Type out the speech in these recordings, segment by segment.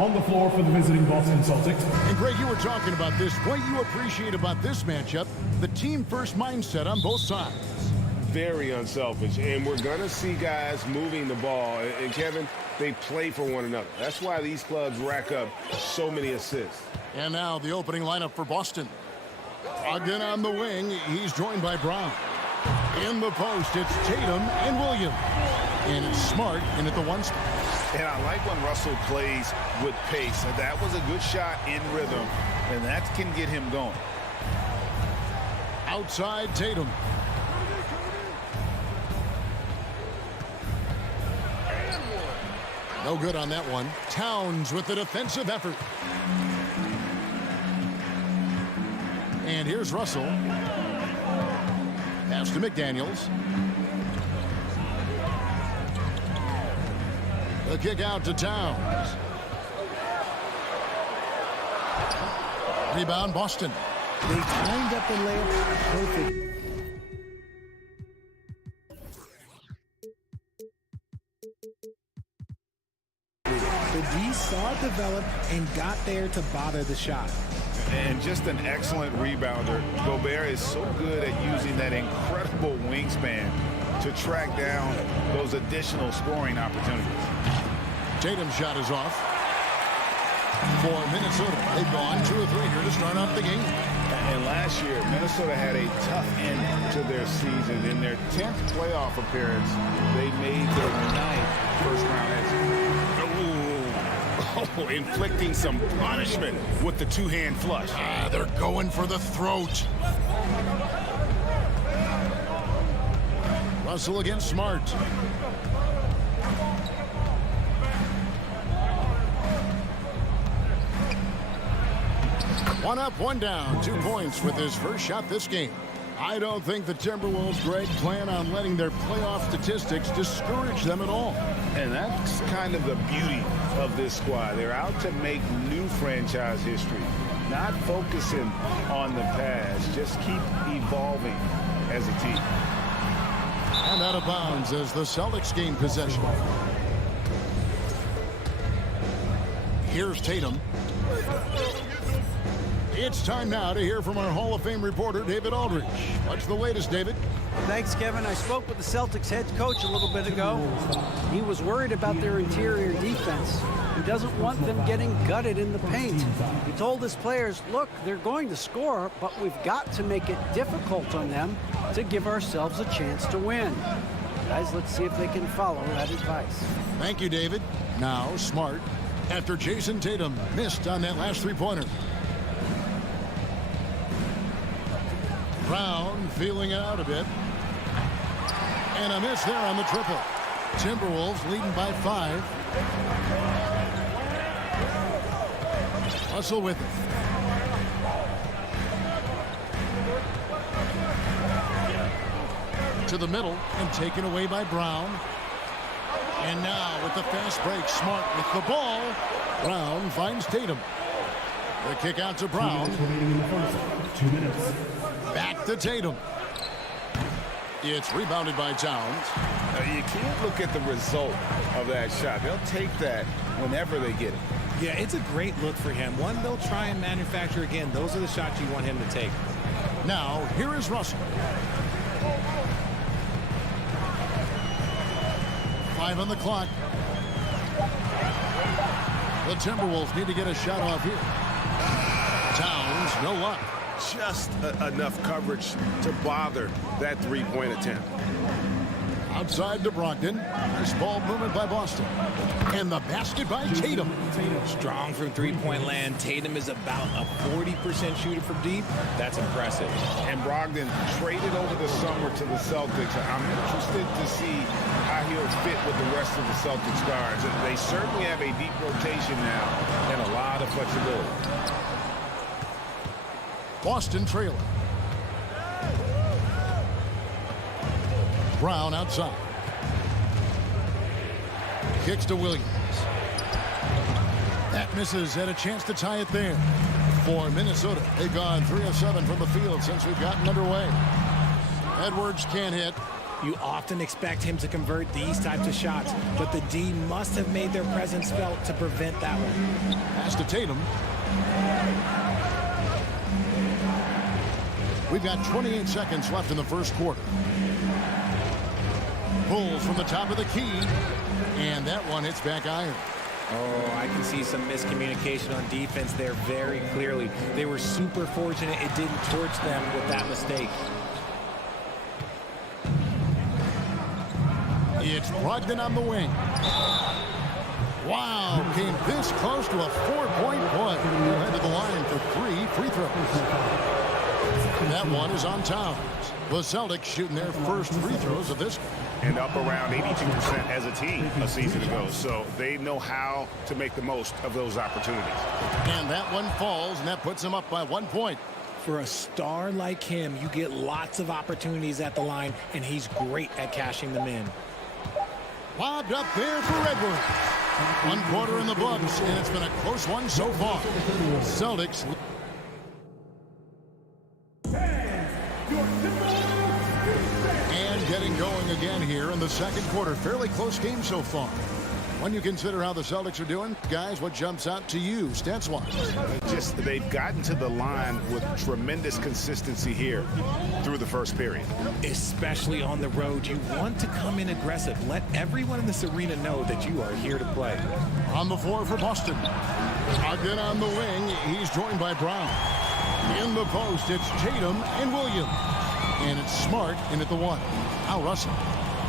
On the floor for the visiting Boston Celtics. And Greg, you were talking about this. What you appreciate about this matchup, the team-first mindset on both sides. Very unselfish, and we're going to see guys moving the ball. And Kevin, they play for one another. That's why these clubs rack up so many assists. And now the opening lineup for Boston. Again on the wing, he's joined by Brown. In the post, it's Tatum and Williams. And it's Smart in at the one spot. And I like when Russell plays with pace. That was a good shot in rhythm, and that can get him going. Outside Tatum. No good on that one. Towns with the defensive effort. And here's Russell. Pass to McDaniels. The kick out to Towns. Rebound Boston. They timed up the layup perfect. The D saw it develop and got there to bother the shot. And just an excellent rebounder. Gobert is so good at using that incredible wingspan to track down those additional scoring opportunities. Tatum's shot is off. For Minnesota, they've gone 2 of 3 here to start off the game. And last year, Minnesota had a tough end to their season. In their 10th playoff appearance, they made their 9th first-round exit. Oh, inflicting some punishment with the two-hand flush. They're going for the throat. Russell against Smart. One up, one down. 2 points with his first shot this game. I don't think the Timberwolves, Greg, plan on letting their playoff statistics discourage them at all. And that's kind of the beauty of this squad. They're out to make new franchise history, not focusing on the past. Just keep evolving as a team. And out of bounds as the Celtics gain possession. Here's Tatum. It's time now to hear from our Hall of Fame reporter, David Aldridge. What's the latest, David? Thanks, Kevin. I spoke with the Celtics head coach a little bit ago. He was worried about their interior defense. He doesn't want them getting gutted in the paint. He told his players, look, they're going to score, but we've got to make it difficult on them to give ourselves a chance to win. Guys, let's see if they can follow that advice. Thank you, David. Now, Smart, after Jason Tatum missed on that last three-pointer. Brown feeling it out a bit. And a miss there on the triple. Timberwolves leading by 5. Russell with it. To the middle and taken away by Brown. And now with the fast break, Smart with the ball. Brown finds Tatum. The kick out to Brown. 2 minutes. Back to Tatum. It's rebounded by Towns. You can't look at the result of that shot. They'll take that whenever they get it. Yeah, it's a great look for him. One they'll try and manufacture again. Those are the shots you want him to take. Now, here is Russell. 5 on the clock. The Timberwolves need to get a shot off here. Towns, no luck. Just enough coverage to bother that three-point attempt. Outside to Brogdon. Nice ball movement by Boston. And the basket by Tatum. Strong from three-point land. Tatum is about a 40% shooter from deep. That's impressive. And Brogdon traded over the summer to the Celtics. I'm interested to see how he'll fit with the rest of the Celtics guards. They certainly have a deep rotation now and a lot of flexibility. Boston trailing. Brown outside. Kicks to Williams. That misses. Had a chance to tie it there. For Minnesota, they've gone 3 of 7 from the field since we've gotten underway. Edwards can't hit. You often expect him to convert these types of shots, but the D must have made their presence felt to prevent that one. Pass to Tatum. We've got 28 seconds left in the first quarter. Pulls from the top of the key, and that one hits back iron. Oh, I can see some miscommunication on defense there very clearly. They were super fortunate it didn't torch them with that mistake. It's Brogdon on the wing. Wow, came this close to a 4-point play. He'll head to the line for 3 free throws. That one is on Towns. The Celtics shooting their first free throws of this game. And up around 82% as a team a season ago. So they know how to make the most of those opportunities. And that one falls, and that puts them up by 1 point. For a star like him, you get lots of opportunities at the line, and he's great at cashing them in. Lobbed up there for Edwards. 1 quarter in the books, and it's been a close one so far. Celtics. And getting going again here in the second quarter. Fairly close game so far. When you consider how the Celtics are doing, guys, what jumps out to you, stats-wise? Just they've gotten to the line with tremendous consistency here through the first period. Especially on the road, you want to come in aggressive. Let everyone in this arena know that you are here to play. On the floor for Boston. Again on the wing, he's joined by Brown. In the post, it's Tatum and Williams. And it's Smart in at the 1. Now Russell.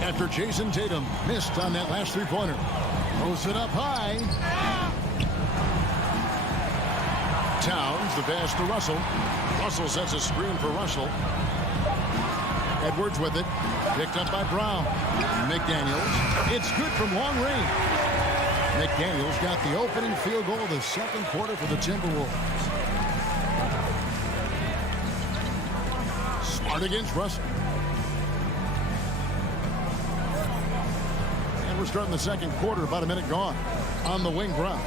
After Jason Tatum missed on that last three-pointer. Throws it up high. Towns, the pass to Russell. Russell sets a screen for Russell. Edwards with it. Picked up by Brown. McDaniels. It's good from long range. McDaniels got the opening field goal of the second quarter for the Timberwolves. Smart against Russell. And we're starting the second quarter, about a minute gone. On the wing, Brown.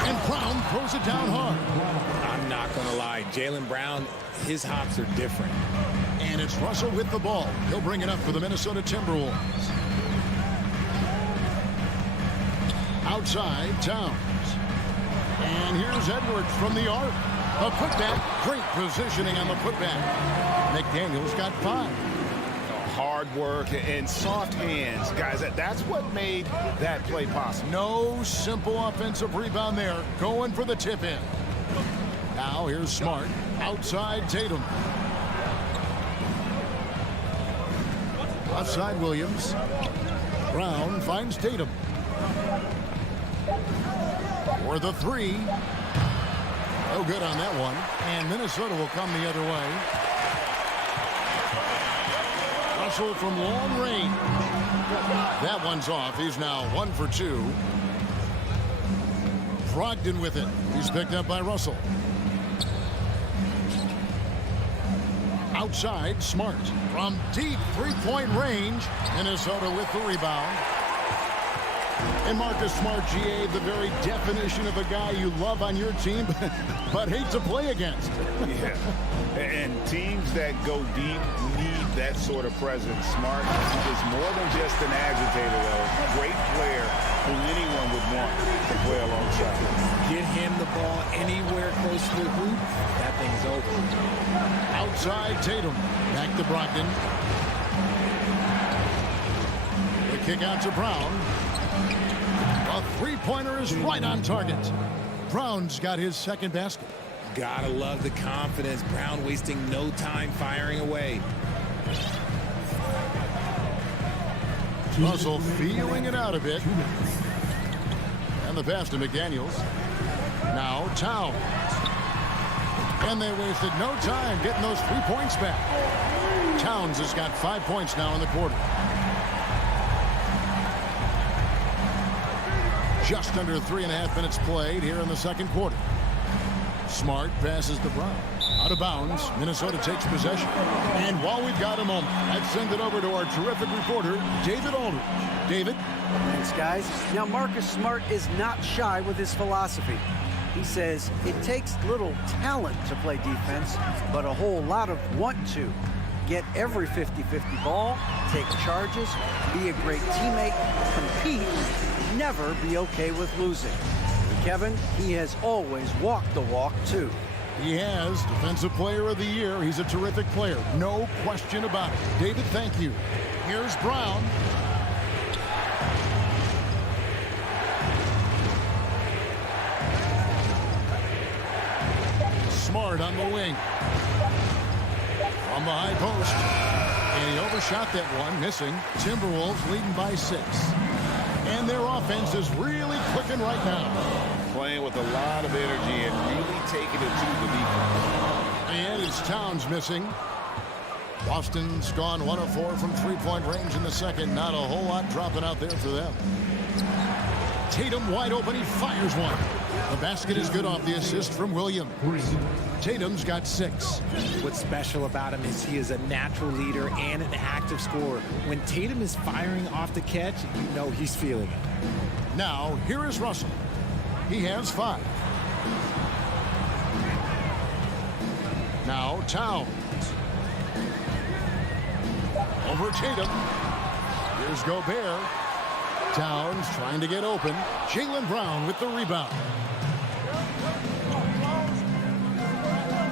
And Brown throws it down hard. I'm not going to lie. Jaylen Brown, his hops are different. And it's Russell with the ball. He'll bring it up for the Minnesota Timberwolves. Outside, Towns. And here's Edwards from the arc. A putback. Great positioning on the putback. McDaniels got 5. Hard work and soft hands. Guys, that's what made that play possible. No simple offensive rebound there. Going for the tip in. Now here's Smart. Outside Tatum. Left side Williams. Brown finds Tatum. For the 3. No good on that one. And Minnesota will come the other way. Russell from long range. That one's off. He's now 1 for 2. Brogdon with it. He's picked up by Russell. Outside, Smart. From deep three-point range. Minnesota with the rebound. And Marcus Smart, GA, the very definition of a guy you love on your team, but hate to play against. Yeah. And teams that go deep need that sort of presence. Smart is more than just an agitator, though. Great player who anyone would want to play alongside. Get him the ball anywhere close to the hoop, that thing's over. Outside Tatum. Back to Brogdon. The kick out to Brown. A three-pointer is right on target. Brown's got his second basket. Gotta love the confidence. Brown wasting no time firing away. Russell feeling it out a bit. And the pass to McDaniels. Now Towns. And they wasted no time getting those 3 points back. Towns has got 5 points now in the quarter. Just under 3.5 minutes played here in the second quarter. Smart passes to Brown. Out of bounds. Minnesota takes possession. And while we've got a moment, I'd send it over to our terrific reporter, David Aldridge. David? Thanks, guys. Now, Marcus Smart is not shy with his philosophy. He says it takes little talent to play defense, but a whole lot of want to. Get every 50-50 ball, take charges, be a great teammate, compete, never be okay with losing. Kevin, he has always walked the walk, too. He has Defensive Player of the Year. He's a terrific player. No question about it. David, thank you. Here's Brown. Smart on the wing. From the high post. And he overshot that one, missing. Timberwolves leading by 6. And their offense is really clicking right now. Playing with a lot of energy and really taking it to the defense. And it's Towns missing. Boston's gone 1 of 4 from three-point range in the second. Not a whole lot dropping out there for them. Tatum wide open. He fires one. The basket is good off the assist from Williams. Tatum's got 6. What's special about him is he is a natural leader and an active scorer. When Tatum is firing off the catch, you know he's feeling it. Now, here is Russell. He has 5. Now, Towns. Over Tatum. Here's Gobert. Towns trying to get open. Jaylen Brown with the rebound.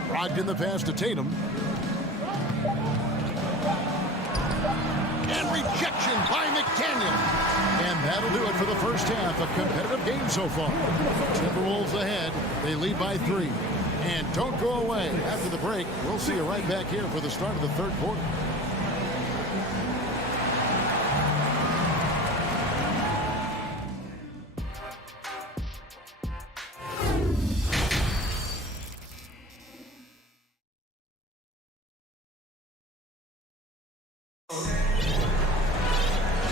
Brogdon the pass to Tatum. And rejection by McDaniel. And that'll do it for the first half. A competitive game so far. Timberwolves ahead. They lead by 3. And don't go away. After the break, we'll see you right back here for the start of the third quarter.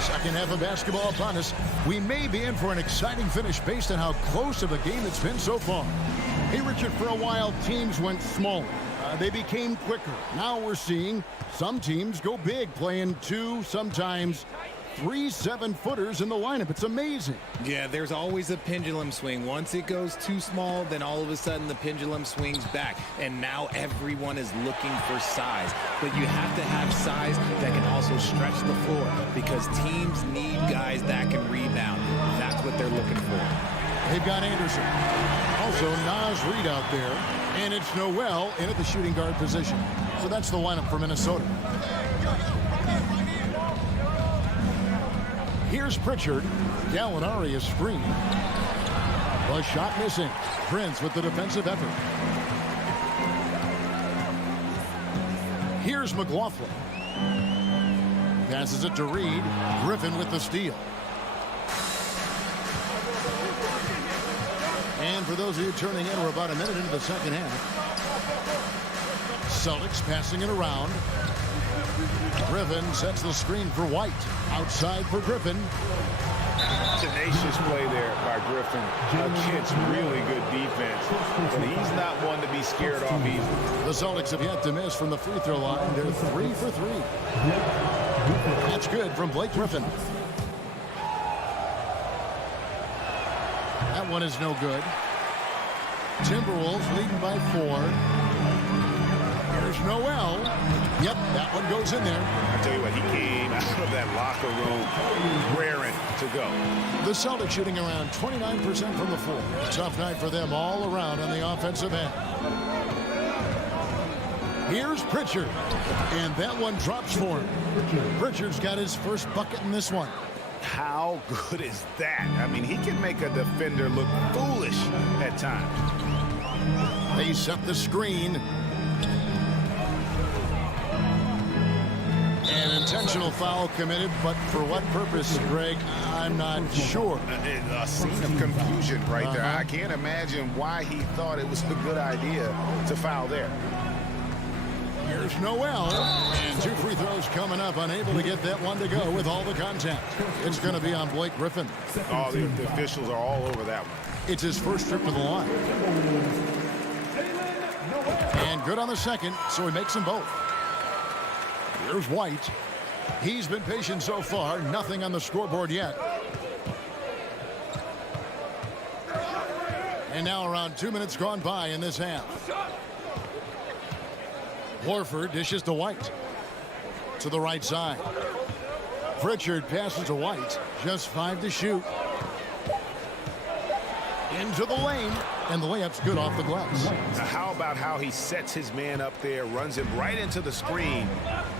Second half of basketball upon us. We may be in for an exciting finish based on how close of a game it's been so far. Hey, Richard, for a while, teams went smaller. They became quicker. Now we're seeing some teams go big, playing 2, sometimes 3 7-footers in the lineup. It's amazing. Yeah, there's always a pendulum swing. Once it goes too small, then all of a sudden the pendulum swings back. And now everyone is looking for size. But you have to have size that can also stretch the floor because teams need guys that can rebound. That's what they're looking for. They've got Anderson. Also, Naz Reid out there. And it's Noel in at the shooting guard position. So that's the lineup for Minnesota. Here's Pritchard. Gallinari is screened. The shot missing. Prince with the defensive effort. Here's McLaughlin. Passes it to Reed. Griffin with the steal. And for those of you turning in, we're about a minute into the second half. Celtics passing it around. Griffin sets the screen for White. Outside for Griffin. Tenacious play there by Griffin against really good defense. But he's not one to be scared off easily. The Celtics have yet to miss from the free throw line. They're 3 for 3. That's good from Blake Griffin. That one is no good. Timberwolves leading by 4. There's Noel. Yep, that one goes in there. I tell you what, he came out of that locker room raring to go. The Celtics shooting around 29% from the floor. Tough night for them all around on the offensive end. Here's Pritchard. And that one drops for him. Pritchard's got his first bucket in this one. How good is that? I mean, he can make a defender look foolish at times. They set the screen. An intentional foul committed, but for what purpose, Greg, I'm not sure. A scene of confusion right there. I can't imagine why he thought it was a good idea to foul there. Here's Noel, and 2 free throws coming up, unable to get that one to go with all the contact. It's going to be on Blake Griffin. Oh, the officials are all over that one. It's his first trip to the line. And good on the second, so he makes them both. Here's White. He's been patient so far. Nothing on the scoreboard yet. And now around 2 minutes gone by in this half. Horford dishes to White. To the right side. Pritchard passes to White. Just 5 to shoot. Into the lane. And the layup's good off the glass. Now how about how he sets his man up there, runs him right into the screen,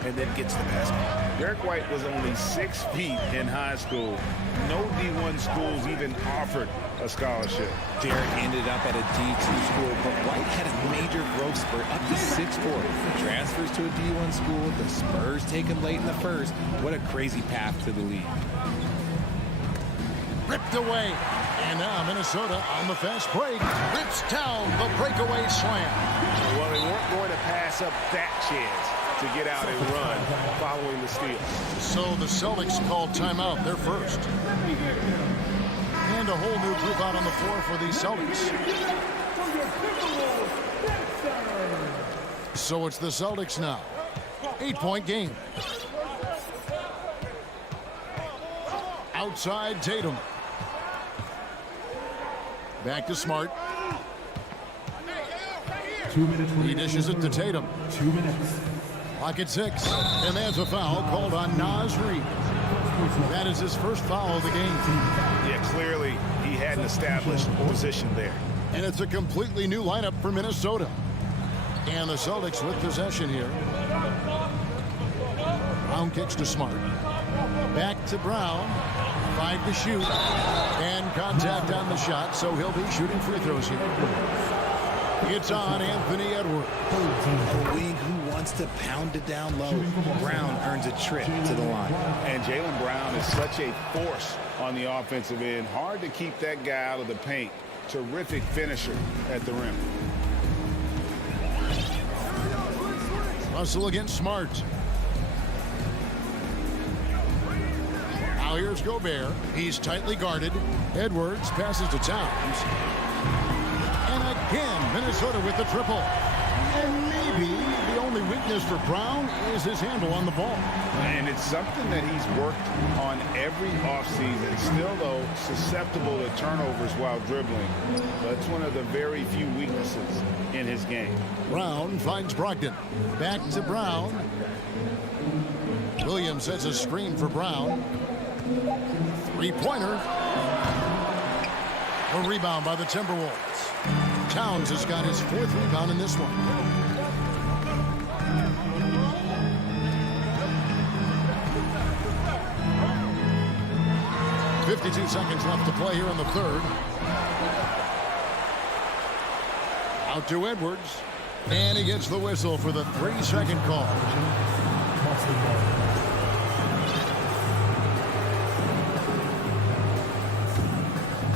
and then gets the basket. Derek White was only 6 feet in high school. No D1 schools even offered a scholarship. Derek ended up at a D2 school, but White had a major growth spurt up to 6'4". Transfers to a D1 school. The Spurs take him late in the first. What a crazy path to the league. Ripped away. And now Minnesota on the fast break. Rips down the breakaway slam. Well, they weren't going to pass up that chance to get out and run following the steal. So the Celtics called timeout, their first. And a whole new group out on the floor for the Celtics. So it's the Celtics now. 8-point game. Outside Tatum. Back to Smart. 2 minutes. He dishes it to Tatum. 2 minutes. Clock at 6. And there's a foul called on Naz Reid. That is his first foul of the game. Yeah, clearly he hadn't established position there. And it's a completely new lineup for Minnesota. And the Celtics with possession here. Brown kicks to Smart. Back to Brown. 5 to shoot. And contact on the shot, so he'll be shooting free throws here. It's on Anthony Edwards. A wing who wants to pound it down low. Brown earns a trip to the line. And Jaylen Brown is such a force on the offensive end. Hard to keep that guy out of the paint. Terrific finisher at the rim. Russell against Smart. Now here's Gobert. He's tightly guarded. Edwards passes to Towns. And again, Minnesota with the triple. And maybe the only weakness for Brown is his handle on the ball. And it's something that he's worked on every offseason. Still, though, susceptible to turnovers while dribbling. That's one of the very few weaknesses in his game. Brown finds Brogdon. Back to Brown. Williams sets a screen for Brown. Three-pointer. A rebound by the Timberwolves. Towns has got his 4th rebound in this one. .52 seconds left to play here in the third. Out to Edwards. And he gets the whistle for the 3-second call.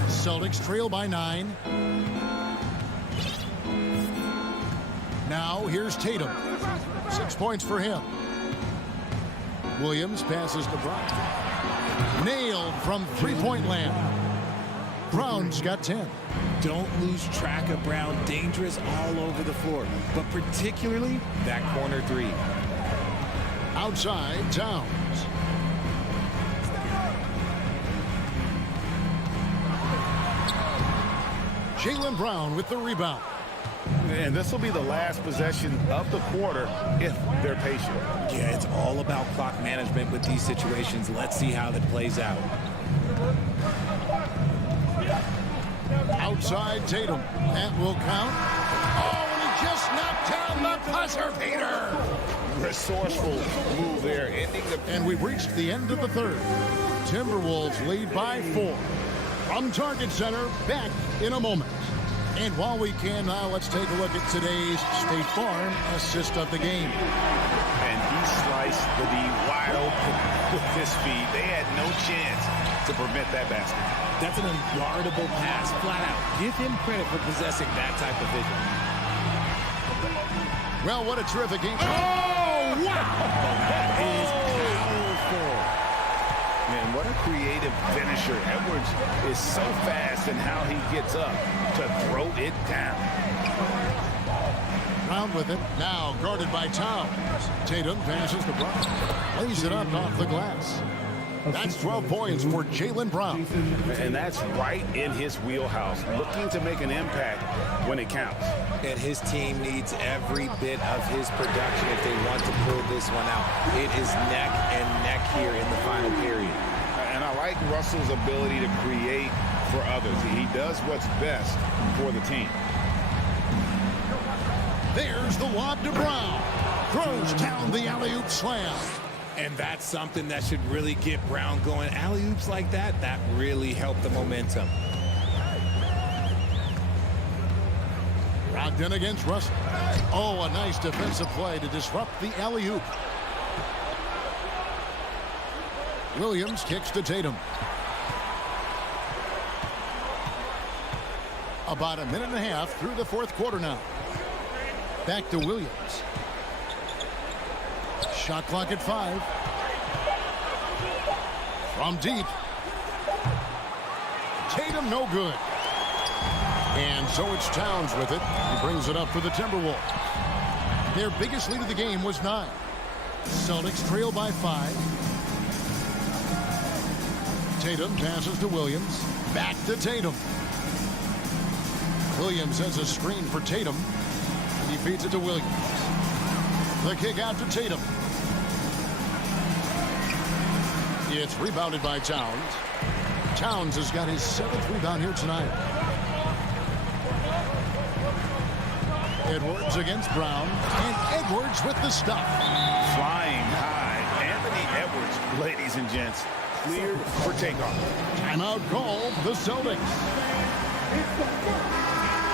Celtics trail by 9. Now here's Tatum. 6 points for him. Williams passes to Brown. Nailed from three-point land. Brown's got 10. Don't lose track of Brown. Dangerous all over the floor, but particularly that corner 3. Outside, Towns. Jaylen Brown with the rebound. And this will be the last possession of the quarter if they're patient. Yeah, it's all about clock management with these situations. Let's see how that plays out. Outside Tatum. That will count. Oh, and he just knocked down the buzzer beater. Resourceful move there, ending the... And we've reached the end of the third. Timberwolves lead by 4. From Target Center, back in a moment. And while we can now, let's take a look at today's State Farm assist of the game. And he sliced the D wide open with his feet. They had no chance to prevent that basket. That's an unguardable pass, flat out. Give him credit for possessing that type of vision. Well, what a terrific game. Oh, wow! That is powerful. Man, what a creative finisher. Edwards is so fast in how he gets up to throw it down. Brown with it. Now guarded by Towns. Tatum passes to Brown. Lays it up off the glass. That's 12 points for Jaylen Brown. And that's right in his wheelhouse, looking to make an impact when it counts. And his team needs every bit of his production if they want to pull this one out. It is neck and neck here in the final period. And I like Russell's ability to create for others. He does what's best for the team. There's the lob to Brown. Throws down the alley-oop slam. And that's something that should really get Brown going. Alley-oops like that, that really helped the momentum. Brogdon against Russell. Oh, a nice defensive play to disrupt the alley-oop. Williams kicks to Tatum. About a minute and a half through the fourth quarter now. Back to Williams. Shot clock at 5. From deep. Tatum no good. And so it's Towns with it. He brings it up for the Timberwolves. Their biggest lead of the game was 9. Celtics trail by 5. Tatum passes to Williams. Back to Tatum. Williams has a screen for Tatum. He feeds it to Williams. The kick out to Tatum. It's rebounded by Towns. Towns has got his 7th rebound here tonight. Edwards against Brown. And Edwards with the stop. Flying high. Anthony Edwards, ladies and gents, cleared for takeoff. Timeout called the Celtics.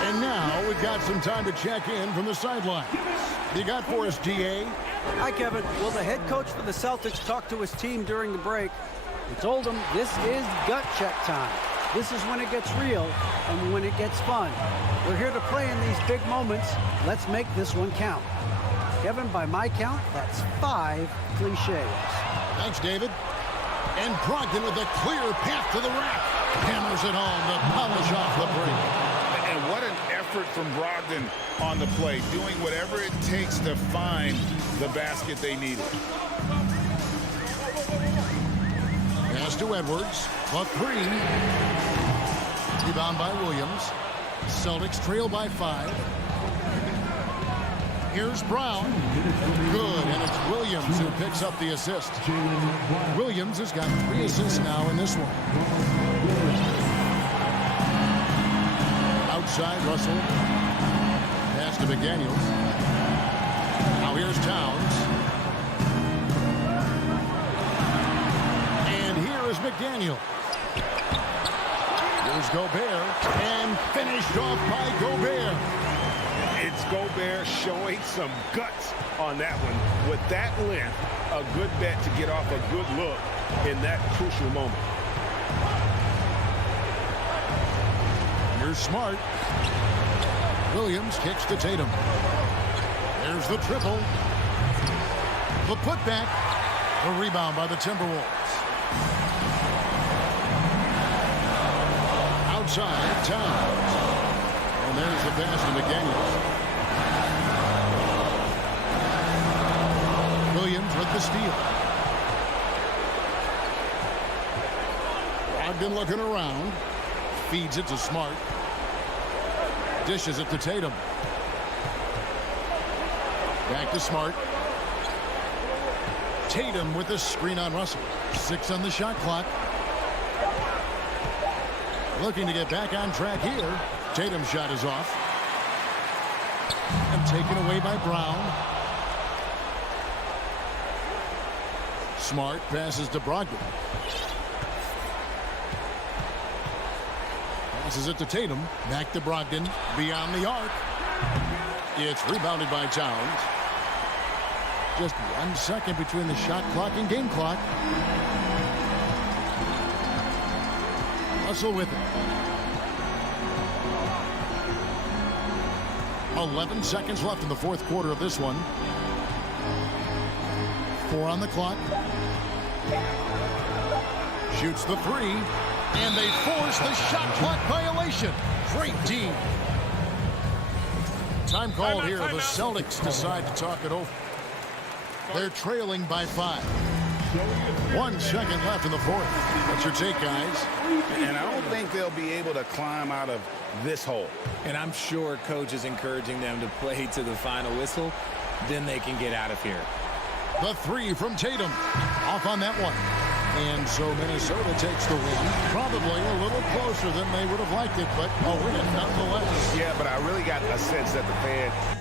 And now we've got some time to check in from the sideline. You got for us, DA? Hi, Kevin. Well, the head coach for the Celtics talked to his team during the break. He told them this is gut check time. This is when it gets real and when it gets fun. We're here to play in these big moments. Let's make this one count. Kevin, by my count, that's 5 cliches. Thanks, David. And Brogdon with a clear path to the rack. Hammers it home to polish off the break. And what an effort from Brogdon on the play, doing whatever it takes to find the basket they needed. Pass to Edwards. A 3. Rebound by Williams. Celtics trail by 5. Here's Brown. Good, and it's Williams who picks up the assist. Williams has got 3 assists now in this one. Outside, Russell. Pass to McDaniels. Now here's Towns. And here is McDaniel. Here's Gobert. And finished off by Gobert. It's Gobert showing some guts on that one. With that length, a good bet to get off a good look in that crucial moment. Here's Smart. Williams kicks to Tatum. There's the triple. The putback. A rebound by the Timberwolves. Outside, Towns. And there's the pass to McDaniels. Williams with the steal. Brogdon looking around. Feeds it to Smart. Dishes it to Tatum. Back to Smart. Tatum with the screen on Russell. 6 on the shot clock. Looking to get back on track here. Tatum's shot is off. And taken away by Brown. Smart passes to Brogdon. Passes it to Tatum. Back to Brogdon. Beyond the arc. It's rebounded by Towns. Just 1 second between the shot clock and game clock. Russell with it. 11 seconds left in the fourth quarter of this one. 4 on the clock. Shoots the 3. And they force the shot clock violation. Great team. Time called here. The Celtics decide to talk it over. They're trailing by 5. 1 second left in the fourth. What's your take, guys? And I don't think they'll be able to climb out of this hole. And I'm sure coach is encouraging them to play to the final whistle. Then they can get out of here. The three from Tatum. Off on that one. And so Minnesota takes the win. Probably a little closer than they would have liked it, but a win nonetheless. Yeah, but I really got a sense that the fans...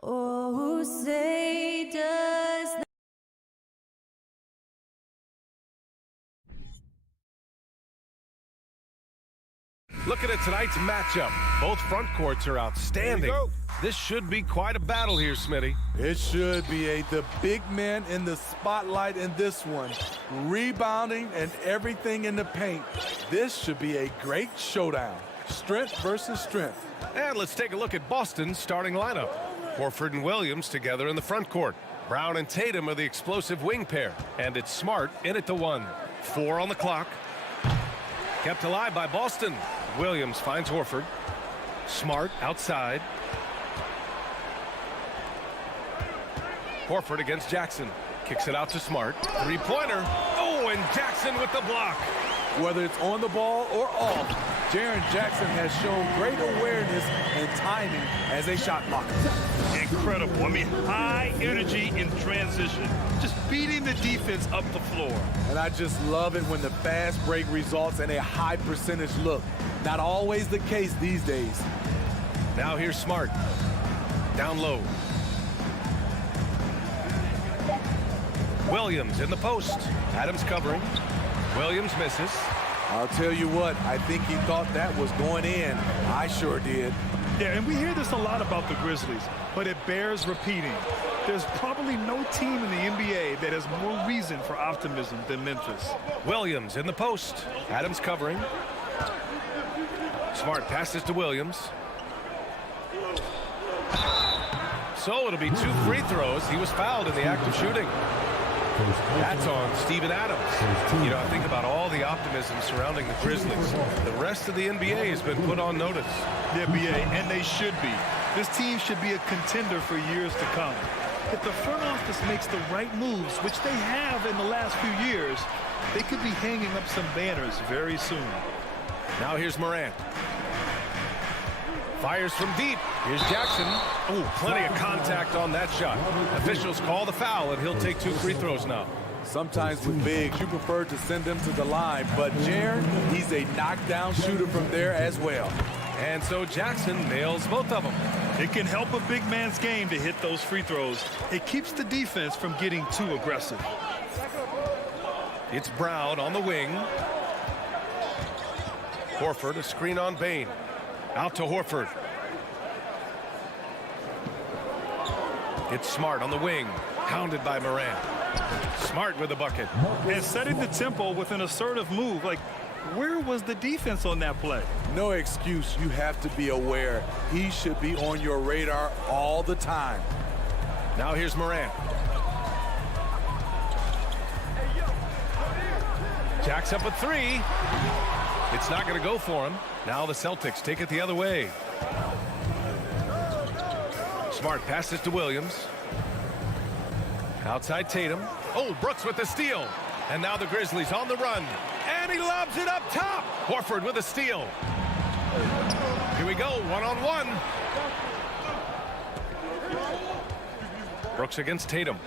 Oh, say Looking at tonight's matchup, both front courts are outstanding. This should be quite a battle here, Smitty. It should be the big man in the spotlight in this one. Rebounding and everything in the paint. This should be a great showdown. Strength versus strength. And let's take a look at Boston's starting lineup. Horford and Williams together in the front court. Brown and Tatum are the explosive wing pair. And it's Smart in at the 1. 4 on the clock. Kept alive by Boston. Williams finds Horford. Smart outside. Horford against Jackson. Kicks it out to Smart. Three-pointer. Oh, and Jackson with the block. Whether it's on the ball or off, Jaren Jackson has shown great awareness and timing as a shot blocker. Incredible. I mean, high energy in transition. Just beating the defense up the floor. And I just love it when the fast break results in a high percentage look. Not always the case these days. Now here's Smart. Down low. Williams in the post. Adams covering. Williams misses. I'll tell you what, I think he thought that was going in. I sure did. Yeah, and we hear this a lot about the Grizzlies, but it bears repeating. There's probably no team in the NBA that has more reason for optimism than Memphis. Williams in the post. Adams covering. Smart passes to Williams. So it'll be 2 free throws. He was fouled in the act of shooting. That's on Steven Adams. You know, I think about all the optimism surrounding the Grizzlies. The rest of the NBA has been put on notice. The NBA, and they should be. This team should be a contender for years to come. If the front office makes the right moves, which they have in the last few years, they could be hanging up some banners very soon. Now here's Morant. Fires from deep. Here's Jackson. Oh, plenty of contact on that shot. Officials call the foul, and he'll take 2 free throws now. Sometimes with bigs, you prefer to send them to the line, but Jaren, he's a knockdown shooter from there as well. And so Jackson nails both of them. It can help a big man's game to hit those free throws. It keeps the defense from getting too aggressive. It's Brown on the wing. Horford, a screen on Bane. Out to Horford. It's Smart on the wing. Hounded by Morant. Smart with a bucket. And setting the tempo with an assertive move. Like, where was the defense on that play? No excuse. You have to be aware. He should be on your radar all the time. Now here's Morant. Jacks up a 3. It's not going to go for him. Now the Celtics take it the other way. Smart passes to Williams. Outside Tatum. Oh, Brooks with the steal. And now the Grizzlies on the run. And he lobs it up top. Horford with a steal. Here we go, 1-on-1. Brooks against Tatum.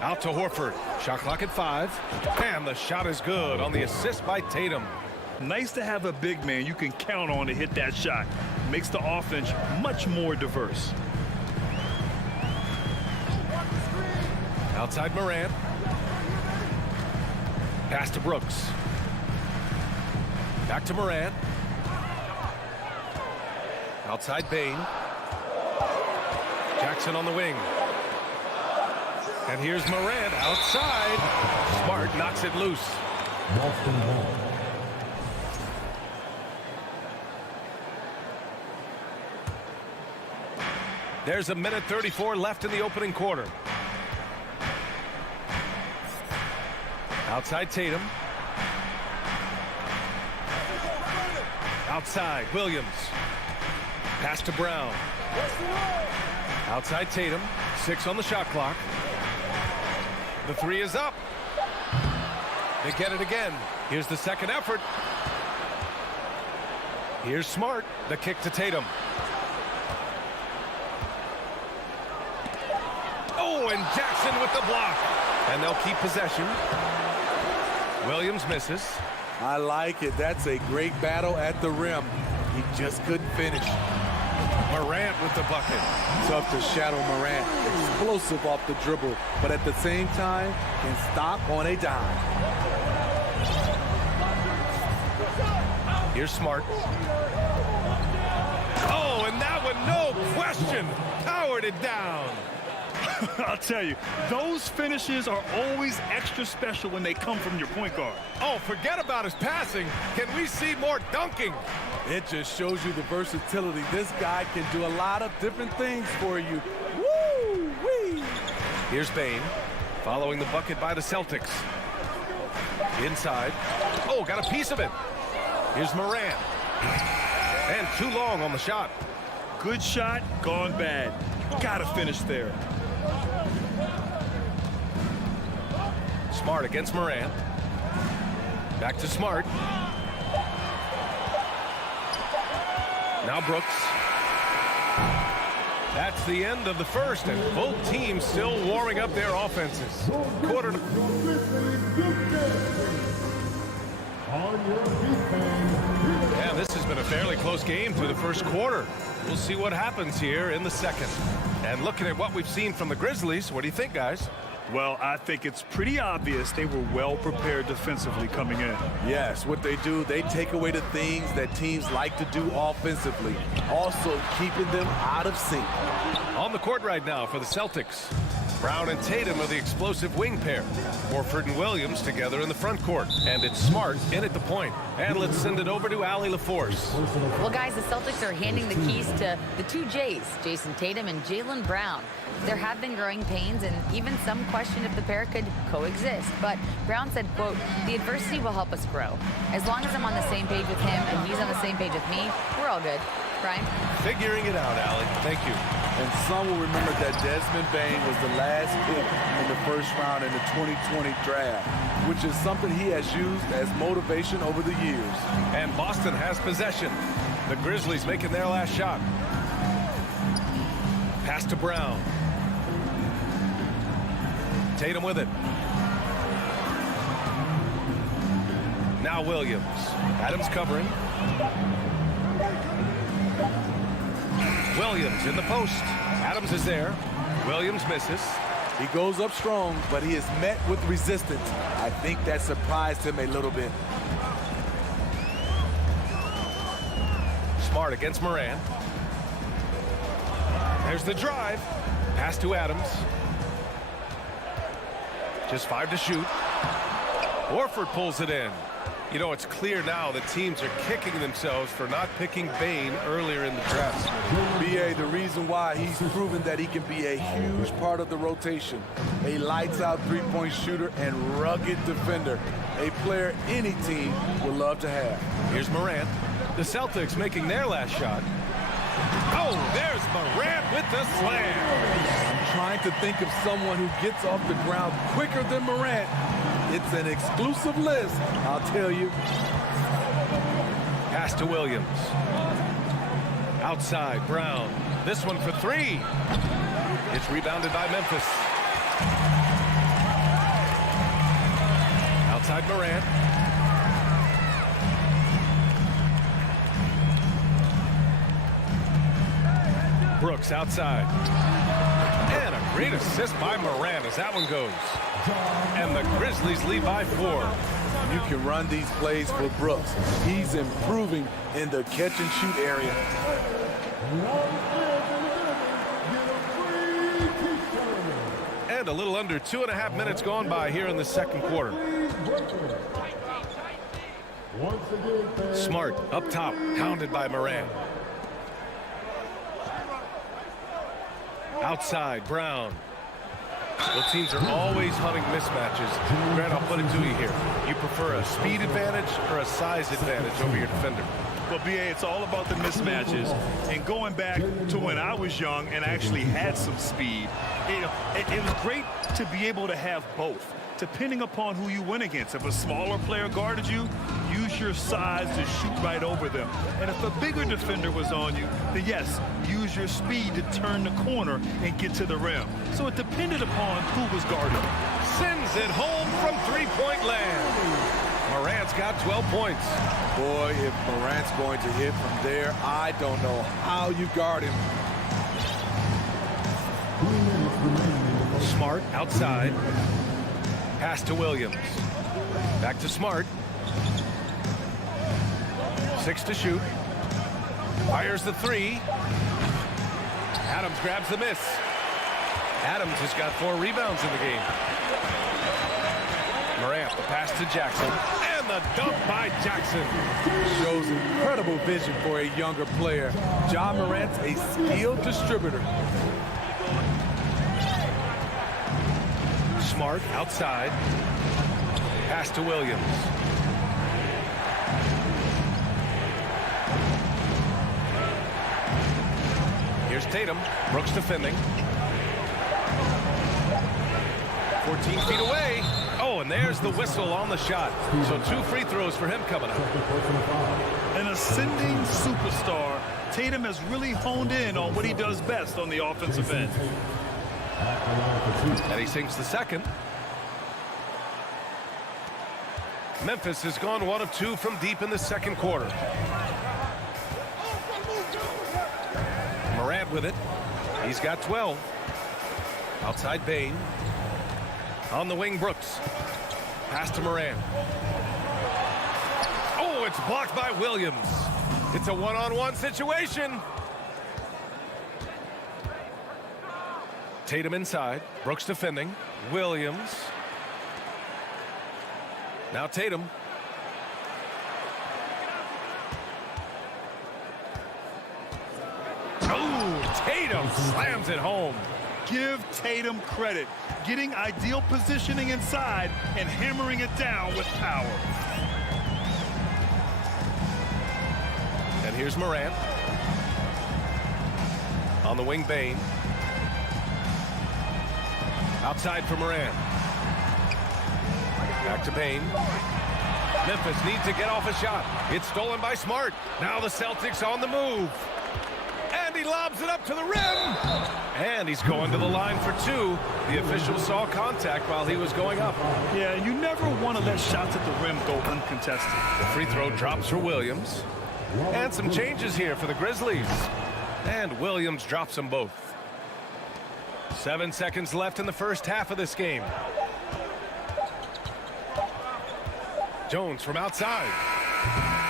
Out to Horford. Shot clock at 5. And the shot is good on the assist by Tatum. Nice to have a big man you can count on to hit that shot. Makes the offense much more diverse. Outside Morant. Pass to Brooks. Back to Morant. Outside Bane. Jackson on the wing. And here's Morant outside. Smart knocks it loose. There's a minute 34 left in the opening quarter. Outside Tatum. Outside Williams. Pass to Brown. Outside Tatum. 6 on the shot clock. The 3 is up. They get it again. Here's the second effort. Here's Smart. The kick to Tatum. Oh, and Jackson with the block. And they'll keep possession. Williams misses. I like it. That's a great battle at the rim. He just couldn't finish. Morant with the bucket. Tough to shadow Morant. Explosive off the dribble, but at the same time, can stop on a dime. Here's Smart. Oh, and that one, no question, powered it down. I'll tell you, those finishes are always extra special when they come from your point guard. Oh, forget about his passing. Can we see more dunking? It just shows you the versatility. This guy can do a lot of different things for you. Woo-wee! Here's Bane, following the bucket by the Celtics. Inside. Oh, got a piece of it. Here's Morant. And too long on the shot. Good shot, gone bad. Gotta finish there. Smart against Morant. Back to Smart. Now Brooks. That's the end of the first, and both teams still warming up their offenses. Quarter. Yeah, this has been a fairly close game through the first quarter. We'll see what happens here in the second. And looking at what we've seen from the Grizzlies, what do you think, guys? Well, I think it's pretty obvious they were well prepared defensively coming in. Yes, what they do, they take away the things that teams like to do offensively, also keeping them out of sync. On the court right now for the Celtics, Brown and Tatum are the explosive wing pair. Horford and Williams together in the front court. And it's Smart in at the point. And let's send it over to Allie LaForce. Well, guys, the Celtics are handing the keys to the two J's, Jason Tatum and Jaylen Brown. There have been growing pains and even some question if the pair could coexist. But Brown said, quote, "The adversity will help us grow. As long as I'm on the same page with him and he's on the same page with me, we're all good." Brian? Figuring it out, Allie. Thank you. And some will remember that Desmond Bane was the last pick in the first round in the 2020 draft, which is something he has used as motivation over the years. And Boston has possession. The Grizzlies making their last shot. Pass to Brown. Tatum with it. Now Williams. Adams covering. Williams in the post. Adams is there. Williams misses. He goes up strong, but he is met with resistance. I think that surprised him a little bit. Smart against Morant. There's the drive. Pass to Adams. Just 5 to shoot. Horford pulls it in. You know, it's clear now that teams are kicking themselves for not picking Bane earlier in the draft. B.A., the reason why he's proven that he can be a huge part of the rotation. A lights-out three-point shooter and rugged defender. A player any team would love to have. Here's Morant. The Celtics making their last shot. Oh, there's Morant with the slam. I'm trying to think of someone who gets off the ground quicker than Morant. It's an exclusive list, I'll tell you. Pass to Williams. Outside, Brown. This one for 3. It's rebounded by Memphis. Outside Morant. Brooks outside. And a great assist by Morant as that one goes. And the Grizzlies lead by 4. You can run these plays for Brooks. He's improving in the catch-and-shoot area. And a little under 2.5 minutes gone by here in the second quarter. Smart up top, hounded by Morant. Outside, Brown. Well, teams are always hunting mismatches. Grant, I'll put it to you here. You prefer a speed advantage or a size advantage over your defender? Well, B.A., it's all about the mismatches. And going back to when I was young and actually had some speed, it was great to be able to have both, depending upon who you went against. If a smaller player guarded you, use your size to shoot right over them. And if a bigger defender was on you, then yes, use your speed to turn the corner and get to the rim. So it depended upon who was guarding. Sends it home from three-point land. Morant's got 12 points. Boy, if Morant's going to hit from there, I don't know how you guard him. Smart outside. Pass to Williams. Back to Smart. 6 to shoot. Fires the 3. Adams grabs the miss. Adams has got 4 rebounds in the game. Morant, the pass to Jackson. And the dunk by Jackson. Shows incredible vision for a younger player. Ja Morant's a skilled distributor. Smart outside. Pass to Williams. Here's Tatum. Brooks defending. 14 feet away. Oh, and there's the whistle on the shot. So 2 free throws for him coming up. An ascending superstar, Tatum has really honed in on what he does best on the offensive end. And he sinks the second. Memphis has gone 1 of 2 from deep in the second quarter. Morant with it. He's got 12. Outside Bane. On the wing, Brooks. Pass to Morant. Oh, it's blocked by Williams. It's a one-on-one situation. Tatum inside. Brooks defending. Williams. Now Tatum. Oh, Tatum slams it home. Give Tatum credit. Getting ideal positioning inside and hammering it down with power. And here's Morant. On the wing, Bane. Outside for Morant. Back to Bane. Memphis needs to get off a shot. It's stolen by Smart. Now the Celtics on the move. And he lobs it up to the rim. And he's going to the line for 2. The official saw contact while he was going up. Yeah, you never want to let shots at the rim go uncontested. The free throw drops for Williams. And some changes here for the Grizzlies. And Williams drops them both. 7 seconds left in the first half of this game. Jones from outside.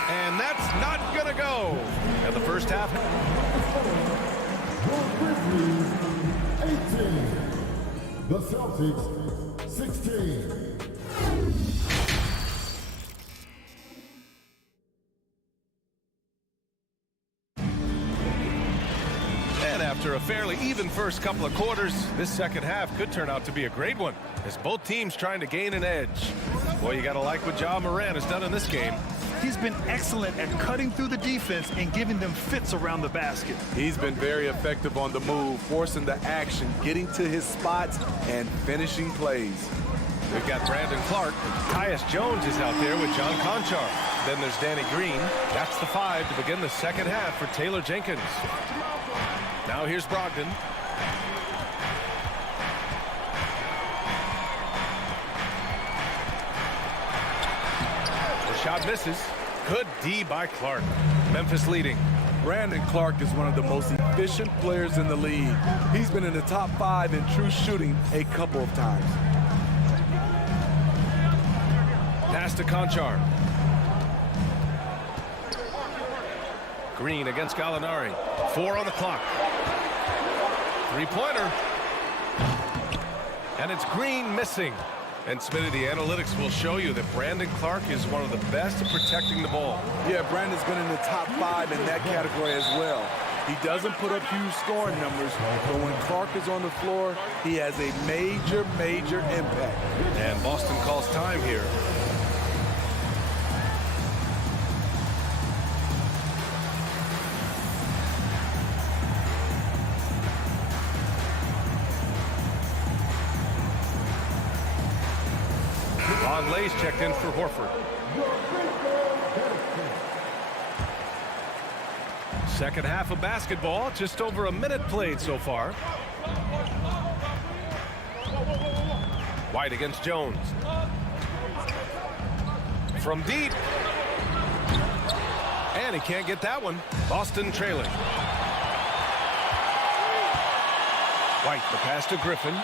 And that's not going to go. And the first half. The Celtics 16. And after a fairly even first couple of quarters, this second half could turn out to be a great one, as both teams trying to gain an edge. Boy, you got to like what Ja Morant has done in this game. He's been excellent at cutting through the defense and giving them fits around the basket. He's been very effective on the move, forcing the action, getting to his spots, and finishing plays. We've got Brandon Clark. Tyus Jones is out there with John Conchar. Then there's Danny Green. That's the 5 to begin the second half for Taylor Jenkins. Now here's Brogdon. The shot misses. Good D by Clark. Memphis leading. Brandon Clark is one of the most efficient players in the league. He's been in the top 5 in true shooting a couple of times. Pass to Conchar. Green against Gallinari. 4 on the clock. Three-pointer. And it's Green missing. And Smitty, the analytics will show you that Brandon Clark is one of the best at protecting the ball. Yeah, Brandon's been in the top 5 in that category as well. He doesn't put up huge scoring numbers, but when Clark is on the floor, he has a major, major impact. And Boston calls time here. Lay's checked in for Horford. Second half of basketball, just over a minute played so far. White against Jones. From deep. And he can't get that one. Boston trailing. White, the pass to Griffin.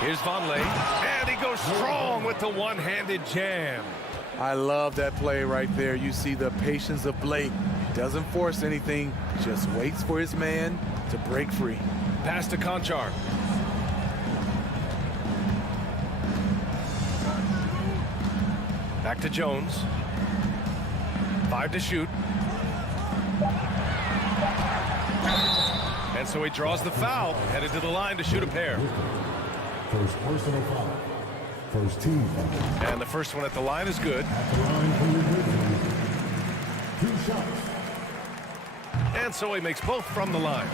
Here's Vonleh. And he goes strong with the one-handed jam. I love that play right there. You see the patience of Blake. Doesn't force anything, just waits for his man to break free. Pass to Conchar. Back to Jones. 5 to shoot. And so he draws the foul, headed to the line to shoot a pair. First personal foul. First team foul. And the first one at the line is good. At the line for the Grizzlies. 2 shots. And so he makes both from the line.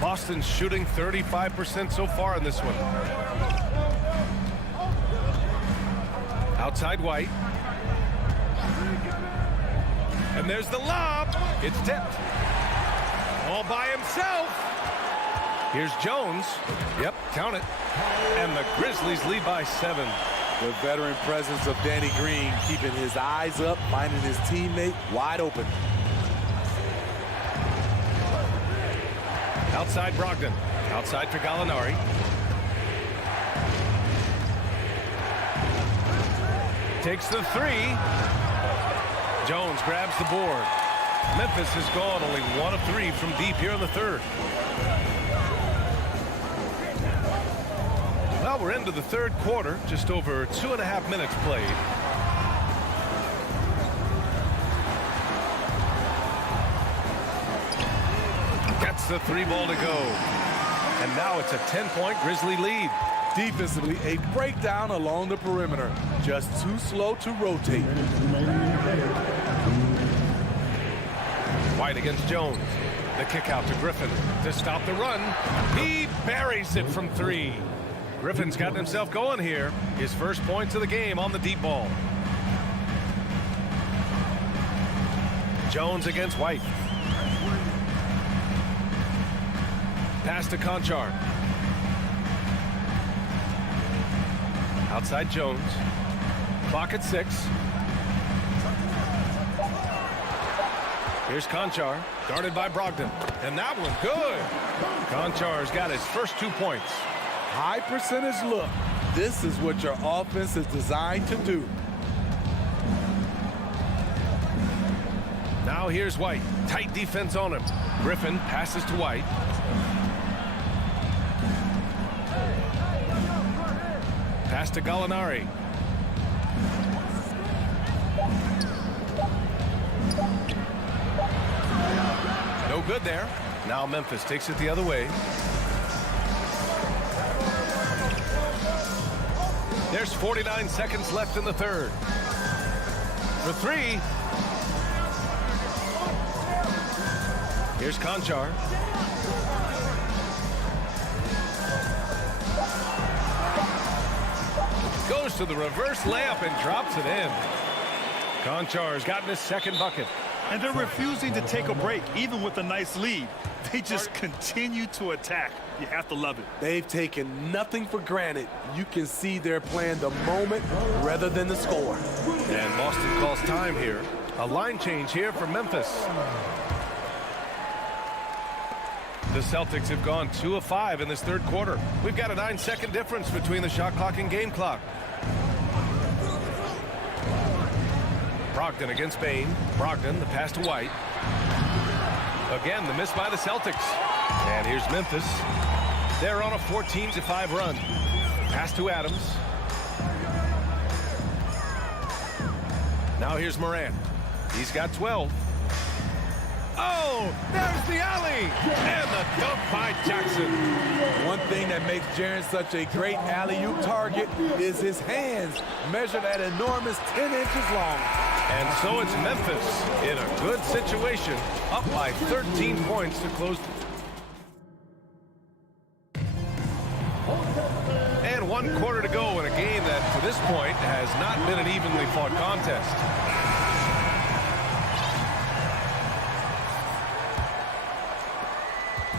Boston's shooting 35% so far in this one. Outside White. And there's the lob. It's tipped. All by himself. Here's Jones. Yep, count it. And the Grizzlies lead by 7. The veteran presence of Danny Green keeping his eyes up, finding his teammate wide open. Outside Brogdon. Outside for Gallinari. Takes the 3. Jones grabs the board. Memphis has gone only 1 of 3 from deep here in the third. Well, we're into the third quarter. Just over 2.5 minutes played. Gets the 3 ball to go. And now it's a 10-point Grizzly lead. Defensively, a breakdown along the perimeter. Just too slow to rotate. White against Jones. The kick out to Griffin to stop the run. He buries it from 3. Griffin's gotten himself going here. His first points of the game on the deep ball. Jones against White. Pass to Conchar. Outside Jones. Clock at 6. Here's Conchar, guarded by Brogdon. And that one good. Conchar's got his first 2 points. High percentage look. This is what your offense is designed to do. Now here's White. Tight defense on him. Griffin passes to White. Pass to Gallinari. No good there. Now Memphis takes it the other way. There's 49 seconds left in the third. For 3. Here's Conchar. Goes to the reverse layup and drops it in. Conchar's gotten his second bucket. And they're refusing to take a break, even with a nice lead. They just continue to attack. You have to love it. They've taken nothing for granted. You can see they're playing the moment rather than the score. And Boston calls time here. A line change here for Memphis. The Celtics have gone 2 of 5 in this third quarter. We've got a 9-second difference between the shot clock and game clock. Brogdon against Bain. Brogdon, the pass to White. Again, the miss by the Celtics. And here's Memphis. They're on a 14-5 run. Pass to Adams. Now here's Morant. He's got 12. Oh, there's the alley. And the dunk by Jackson. One thing that makes Jaren such a great alley-oop target is his hands, measured at enormous 10 inches long. And so it's Memphis in a good situation, up by 13 points to close. And 1 quarter to go in a game that, to this point, has not been an evenly fought contest.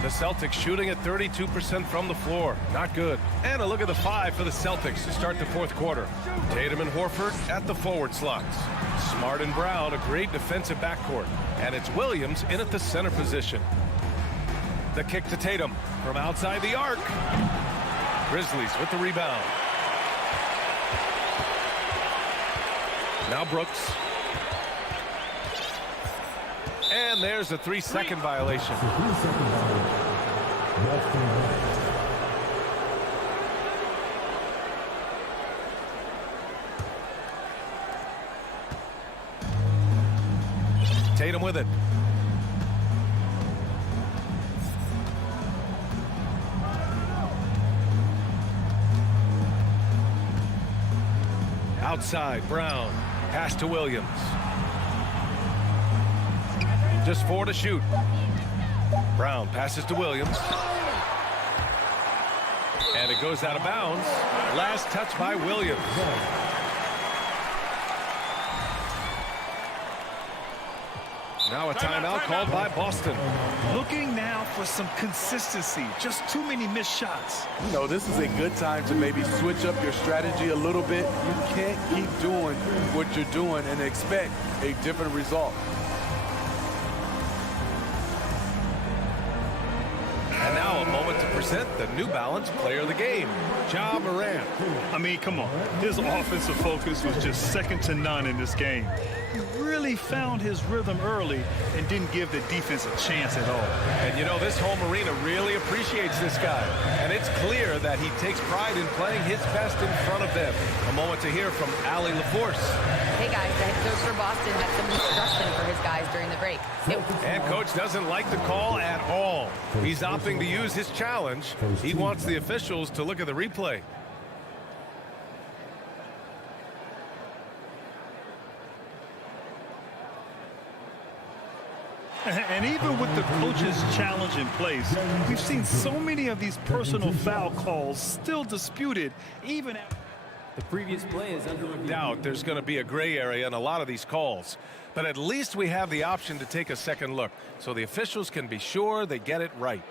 The Celtics shooting at 32% from the floor. Not good. And a look at the 5 for the Celtics to start the fourth quarter. Tatum and Horford at the forward slots. Smart and Brown, a great defensive backcourt. And it's Williams in at the center position. The kick to Tatum from outside the arc. Grizzlies with the rebound. Now Brooks. And there's a 3-second violation. Tatum with it. Outside, Brown. Pass to Williams. Just 4 to shoot. Brown passes to Williams. And it goes out of bounds. Last touch by Williams. Now a timeout called by Boston. Looking now for some consistency. Just too many missed shots. You know, this is a good time to maybe switch up your strategy a little bit. You can't keep doing what you're doing and expect a different result. And now a moment to present the New Balance Player of the Game, Ja Morant. I mean, come on. His offensive focus was just second to none in this game. He really found his rhythm early and didn't give the defense a chance at all. And you know, this home arena really appreciates this guy. And it's clear that he takes pride in playing his best in front of them. A moment to hear from Allie LaForce. Hey guys, the head coach for Boston had some instruction for his guys during the break. And coach doesn't like the call at all. He's opting to use his challenge. He wants the officials to look at the replay. And even with the coach's challenge in place, we've seen so many of these personal foul calls still disputed, even after the previous play is under review. Doubt there's going to be a gray area in a lot of these calls. But at least we have the option to take a second look, so the officials can be sure they get it right.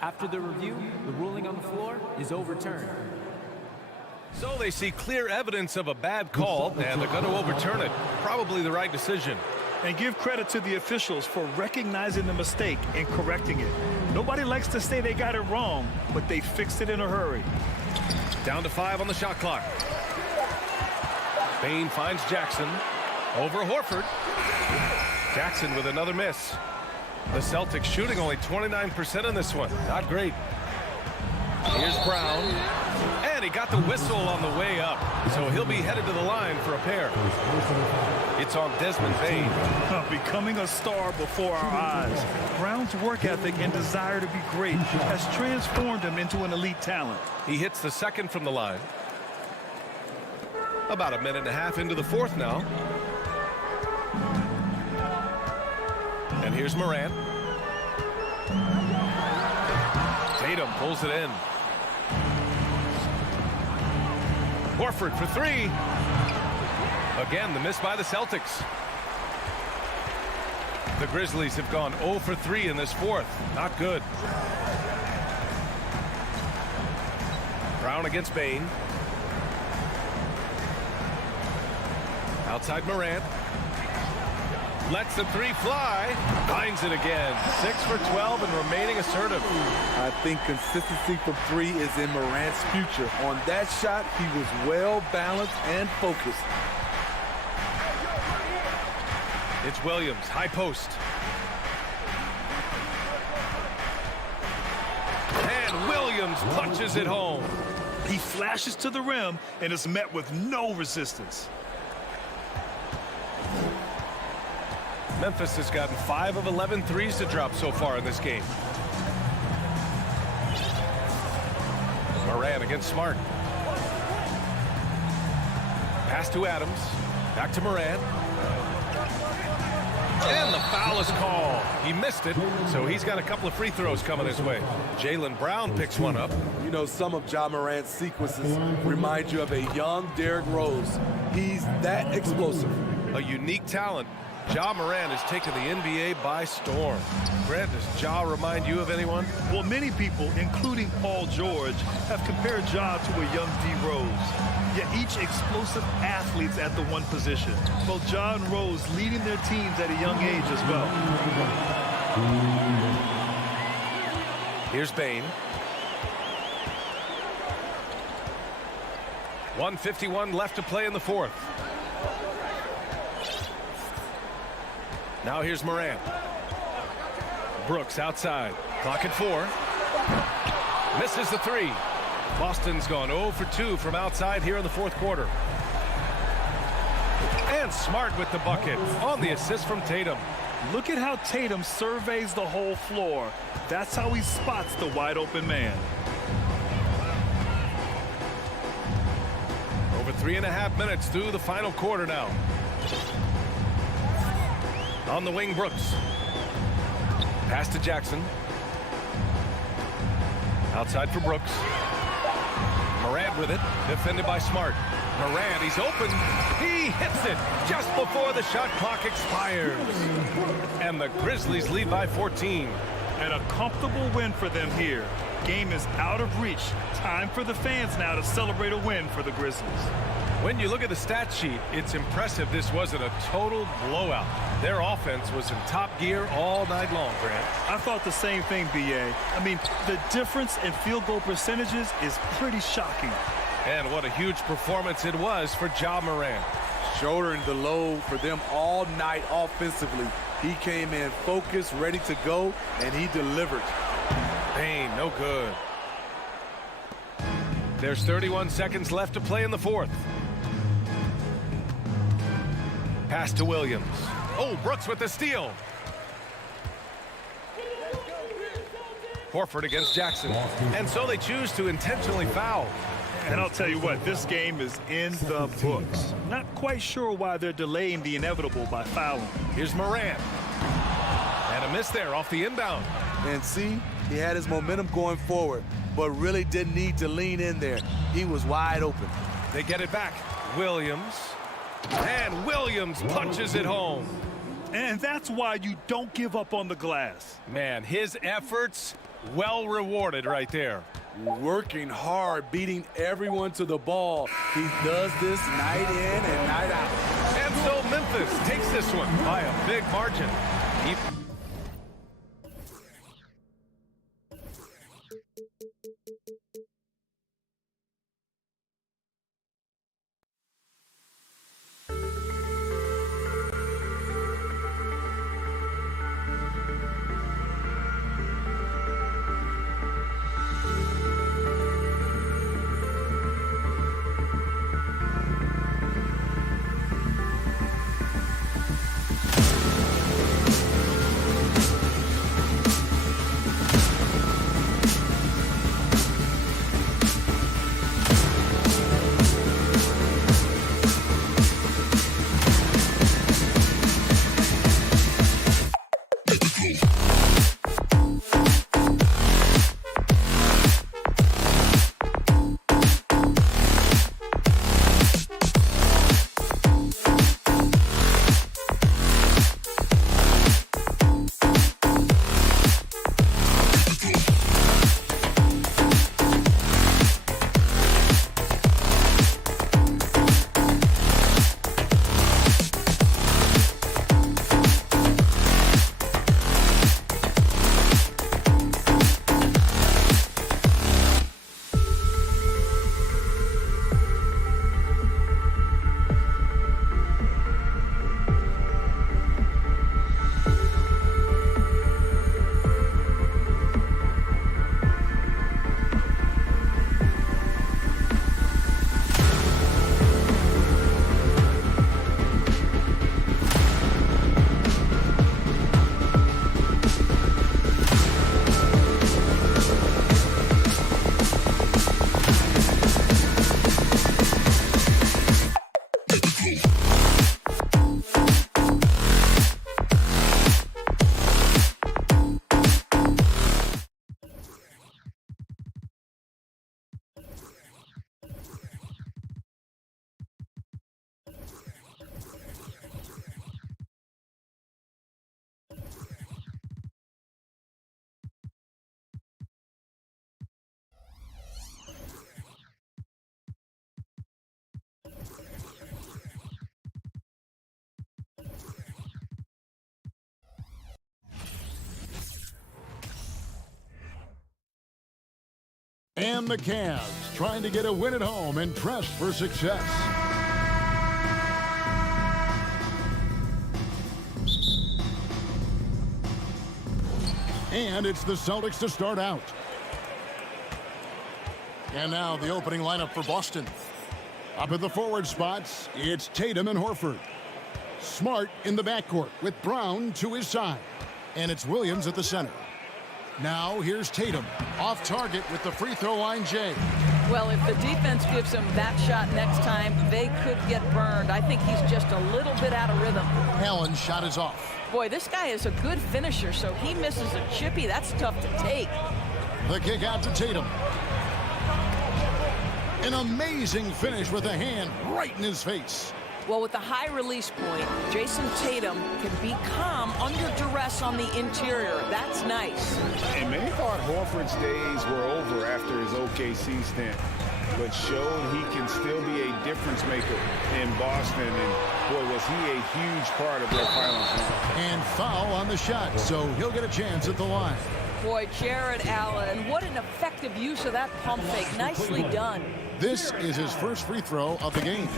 After the review, the ruling on the floor is overturned. So they see clear evidence of a bad call, and they're going to overturn it. Probably the right decision. And give credit to the officials for recognizing the mistake and correcting it. Nobody likes to say they got it wrong, but they fixed it in a hurry. Down to 5 on the shot clock. Bane finds Jackson. Over Horford. Jackson with another miss. The Celtics shooting only 29% in this one. Not great. Here's Brown. And he got the whistle on the way up. So he'll be headed to the line for a pair. It's on Desmond Bane. Becoming a star before our eyes. Brown's work ethic and desire to be great has transformed him into an elite talent. He hits the second from the line. About a minute and a half into the fourth now. And here's Morant. Tatum pulls it in. Horford for 3. Again, the miss by the Celtics. The Grizzlies have gone 0 for 3 in this fourth. Not good. Brown against Bane. Outside Morant. Lets the 3 fly. Finds it again. 6 for 12 and remaining assertive. I think consistency from 3 is in Morant's future. On that shot, he was well balanced and focused. It's Williams, high post. And Williams punches it home. He flashes to the rim and is met with no resistance. Memphis has gotten 5 of 11 threes to drop so far in this game. Morant against Smart. Pass to Adams. Back to Morant. And the foul is called. He missed it, so he's got a couple of free throws coming his way. Jaylen Brown picks one up. You know, some of Ja Morant's sequences remind you of a young Derrick Rose. He's that explosive. A unique talent. Ja Morant has taken the NBA by storm. Grant, does Ja remind you of anyone? Well, many people, including Paul George, have compared Ja to a young D. Rose. Yet each explosive athletes at the one position. Both Ja and Rose leading their teams at a young age as well. Here's Bane. 1:51 left to play in the fourth. Now here's Morant. Brooks outside. Clock at 4. Misses the 3. Boston's gone 0 for 2 from outside here in the fourth quarter. And Smart with the bucket on the assist from Tatum. Look at how Tatum surveys the whole floor. That's how he spots the wide open man. Over 3.5 minutes through the final quarter now. On the wing, Brooks. Pass to Jackson. Outside for Brooks. Morant with it. Defended by Smart. Morant, he's open. He hits it just before the shot clock expires. And the Grizzlies lead by 14. And a comfortable win for them here. Game is out of reach. Time for the fans now to celebrate a win for the Grizzlies. When you look at the stat sheet, it's impressive this wasn't a total blowout. Their offense was in top gear all night long, Grant. I thought the same thing, B.A. I mean, the difference in field goal percentages is pretty shocking. And what a huge performance it was for Ja Morant. Shouldering the load for them all night offensively. He came in focused, ready to go, and he delivered. Bane, no good. There's 31 seconds left to play in the fourth. Pass to Williams. Oh, Brooks with the steal. Horford against Jackson. And so they choose to intentionally foul. And I'll tell you what, this game is in the books. Not quite sure why they're delaying the inevitable by fouling. Here's Morant. And a miss there off the inbound. And see, he had his momentum going forward, but really didn't need to lean in there. He was wide open. They get it back. Williams. And Williams punches it home. And that's why you don't give up on the glass. Man, his efforts well rewarded right there. Working hard, beating everyone to the ball. He does this night in and night out. And so Memphis takes this one by a big margin. And the Cavs trying to get a win at home and dressed for success. And it's the Celtics to start out. And now the opening lineup for Boston. Up at the forward spots, it's Tatum and Horford. Smart in the backcourt with Brown to his side. And it's Williams at the center. Now here's Tatum, off target with the free throw line Jay. Well, if the defense gives him that shot next time, they could get burned. I think he's just a little bit out of rhythm. Allen's shot is off. Boy, this guy is a good finisher, so he misses a chippy. That's tough to take. The kick out to Tatum. An amazing finish with a hand right in his face. Well, with the high release point, Jason Tatum can be calm under duress on the interior. That's nice. And many thought Horford's days were over after his OKC stint, but showed he can still be a difference maker in Boston. And boy, was he a huge part of their finals run. And foul on the shot, so he'll get a chance at the line. Boy, Jared Allen, what an effective use of that pump fake. Nicely done. This is his first free throw of the game.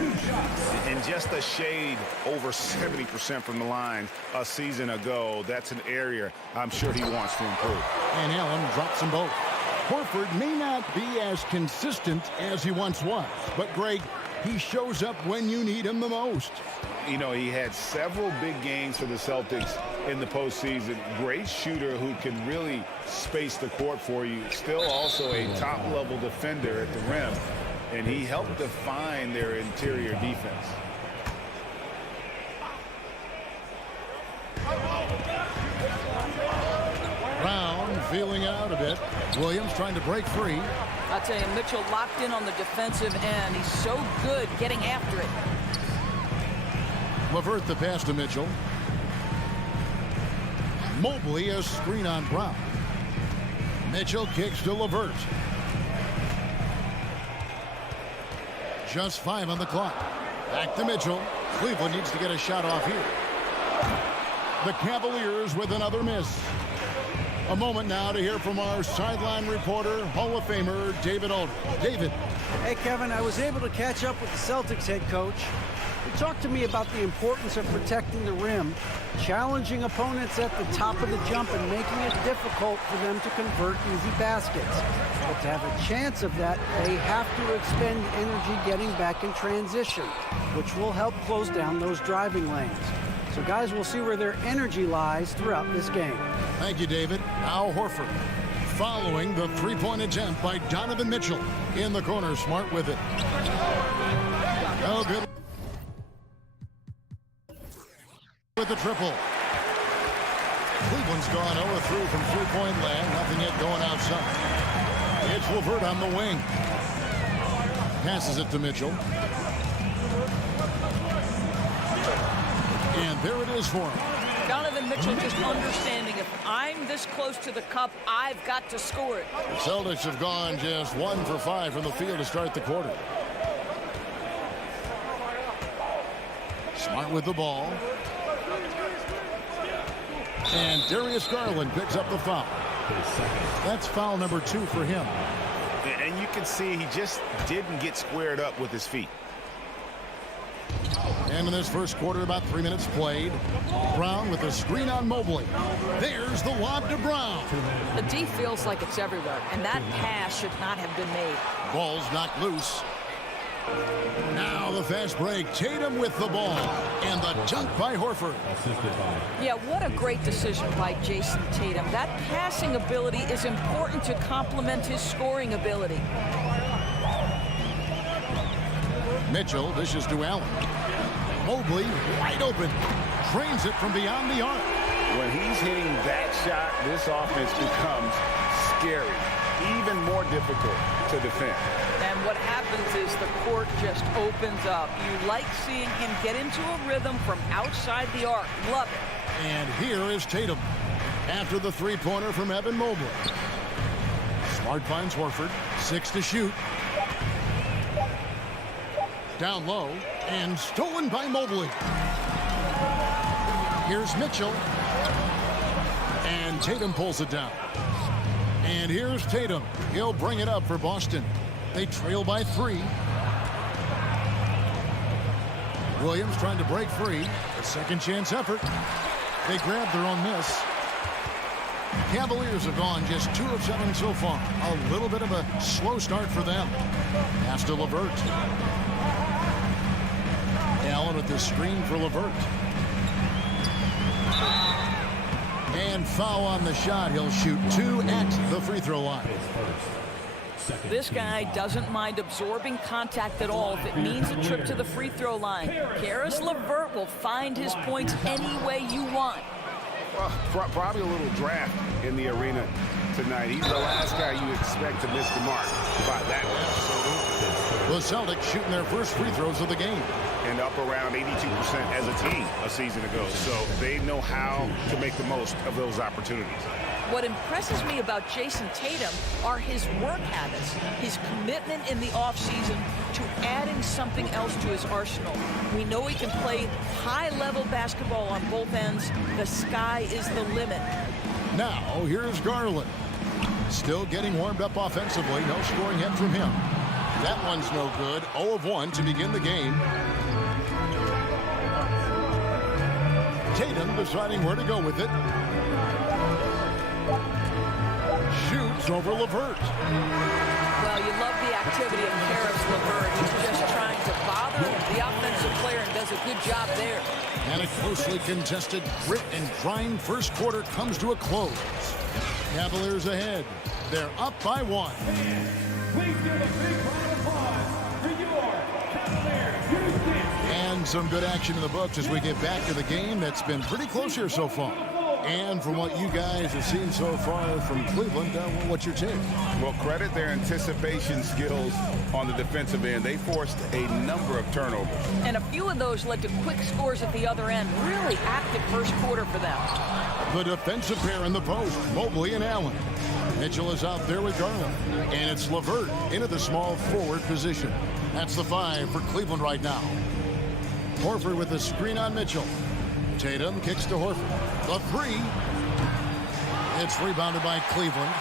And just a shade over 70% from the line a season ago. That's an area I'm sure he wants to improve. And Allen drops them both. Horford may not be as consistent as he once was, but Greg, he shows up when you need him the most. You know, he had several big games for the Celtics in the postseason. Great shooter who can really space the court for you. Still also a top-level defender at the rim. And he helped define their interior defense. Brown feeling out a bit. Williams trying to break free. I'll tell you, Mitchell locked in on the defensive end. He's so good getting after it. LeVert the pass to Mitchell. Mobley a screen on Brown. Mitchell kicks to LeVert. Just 5 on the clock. Back to Mitchell. Cleveland needs to get a shot off here. The Cavaliers with another miss. A moment now to hear from our sideline reporter, Hall of Famer David Aldridge. David. Hey, Kevin, I was able to catch up with the Celtics head coach. He talked to me about the importance of protecting the rim, challenging opponents at the top of the jump, and making it difficult for them to convert easy baskets. But to have a chance of that, they have to expend energy getting back in transition, which will help close down those driving lanes. So, guys, we'll see where their energy lies throughout this game. Thank you, David. Al Horford following the three-point attempt by Donovan Mitchell. In the corner, Smart with it. Oh, good. With the triple. Cleveland's gone 0 through from three-point land. Nothing yet going outside. It's LeVert on the wing. Passes it to Mitchell. And there it is for him. Donovan Mitchell just understanding if I'm this close to the cup, I've got to score it. The Celtics have gone just 1 for 5 from the field to start the quarter. Smart with the ball. And Darius Garland picks up the foul. That's foul number 2 for him. And you can see he just didn't get squared up with his feet. And in this first quarter, about 3 minutes played. Brown with a screen on Mobley. There's the lob to Brown. The D feels like it's everywhere, and that pass should not have been made. Ball's knocked loose. Now the fast break. Tatum with the ball. And the dunk by Horford. Yeah, what a great decision by Jason Tatum. That passing ability is important to complement his scoring ability. Mitchell dishes to Allen. Mobley wide open. Trains it from beyond the arc. When he's hitting that shot, this offense becomes scary. Even more difficult to defend. And what happens is the court just opens up. You like seeing him get into a rhythm from outside the arc. Love it. And here is Tatum after the three-pointer from Evan Mobley. Smart finds Horford. 6 to shoot. Down low and stolen by Mobley. Here's Mitchell. And Tatum pulls it down. And here's Tatum. He'll bring it up for Boston. They trail by 3. Williams trying to break free. A second chance effort. They grab their own miss. Cavaliers have gone just 2 of 7 so far. A little bit of a slow start for them. Pass to LeVert. Allen with the screen for LeVert. And foul on the shot. He'll shoot 2 at the free throw line. This guy doesn't mind absorbing contact at all if it means a trip to the free throw line. Caris LeVert will find his points any way you want. Well, probably a little draft in the arena tonight. He's the last guy you expect to miss the mark by that much. The Celtics shooting their first free throws of the game. And up around 82% as a team a season ago. So they know how to make the most of those opportunities. What impresses me about Jason Tatum are his work habits, his commitment in the offseason to adding something else to his arsenal. We know he can play high-level basketball on both ends. The sky is the limit. Now, here's Garland. Still getting warmed up offensively. No scoring yet from him. That one's no good. 0 of 1 to begin the game. Tatum deciding where to go with it. Shoots over LeVert. Well, you love the activity of Caris LeVert. He's just trying to bother the offensive player and does a good job there. And a closely contested, grit and grind first quarter comes to a close. Cavaliers ahead. They're up by 1. Please give a big round of applause for your Cavaliers. And some good action in the books as we get back to the game that's been pretty close here so far. And from what you guys have seen so far from Cleveland, what's your take? Well, credit their anticipation skills on the defensive end. They forced a number of turnovers. And a few of those led to quick scores at the other end. Really active first quarter for them. The defensive pair in the post, Mobley and Allen. Mitchell is out there with Garland. And it's LeVert into the small forward position. That's the 5 for Cleveland right now. Horford with the screen on Mitchell. Tatum kicks to Horford. The 3. It's rebounded by Cleveland.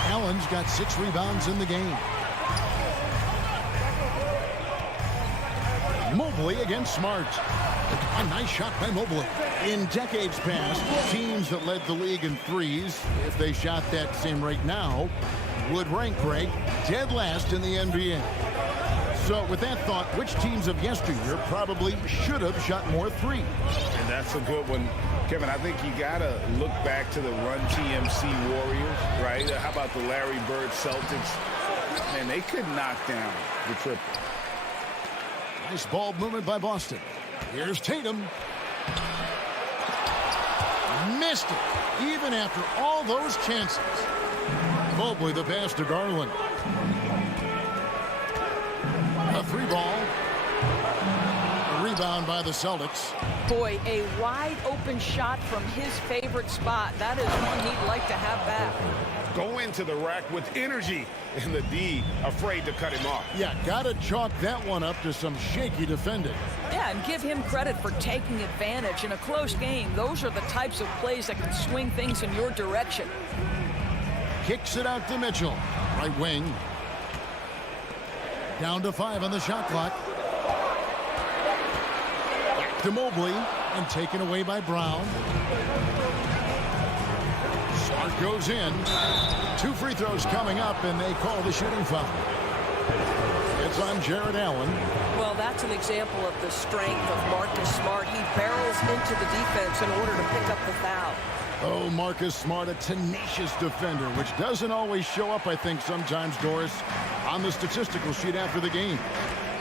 Allen's got 6 rebounds in the game. Mobley against Smart. A nice shot by Mobley. In decades past, teams that led the league in threes, if they shot that same rate now, would rank Greg dead last in the NBA. So with that thought, which teams of yesteryear probably should have shot more threes? And that's a good one. Kevin, I think you got to look back to the Run TMC Warriors, right? How about the Larry Bird Celtics? Man, they could knock down the triple. Nice ball movement by Boston. Here's Tatum. Missed it, even after all those chances. Mobley the pass to Garland. A 3 ball. A rebound by the Celtics. Boy, a wide open shot from his favorite spot. That is one he'd like to have back. Go into the rack with energy, and the D afraid to cut him off. Yeah, gotta chalk that one up to some shaky defending. Yeah, and give him credit for taking advantage in a close game. Those are the types of plays that can swing things in your direction. Kicks it out to Mitchell. Right wing. Down to 5 on the shot clock. Back to Mobley and taken away by Brown. Smart goes in. 2 free throws coming up, and they call the shooting foul. It's on Jared Allen. Well, that's an example of the strength of Marcus Smart. He barrels into the defense in order to pick up the foul. Oh, Marcus Smart, a tenacious defender, which doesn't always show up, I think, sometimes, Doris, on the statistical sheet after the game.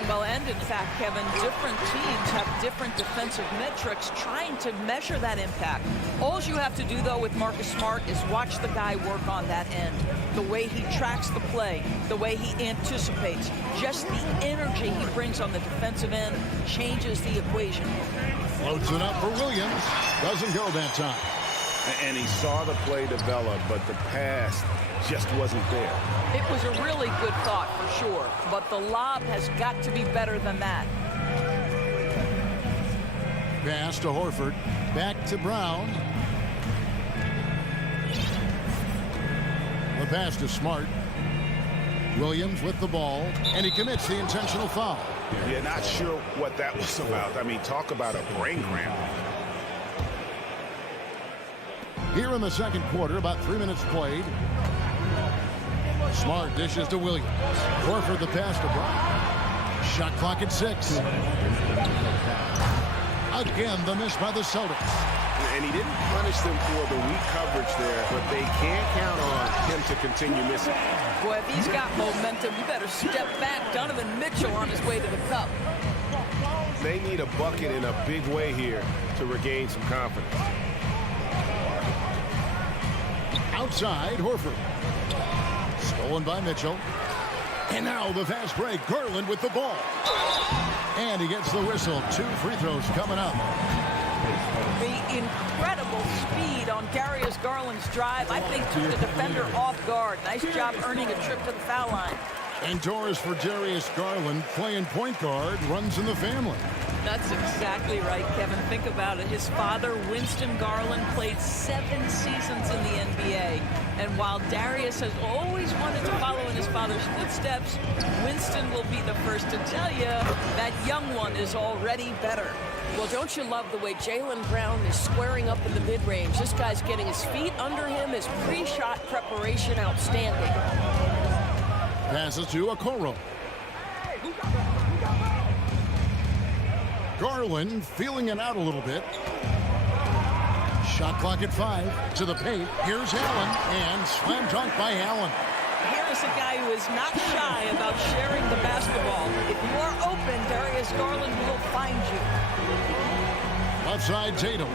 Well, and in fact, Kevin, different teams have different defensive metrics trying to measure that impact. All you have to do, though, with Marcus Smart is watch the guy work on that end. The way he tracks the play, the way he anticipates, just the energy he brings on the defensive end changes the equation. Floats it up for Williams. Doesn't go that time. And he saw the play develop, but the pass just wasn't there. It was a really good thought for sure, but the lob has got to be better than that. Pass to Horford. Back to Brown. pass to Smart. Williams with the ball, and he commits the intentional foul. Yeah, not sure what that was about. I mean, talk about a brain cramp. Here in the second quarter, about 3 minutes played. Smart dishes to Williams. Horford the pass to Brown. Shot clock at 6. Again, the miss by the Celtics. And he didn't punish them for the weak coverage there, but they can't count on him to continue missing. Boy, if he's got momentum, you better step back. Donovan Mitchell on his way to the cup. They need a bucket in a big way here to regain some confidence. Outside, Horford. Stolen by Mitchell. And now the fast break. Garland with the ball. And he gets the whistle. 2 free throws coming up. The incredible speed on Darius Garland's drive, I think, took the defender off guard. Nice job earning a trip to the foul line. And doors for Darius Garland, playing point guard, runs in the family. That's exactly right, Kevin. Think about it. His father, Winston Garland, played 7 seasons in the NBA. And while Darius has always wanted to follow in his father's footsteps, Winston will be the first to tell you that young one is already better. Well, don't you love the way Jaylen Brown is squaring up in the mid-range? This guy's getting his feet under him, his pre-shot preparation outstanding. Passes to Okoro. Garland feeling it out a little bit. Shot clock at 5. To the paint. Here's Allen. And slam dunk by Allen. Here is a guy who is not shy about sharing the basketball. If you are open, Darius Garland will find you. Left side, Tatum.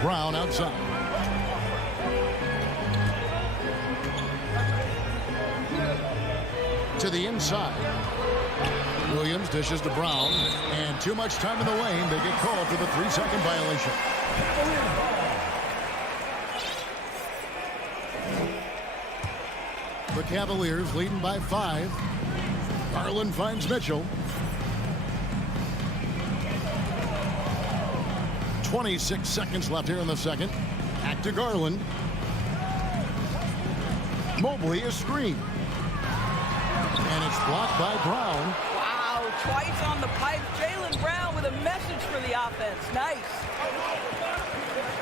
Brown outside. To the inside. Williams dishes to Brown. And too much time in the lane. They get called for the 3-second violation. The Cavaliers leading by 5. Garland finds Mitchell. 26 seconds left here in the second. Back to Garland. Mobley is screened. And it's blocked by Brown. Wow, twice on the pipe. Jaylen Brown with a message for the offense. Nice.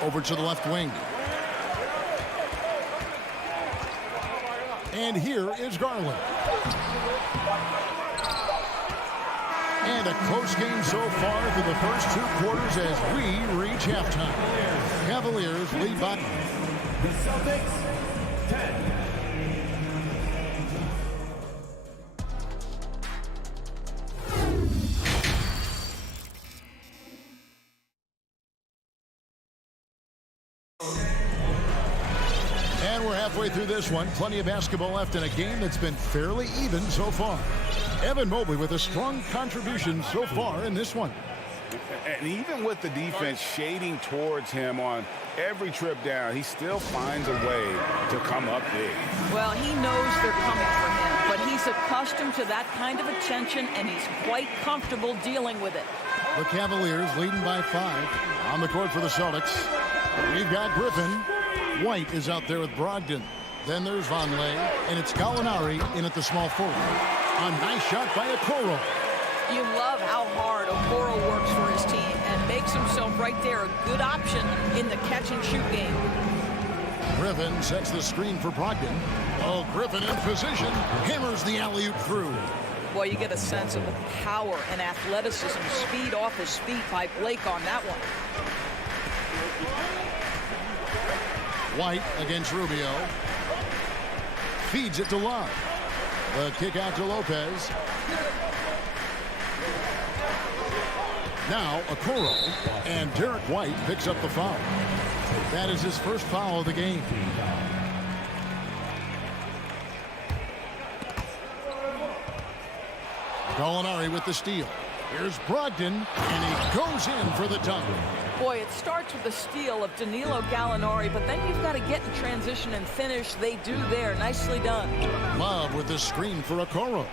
Over to the left wing. And here is Garland. And a close game so far through the first 2 quarters as we reach halftime. Cavaliers lead by. The Celtics, 10. And we're halfway through this one. Plenty of basketball left in a game that's been fairly even so far. Evan Mobley with a strong contribution so far in this one. And even with the defense shading towards him on every trip down, he still finds a way to come up big. Well, he knows they're coming for him, but he's accustomed to that kind of attention, and he's quite comfortable dealing with it. The Cavaliers leading by 5. On the court for the Celtics, we've got Griffin. White is out there with Brogdon. Then there's Vonleh, and it's Gallinari in at the small forward. A nice shot by Okoro. You love how hard Okoro works for his team and makes himself right there a good option in the catch-and-shoot game. Griffin sets the screen for Brogdon. Oh, Griffin in position. Hammers the alley-oop through. Boy, you get a sense of the power and athleticism, speed off his feet by Blake on that one. White against Rubio. Feeds it to Love. The kick out to Lopez. Now Okoro, and Derek White picks up the foul. That is his first foul of the game. Gallinari with the steal. Here's Brogdon, and he goes in for the dunk. Boy, it starts with the steal of Danilo Gallinari, but then you've got to get in transition and finish. They do there. Nicely done. Love with the screen for Okoro.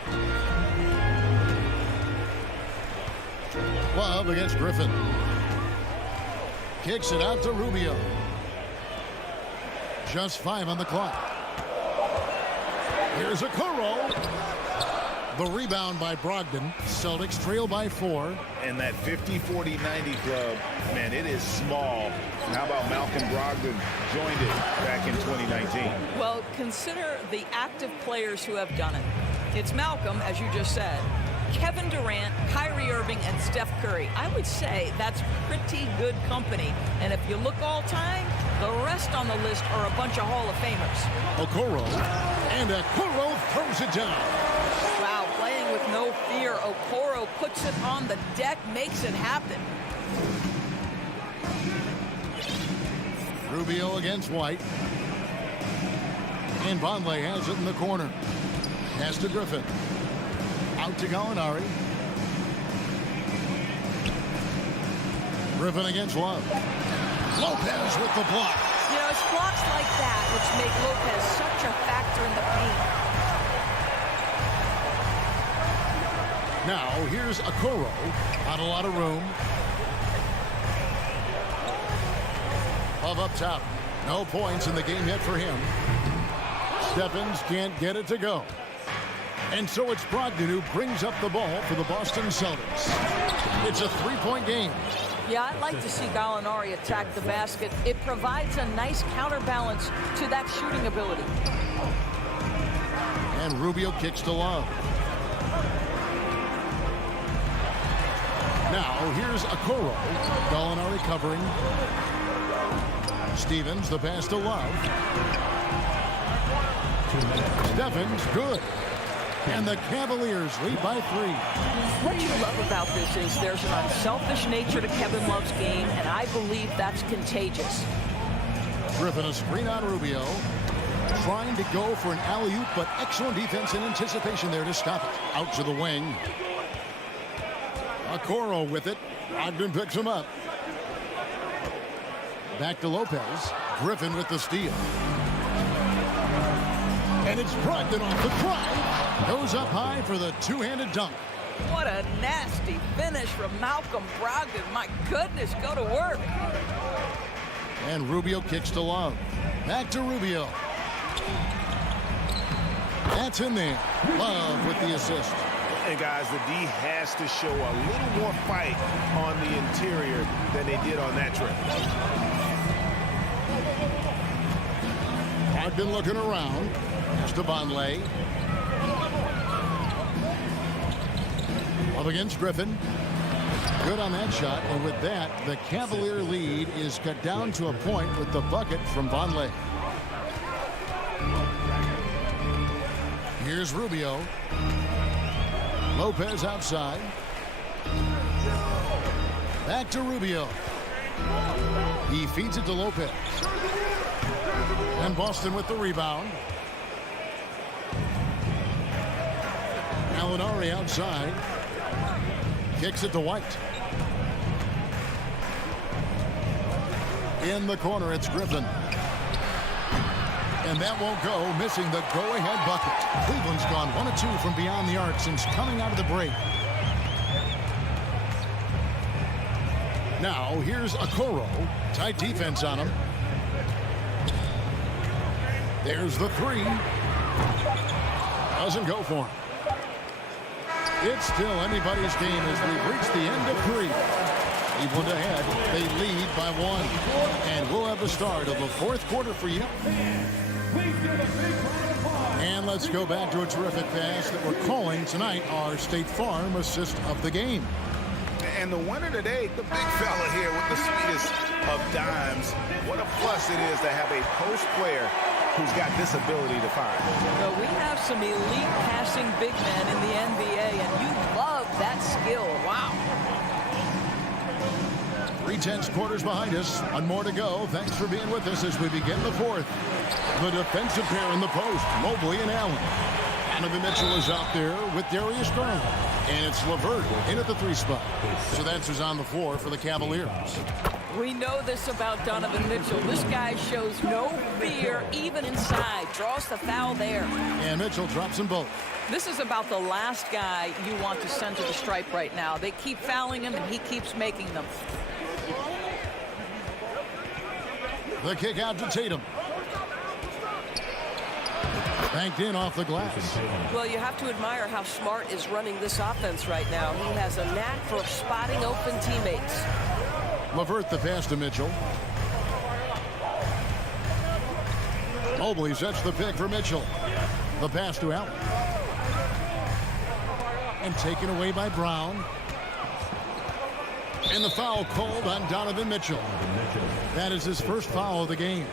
Love against Griffin. Kicks it out to Rubio. Just 5 on the clock. Here's a Kuro. The rebound by Brogdon. Celtics trail by 4. And that 50-40-90 club, man, it is small. And how about Malcolm Brogdon joined it back in 2019? Well, consider the active players who have done it. It's Malcolm, as you just said, Kevin Durant, Kyrie Irving, and Steph Curry. I would say that's pretty good company. And if you look all time, the rest on the list are a bunch of Hall of Famers. Okoro. And Okoro throws it down. Wow, playing with no fear. Okoro puts it on the deck, makes it happen. Rubio against White. And Vonleh has it in the corner. Pass to Griffin. Out to Gallinari. Griffin against Love. Lopez with the block. You know, it's blocks like that which make Lopez such a factor in the paint. Now, here's Okoro. Not a lot of room. Love up top. No points in the game yet for him. Stephens can't get it to go. And so it's Brogdon who brings up the ball for the Boston Celtics. It's a three-point game. Yeah, I'd like to see Gallinari attack the basket. It provides a nice counterbalance to that shooting ability. And Rubio kicks to Love. Now, here's Okoro. Gallinari covering. Stevens, the pass to Love. Stephens, good. And the Cavaliers lead by 3. What you love about this is there's an unselfish nature to Kevin Love's game, and I believe that's contagious. Griffin a screen on Rubio. Trying to go for an alley-oop, but excellent defense and anticipation there to stop it. Out to the wing. Okoro with it. Ogden picks him up. Back to Lopez. Griffin with the steal. And it's Brogdon off the drive. Goes up high for the two-handed dunk. What a nasty finish from Malcolm Brogdon. My goodness, go to work. And Rubio kicks to Love. Back to Rubio. That's in there. Love with the assist. And guys, the D has to show a little more fight on the interior than they did on that trip. Brogdon looking around. That's to Vonleh. Up against Griffin. Good on that shot. And with that, the Cavalier lead is cut down to a point with the bucket from Vonleh. Here's Rubio. Lopez outside. Back to Rubio. He feeds it to Lopez. And Boston with the rebound. Gallinari outside. Kicks it to White. In the corner, it's Griffin. And that won't go, missing the go-ahead bucket. Cleveland's gone 1 of 2 from beyond the arc since coming out of the break. Now, here's Okoro. Tight defense on him. There's the three. Doesn't go for him. It's still anybody's game as we've reached the end of 3. Cleveland ahead. They lead by 1. And we'll have the start of the 4th quarter for you. And let's go back to a terrific pass that we're calling tonight our State Farm assist of the game. And the winner today, the big fella here with the sweetest of dimes. What a plus it is to have a post player who's got this ability to fire. Well, we have some elite passing big men in the NBA, and you love that skill. Wow. 3/10 quarters behind us. 1 more to go. Thanks for being with us as we begin the 4th. The defensive pair in the post, Mobley and Allen. Donovan Mitchell is out there with Darius Garland. And it's LeVert in at the 3 spot. So that's who's on the floor for the Cavaliers. We know this about Donovan Mitchell. This guy shows no fear even inside. Draws the foul there. And Mitchell drops them both. This is about the last guy you want to send to the stripe right now. They keep fouling him, and he keeps making them. The kick out to Tatum. Banked in off the glass. Well, you have to admire how Smart is running this offense right now. He has a knack for spotting open teammates. LeVert the pass to Mitchell. Mobley sets the pick for Mitchell. The pass to Allen. And taken away by Brown. And the foul called on Donovan Mitchell. That is his first foul of the game.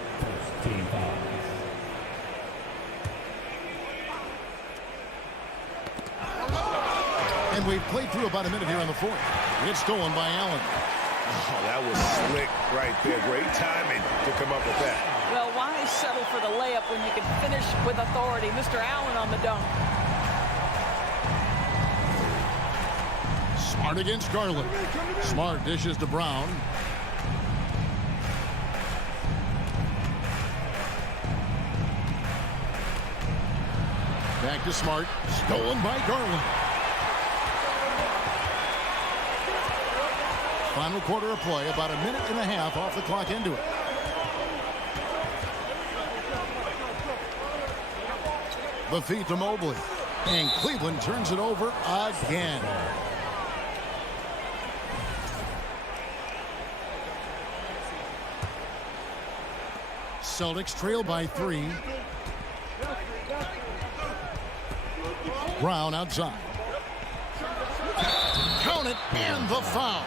And we've played through about a minute here in the fourth. It's stolen by Allen. Oh, that was slick right there. Great timing to come up with that. Well, why settle for the layup when you can finish with authority? Mr. Allen on the dunk. Smart against Garland. Smart dishes to Brown. Back to Smart. Stolen by Garland. Final quarter of play, about a minute and a half off the clock into it. The feed to Mobley. And Cleveland turns it over again. Celtics trail by 3. Brown outside. Count it, and the foul.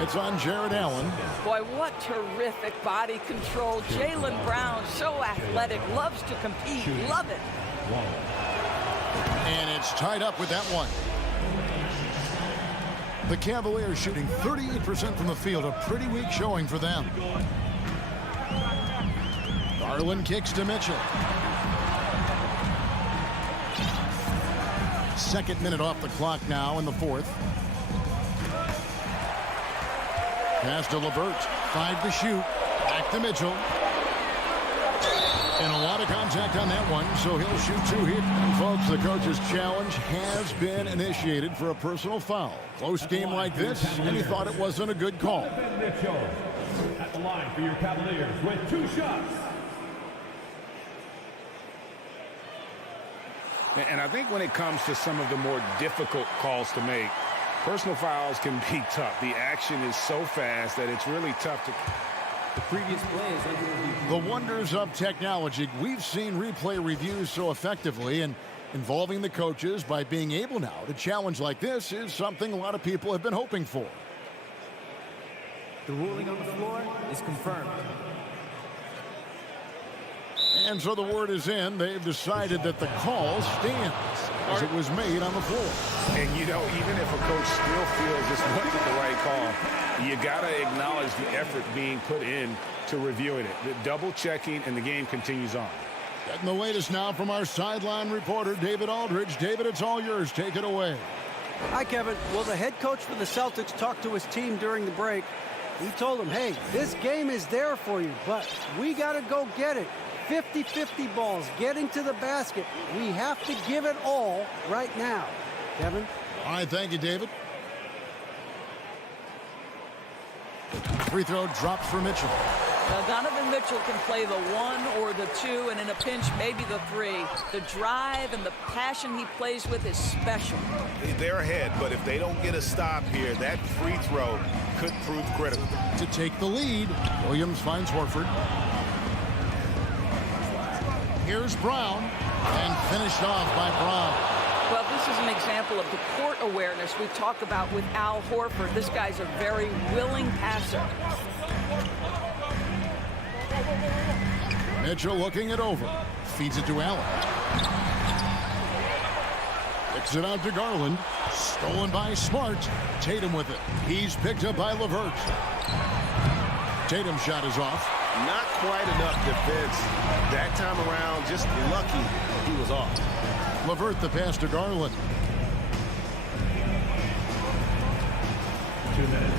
It's on Jared Allen. Boy, what terrific body control. Jaylen Brown, so athletic, loves to compete. Love it. And it's tied up with that one. The Cavaliers shooting 38% from the field. A pretty weak showing for them. Garland kicks to Mitchell. Second minute off the clock now in the fourth. Pass to LeVert. 5 to shoot. Back to Mitchell. And a lot of contact on that one, so he'll shoot 2 here. And folks, the coach's challenge has been initiated for a personal foul. Close game like this, and he thought it wasn't a good call. Mitchell at the line for your Cavaliers with 2 shots. And I think when it comes to some of the more difficult calls to make, personal fouls can be tough. The action is so fast that it's really tough to... The previous play is under review. The wonders of technology. We've seen replay reviews so effectively, and involving the coaches by being able now to challenge like this is something a lot of people have been hoping for. The ruling on the floor is confirmed. And so the word is in. They've decided that the call stands as it was made on the floor. And, you know, even if a coach still feels this wasn't the right call, you got to acknowledge the effort being put in to reviewing it. The double checking, and the game continues on. Getting the latest now from our sideline reporter, David Aldridge. David, it's all yours. Take it away. Hi, Kevin. Well, the head coach for the Celtics talked to his team during the break. He told them, hey, this game is there for you, but we got to go get it. 50-50 balls, getting to the basket. We have to give it all right now. Kevin? All right, thank you, David. Free throw drops for Mitchell. Now, Donovan Mitchell can play the 1 or the 2, and in a pinch, maybe the 3. The drive and the passion he plays with is special. They're ahead, but if they don't get a stop here, that free throw could prove critical. To take the lead, Williams finds Horford. Here's Brown, and finished off by Brown. Well, this is an example of the court awareness we talk about with Al Horford. This guy's a very willing passer. Mitchell looking it over. Feeds it to Allen. Kicks it out to Garland. Stolen by Smart. Tatum with it. He's picked up by LeVert. Tatum's shot is off. Not quite enough defense that time around. Just lucky he was off. LeVert the pass to Garland. 2 minutes.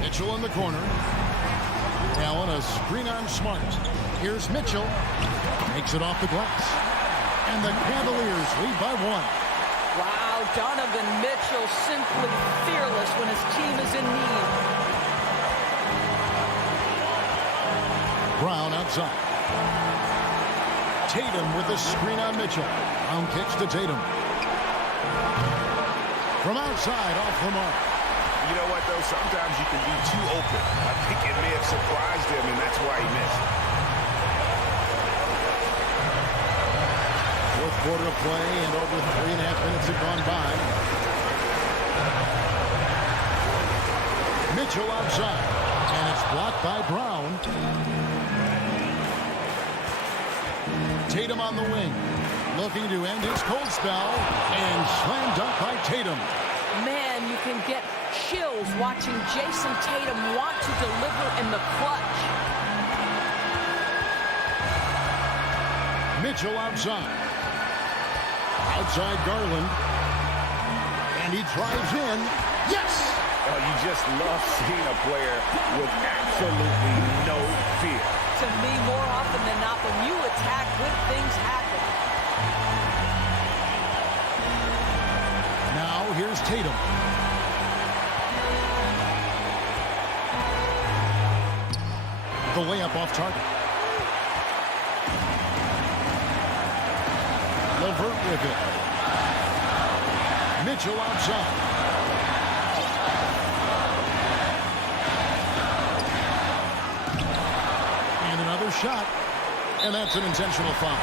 Mitchell in the corner. Allen a screen on Smart. Here's Mitchell. Makes it off the glass. And the Cavaliers lead by 1. Wow, Donovan Mitchell simply fearless when his team is in need. Brown outside. Tatum with the screen on Mitchell. Brown kicks to Tatum. From outside, off the mark. You know what, though? Sometimes you can be too open. I think it may have surprised him, and that's why he missed. Fourth quarter of play, and over 3.5 minutes have gone by. Mitchell outside, and it's blocked by Brown. Tatum on the wing, looking to end his cold spell, and slam dunk by Tatum. Man, you can get chills watching Jason Tatum want to deliver in the clutch. Mitchell outside. Outside Garland. And he drives in. Yes! Oh, you just love seeing a player with absolutely no fear. To me, more often than not, when you attack, good things happen. Now, here's Tatum. The layup off target. Levert with it. Mitchell outside. And another shot. And that's an intentional foul.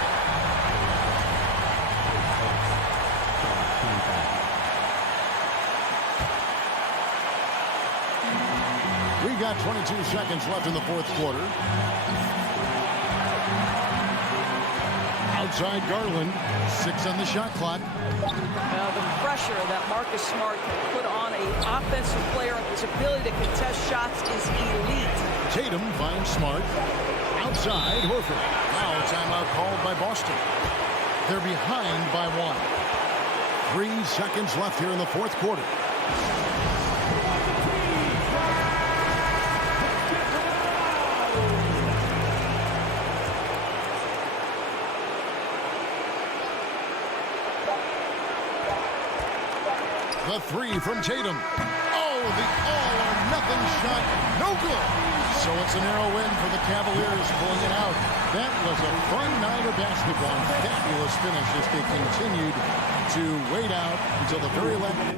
We got 22 seconds left in the fourth quarter. Outside Garland, 6 on the shot clock. Now the pressure that Marcus Smart can put on an offensive player, his ability to contest shots is elite. Tatum finds Smart. Outside, Horford. Now a timeout called by Boston. They're behind by 1. 3 seconds left here in the fourth quarter. The 3 from Tatum. Oh, the all-or-nothing shot. No good. So it's a narrow win for the Cavaliers pulling it out. That was a fun night of basketball. Fabulous finish as they continued to wait out until the very last.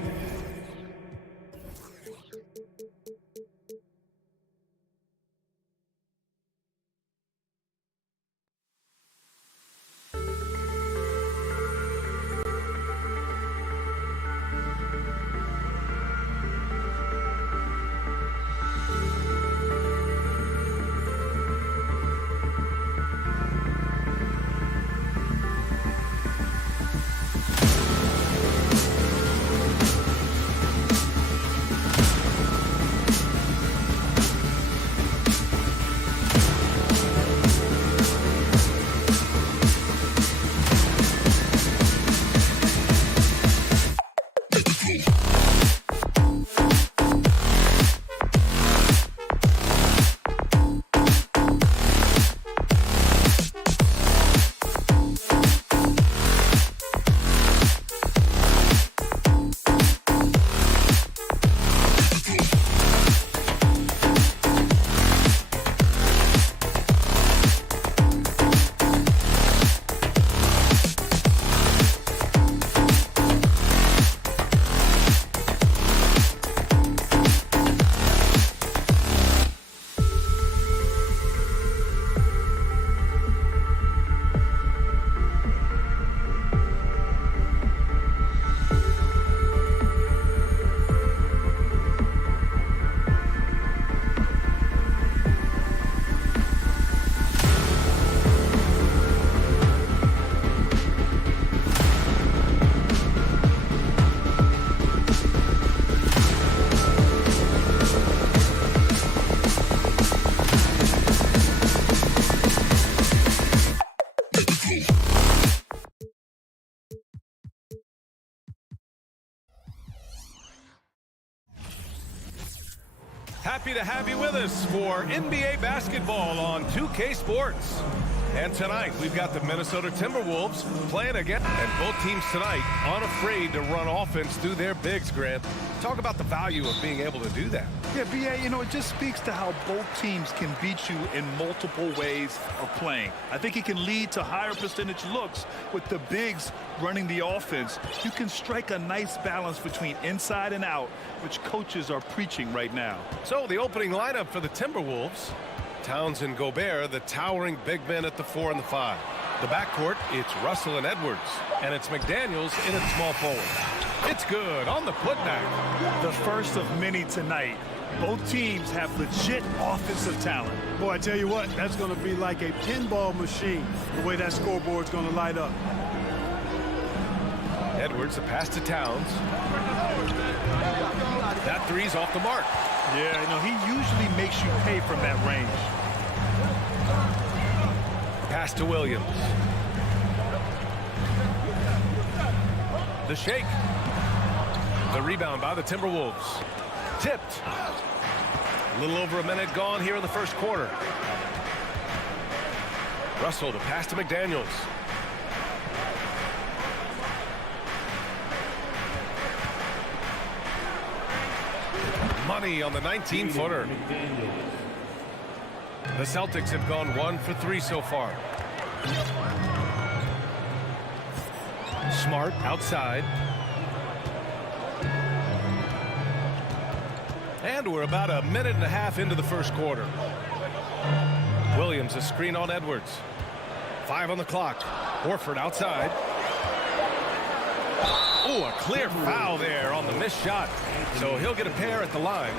Happy to have you with us for NBA basketball on 2K Sports. And tonight, we've got the Minnesota Timberwolves playing again. And both teams tonight unafraid to run offense through their bigs, Grant. Talk about the value of being able to do that. Yeah, B.A., you know, it just speaks to how both teams can beat you in multiple ways of playing. I think it can lead to higher percentage looks with the bigs running the offense. You can strike a nice balance between inside and out, which coaches are preaching right now. So the opening lineup for the Timberwolves. Towns and Gobert, the towering big men at the 4 and the 5. The backcourt, it's Russell and Edwards. And it's McDaniels in at small forward. It's good on the putback. The first of many tonight. Both teams have legit offensive talent. Boy, I tell you what, that's going to be like a pinball machine, the way that scoreboard's going to light up. Edwards, the pass to Towns. That three's off the mark. Yeah, you know, he usually makes you pay from that range. Pass to Williams. The shake. The rebound by the Timberwolves. Tipped. A little over a minute gone here in the first quarter. Russell to pass to McDaniels. Money on the 19-footer. The Celtics have gone 1 for 3 so far. Smart outside. And we're about a minute and a half into the first quarter. Williams, a screen on Edwards. 5 on the clock. Horford outside. Oh, a clear foul there on the missed shot. So he'll get a pair at the line.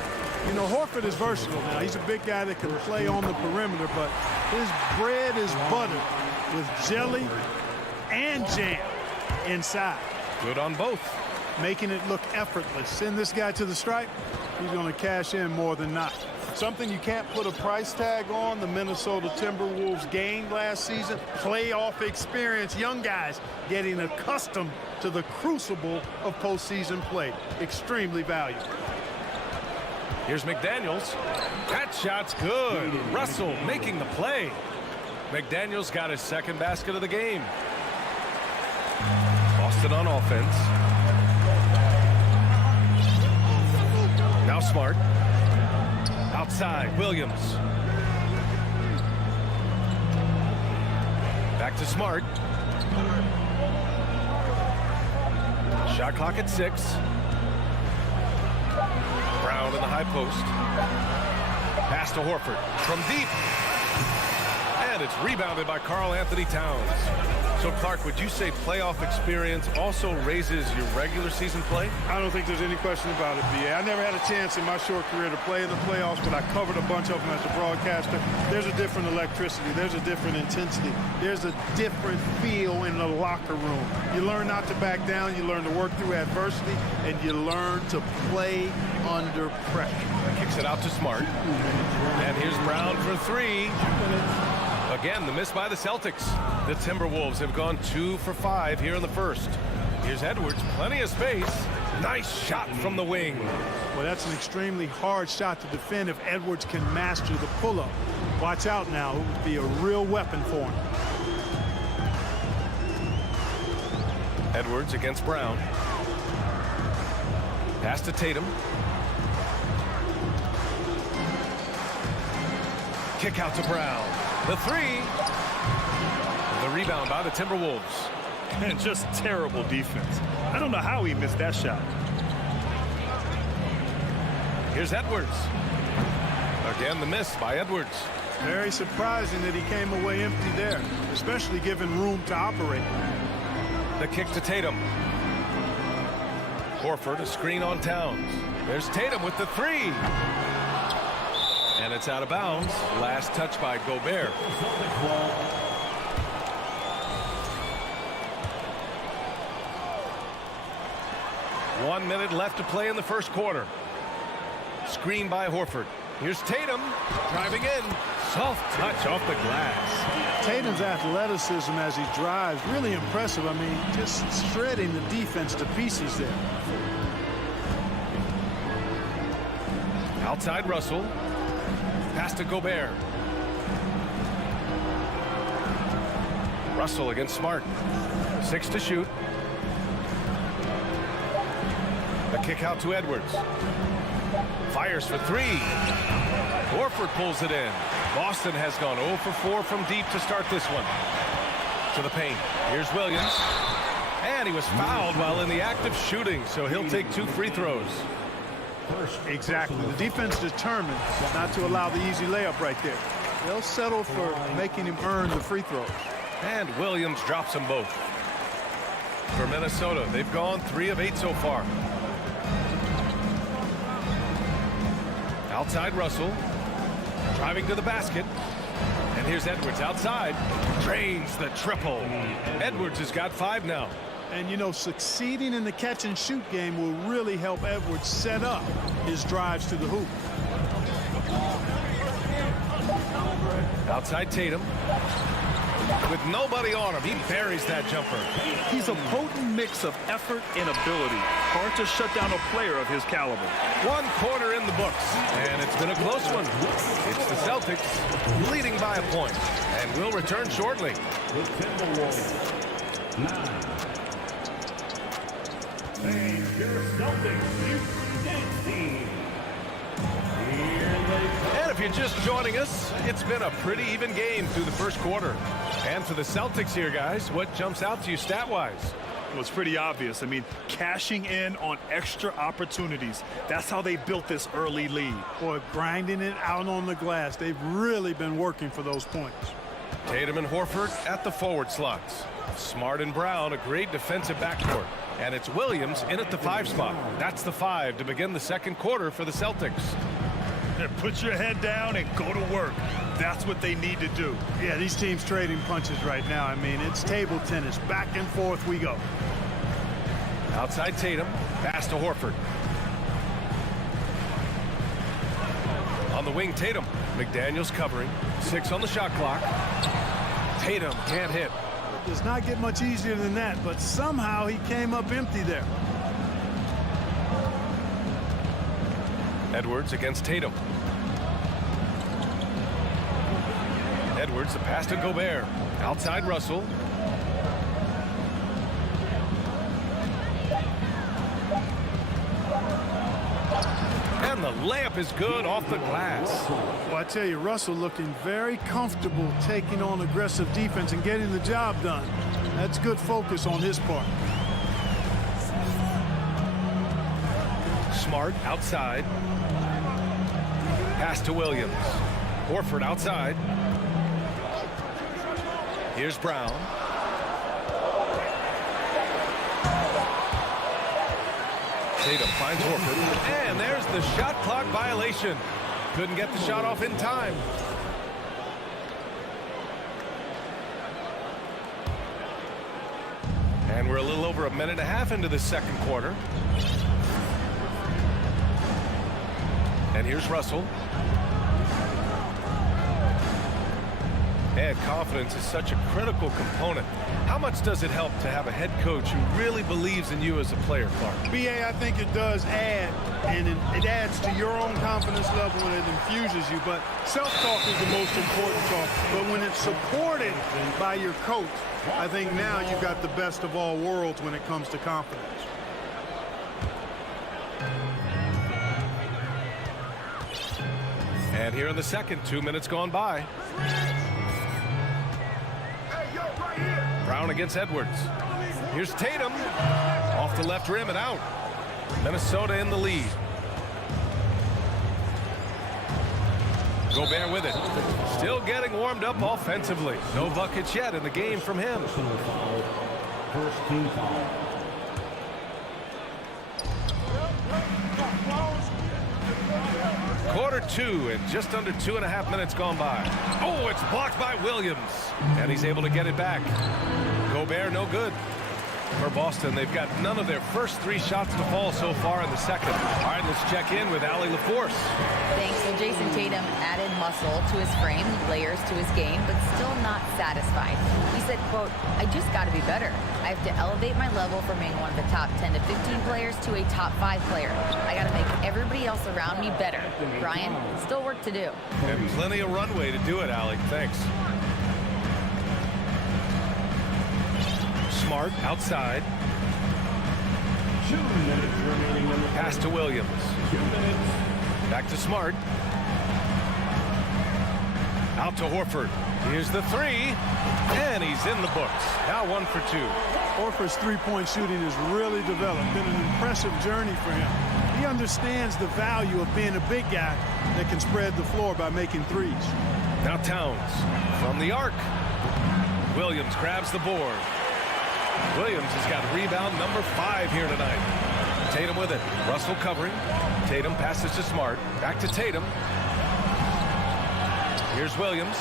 You know, Horford is versatile now. He's a big guy that can play on the perimeter, but his bread is buttered with jelly and jam inside. Good on both. Making it look effortless. Send this guy to the stripe, he's going to cash in more than not. Something you can't put a price tag on, the Minnesota Timberwolves gained last season. Playoff experience, young guys getting accustomed to the crucible of postseason play. Extremely valuable. Here's McDaniels. That shot's good. Russell making the play. McDaniels got his second basket of the game. Boston on offense. Now Smart. Outside, Williams. Back to Smart. Shot clock at 6. Brown in the high post. Pass to Horford from deep. And it's rebounded by Karl-Anthony Towns. So, Clark, would you say playoff experience also raises your regular season play? I don't think there's any question about it, B.A. I never had a chance in my short career to play in the playoffs, but I covered a bunch of them as a broadcaster. There's a different electricity. There's a different intensity. There's a different feel in the locker room. You learn not to back down. You learn to work through adversity, and you learn to play under pressure. Kicks it out to Smart. And here's Brown for 3. Again, the miss by the Celtics. The Timberwolves have gone 2 for 5 here in the first. Here's Edwards, plenty of space. Nice shot from the wing. Well, that's an extremely hard shot to defend if Edwards can master the pull-up. Watch out now. It would be a real weapon for him. Edwards against Brown. Pass to Tatum. Kick out to Brown. The 3. The rebound by the Timberwolves. And just terrible defense. I don't know how he missed that shot. Here's Edwards. Again, the miss by Edwards. Very surprising that he came away empty there, especially given room to operate. The kick to Tatum. Horford, a screen on Towns. There's Tatum with the 3. And it's out of bounds. Last touch by Gobert. 1 minute left to play in the first quarter. Screen by Horford. Here's Tatum driving in. Soft touch off the glass. Tatum's athleticism as he drives, really impressive. I mean, just shredding the defense to pieces there. Outside Russell. Pass to Gobert. Russell against Smart. 6 to shoot. The kick out to Edwards. Fires for 3. Horford pulls it in. Boston has gone 0 for 4 from deep to start this one. To the paint. Here's Williams. And he was fouled while in the act of shooting, so he'll take 2 free throws. Exactly. The defense determined not to allow the easy layup right there. They'll settle for making him earn the free throws. And Williams drops them both. For Minnesota, they've gone 3 of 8 so far. Outside Russell. Driving to the basket. And here's Edwards outside. Drains the triple. Edwards has got 5 now. And, you know, succeeding in the catch-and-shoot game will really help Edwards set up his drives to the hoop. Outside Tatum. With nobody on him, he buries that jumper. He's a potent mix of effort and ability. Hard to shut down a player of his caliber. 1 quarter in the books, and it's been a close one. It's the Celtics leading by a point, and we'll return shortly. The Timberwolves. 9. And your Celtics, 16. And if you're just joining us, it's been a pretty even game through the first quarter. And for the Celtics here, guys, what jumps out to you stat-wise? Well, it's pretty obvious. I mean, cashing in on extra opportunities. That's how they built this early lead. Boy, grinding it out on the glass. They've really been working for those points. Tatum and Horford at the forward slots. Smart and Brown, a great defensive backcourt. And it's Williams in at the 5 spot. That's the 5 to begin the second quarter for the Celtics. Put your head down and go to work. That's what they need to do. Yeah, these teams trading punches right now. I mean, it's table tennis. Back and forth we go. Outside Tatum. Pass to Horford. On the wing, Tatum. McDaniels covering. 6 on the shot clock. Tatum can't hit. It does not get much easier than that, but somehow he came up empty there. Edwards against Tatum. Edwards, the pass to Gobert. Outside Russell. And the layup is good off the glass. Well, I tell you, Russell looking very comfortable taking on aggressive defense and getting the job done. That's good focus on his part. Smart outside. Pass to Williams. Horford outside. Here's Brown. Tatum finds Horford. And there's the shot clock violation. Couldn't get the shot off in time. And we're a little over a minute and a half into the second quarter. And here's Russell. And confidence is such a critical component. How much does it help to have a head coach who really believes in you as a player, Clark? BA, I think it does add, and it adds to your own confidence level and it infuses you. But self-talk is the most important talk. But when it's supported by your coach, I think now you've got the best of all worlds when it comes to confidence. And here in the second, 2 minutes gone by. Brown against Edwards. Here's Tatum. Off the left rim and out. Minnesota in the lead. Gobert with it. Still getting warmed up offensively. No buckets yet in the game from him. First team foul. Quarter 2 and just under 2.5 minutes gone by. Oh, it's blocked by Williams. And he's able to get it back. Gobert no good. For Boston, they've got none of their first 3 shots to fall so far in the second. All right, let's check in with Allie LaForce. Thanks. So Jason Tatum added muscle to his frame, layers to his game, but still not satisfied. He said, quote, "I just got to be better. I have to elevate my level from being one of the top 10 to 15 players to a top 5 player. I got to make everybody else around me better. Brian, still work to do." And plenty of runway to do it, Allie. Thanks. Smart outside. 2 minutes remaining. Pass to Williams. 2 minutes. Back to Smart. Out to Horford. Here's the three. And he's in the books. Now 1 for 2. Horford's three-point shooting has really developed. Been an impressive journey for him. He understands the value of being a big guy that can spread the floor by making threes. Now Towns from the arc. Williams grabs the board. Williams has got rebound number 5 here tonight. Tatum with it. Russell covering. Tatum passes to Smart. Back to Tatum. Here's Williams.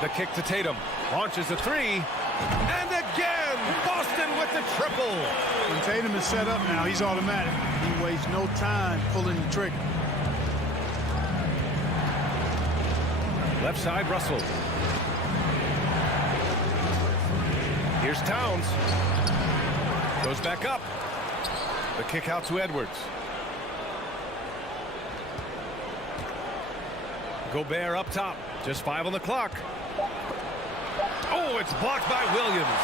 The kick to Tatum. Launches a three. And again, Boston with the triple. When Tatum is set up now, he's automatic. He wastes no time pulling the trigger. Left side, Russell. Here's Towns. Goes back up. The kick out to Edwards. Gobert up top. Just 5 on the clock. Oh, it's blocked by Williams.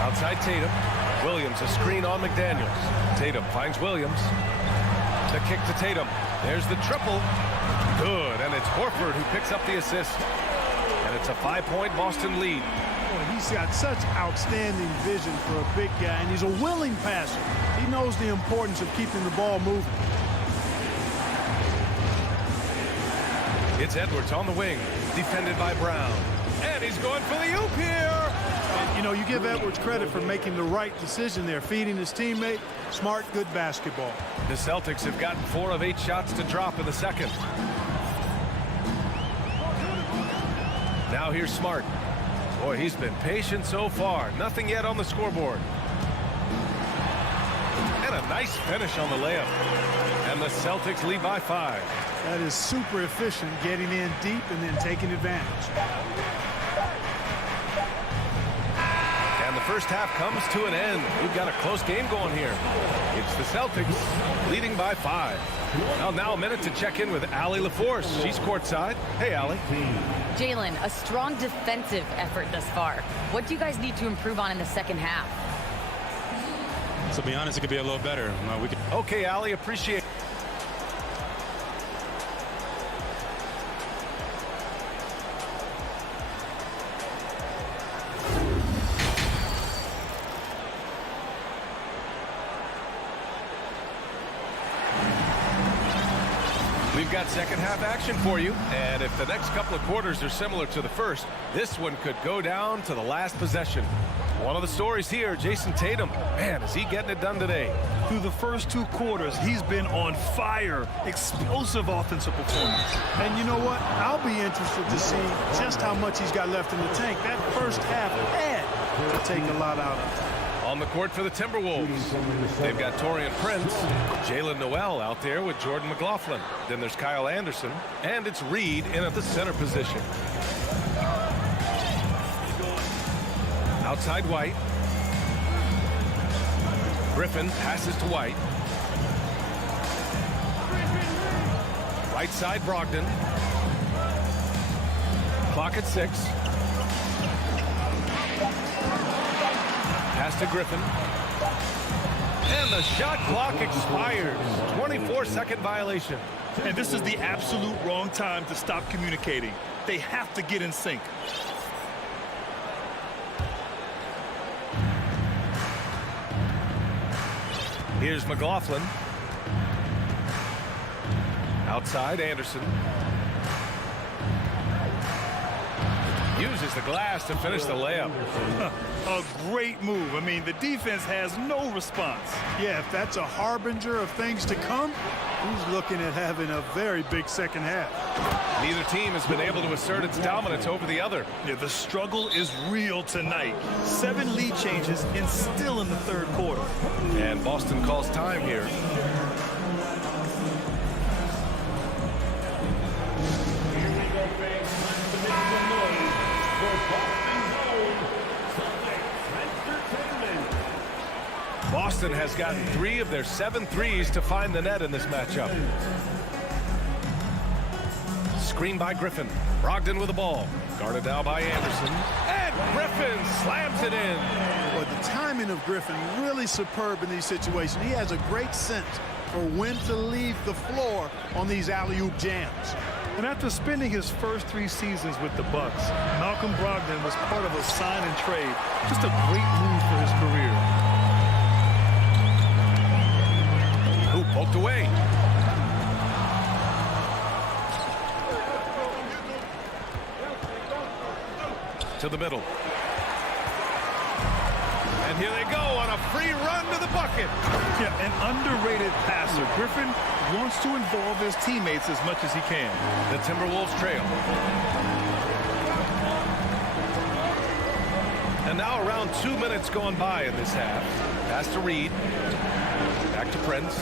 Outside Tatum. Williams, a screen on McDaniels. Tatum finds Williams. The kick to Tatum. There's the triple. Good, and it's Horford who picks up the assist. And it's a 5-point Boston lead. Boy, he's got such outstanding vision for a big guy, and he's a willing passer. He knows the importance of keeping the ball moving. It's Edwards on the wing, defended by Brown. And he's going for the oop here. And, you know, you give Edwards credit for making the right decision there, feeding his teammate. Smart, good basketball. The Celtics have gotten 4 of 8 shots to drop in the second. Now here's Smart. Boy, he's been patient so far. Nothing yet on the scoreboard. And a nice finish on the layup. And the Celtics lead by 5. That is super efficient, getting in deep and then taking advantage. And the first half comes to an end. We've got a close game going here. It's the Celtics leading by 5. Well, now a minute to check in with Allie LaForce. She's courtside. Hey, Allie. Jalen, a strong defensive effort thus far. What do you guys need to improve on in the second half? To be honest, it could be a little better. Okay, Allie, appreciate it. We've got second half action for you, and if the next couple of quarters are similar to the first, this one could go down to the last possession. One of the stories here, Jason Tatum. Man, is he getting it done today? Through the first 2 quarters, he's been on fire. Explosive offensive performance. And you know what? I'll be interested to see just how much he's got left in the tank. That first half had to take a lot out of it. On the court for the Timberwolves, they've got Taurean Prince, Jalen Noel out there with Jordan McLaughlin. Then there's Kyle Anderson, and it's Reed in at the center position. Outside White. Griffin passes to White. Right side Brogdon. Clock at 6. Pass to Griffin. And the shot clock expires. 24-second violation. And this is the absolute wrong time to stop communicating. They have to get in sync. Here's McLaughlin. Outside Anderson. Uses the glass to finish the layup. A great move. I mean, the defense has no response. Yeah, if that's a harbinger of things to come, he's looking at having a very big second half. Neither team has been able to assert its dominance over the other. Yeah, the struggle is real tonight. 7 lead changes and still in the third quarter. And Boston calls time here. Boston has gotten 3 of their 7 threes to find the net in this matchup. Screen by Griffin. Brogdon with the ball. Guarded now by Anderson. And Griffin slams it in. Well, the timing of Griffin really superb in these situations. He has a great sense for when to leave the floor on these alley-oop jams. And after spending his first 3 seasons with the Bucks, Malcolm Brogdon was part of a sign and trade. Just a great move for his career. Who poked away. To the middle. And here they go on a free run to the bucket. Yeah, an underrated passer. Griffin wants to involve his teammates as much as he can. The Timberwolves trail. And now around 2 minutes gone by in this half. Pass to Reed. Back to Prince.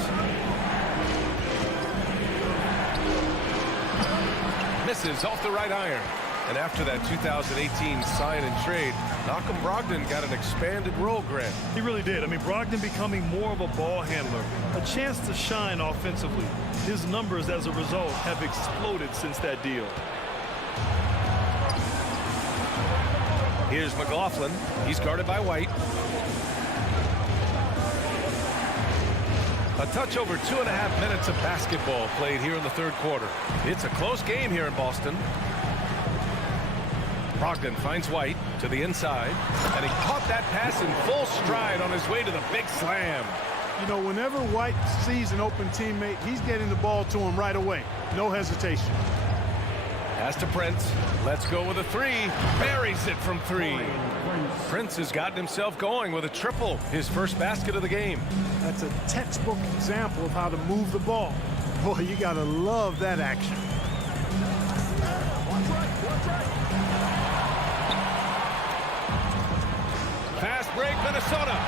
Misses off the right iron. And after that 2018 sign and trade, Malcolm Brogdon got an expanded role, Grant. He really did. I mean, Brogdon becoming more of a ball handler, a chance to shine offensively. His numbers as a result have exploded since that deal. Here's McLaughlin. He's guarded by White. A touch over 2.5 minutes of basketball played here in the third quarter. It's a close game here in Boston. Brogdon finds White to the inside, and he caught that pass in full stride on his way to the big slam. You know, whenever White sees an open teammate, he's getting the ball to him right away. No hesitation. Pass to Prince. Let's go with a 3. Buries it from 3. Prince has gotten himself going with a triple, his first basket of the game. That's a textbook example of how to move the ball. Boy, you got to love that action. Fast break, Minnesota.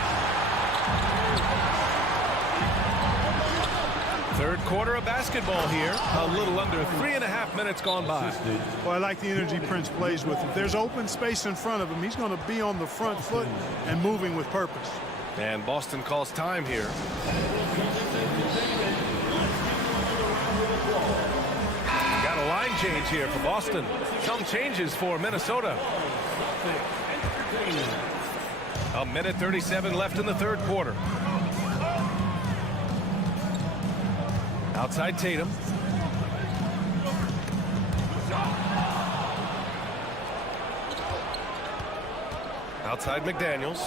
Third quarter of basketball here. A little under 3.5 minutes gone by. Well, I like the energy Prince plays with. If there's open space in front of him, he's going to be on the front foot and moving with purpose. And Boston calls time here. Got a line change here for Boston. Some changes for Minnesota. A minute 37 left in the third quarter. Outside Tatum. Outside McDaniels.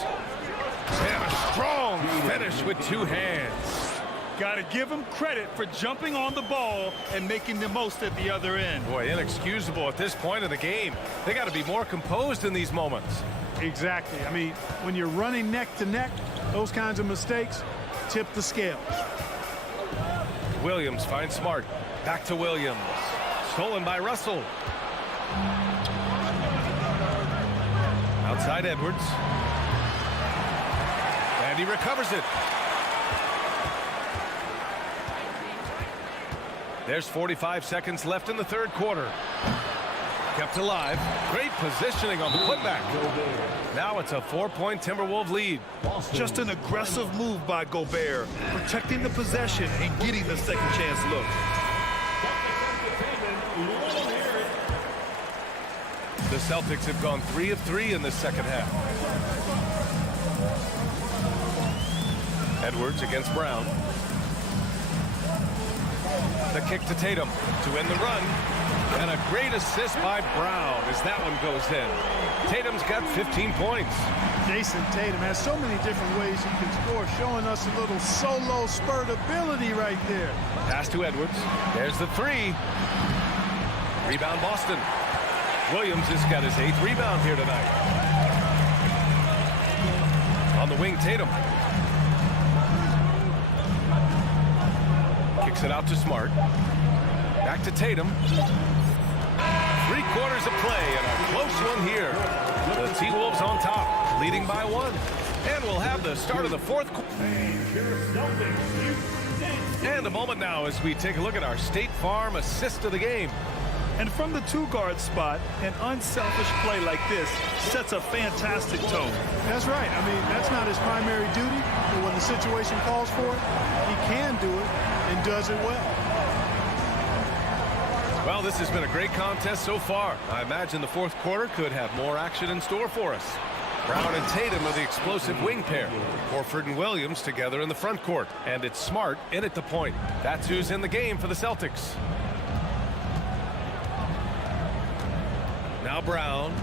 And a strong finish with 2 hands. Got to give him credit for jumping on the ball and making the most at the other end. Boy, inexcusable at this point in the game. They got to be more composed in these moments. Exactly. I mean, when you're running neck to neck, those kinds of mistakes tip the scales. Williams finds Smart. Back to Williams. Stolen by Russell. Outside Edwards. And he recovers it. There's 45 seconds left in the third quarter. Kept alive. Great positioning on the putback. Now it's a 4-point Timberwolves lead. Just an aggressive move by Gobert, protecting the possession and getting the second chance look. The Celtics have gone 3 of 3 in the second half. Edwards against Brown. The kick to Tatum to end the run. And a great assist by Brown as that one goes in. Tatum's got 15 points. Jason Tatum has so many different ways he can score, showing us a little solo spurt ability right there. Pass to Edwards. There's the 3. Rebound Boston. Williams has got his 8th rebound here tonight. On the wing, Tatum. Kicks it out to Smart. Back to Tatum. 3/4 of play and a close one here. The T-Wolves on top, leading by 1. And we'll have the start of the fourth quarter. And a moment now as we take a look at our State Farm assist of the game. And from the 2-guard spot, an unselfish play like this sets a fantastic tone. That's right. I mean, that's not his primary duty, but when the situation calls for it, he can do it and does it well. Well, this has been a great contest so far. I imagine the fourth quarter could have more action in store for us. Brown and Tatum are the explosive wing pair. Horford and Williams together in the front court. And it's Smart in at the point. That's who's in the game for the Celtics. Now Brown.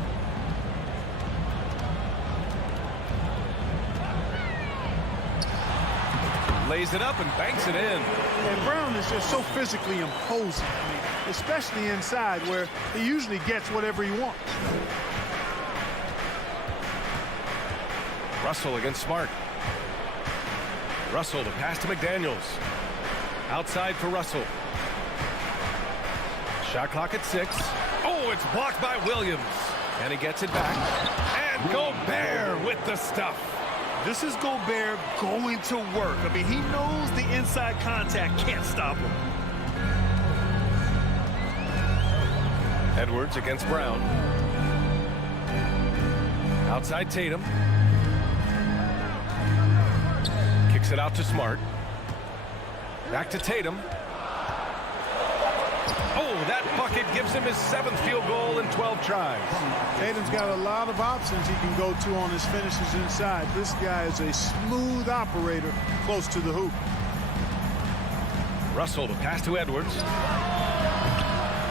Lays it up and banks it in. And Brown is just so physically imposing. I mean, especially inside where he usually gets whatever he wants. Russell against Smart. Russell the pass to McDaniels. Outside for Russell. Shot clock at 6. Oh, it's blocked by Williams. And he gets it back. And Gobert with the stuff. This is Gobert going to work. I mean, he knows the inside contact can't stop him. Edwards against Brown. Outside Tatum. Kicks it out to Smart. Back to Tatum. Oh, that bucket gives him his 7th field goal in 12 tries. Tatum's got a lot of options he can go to on his finishes inside. This guy is a smooth operator close to the hoop. Russell the pass to Edwards.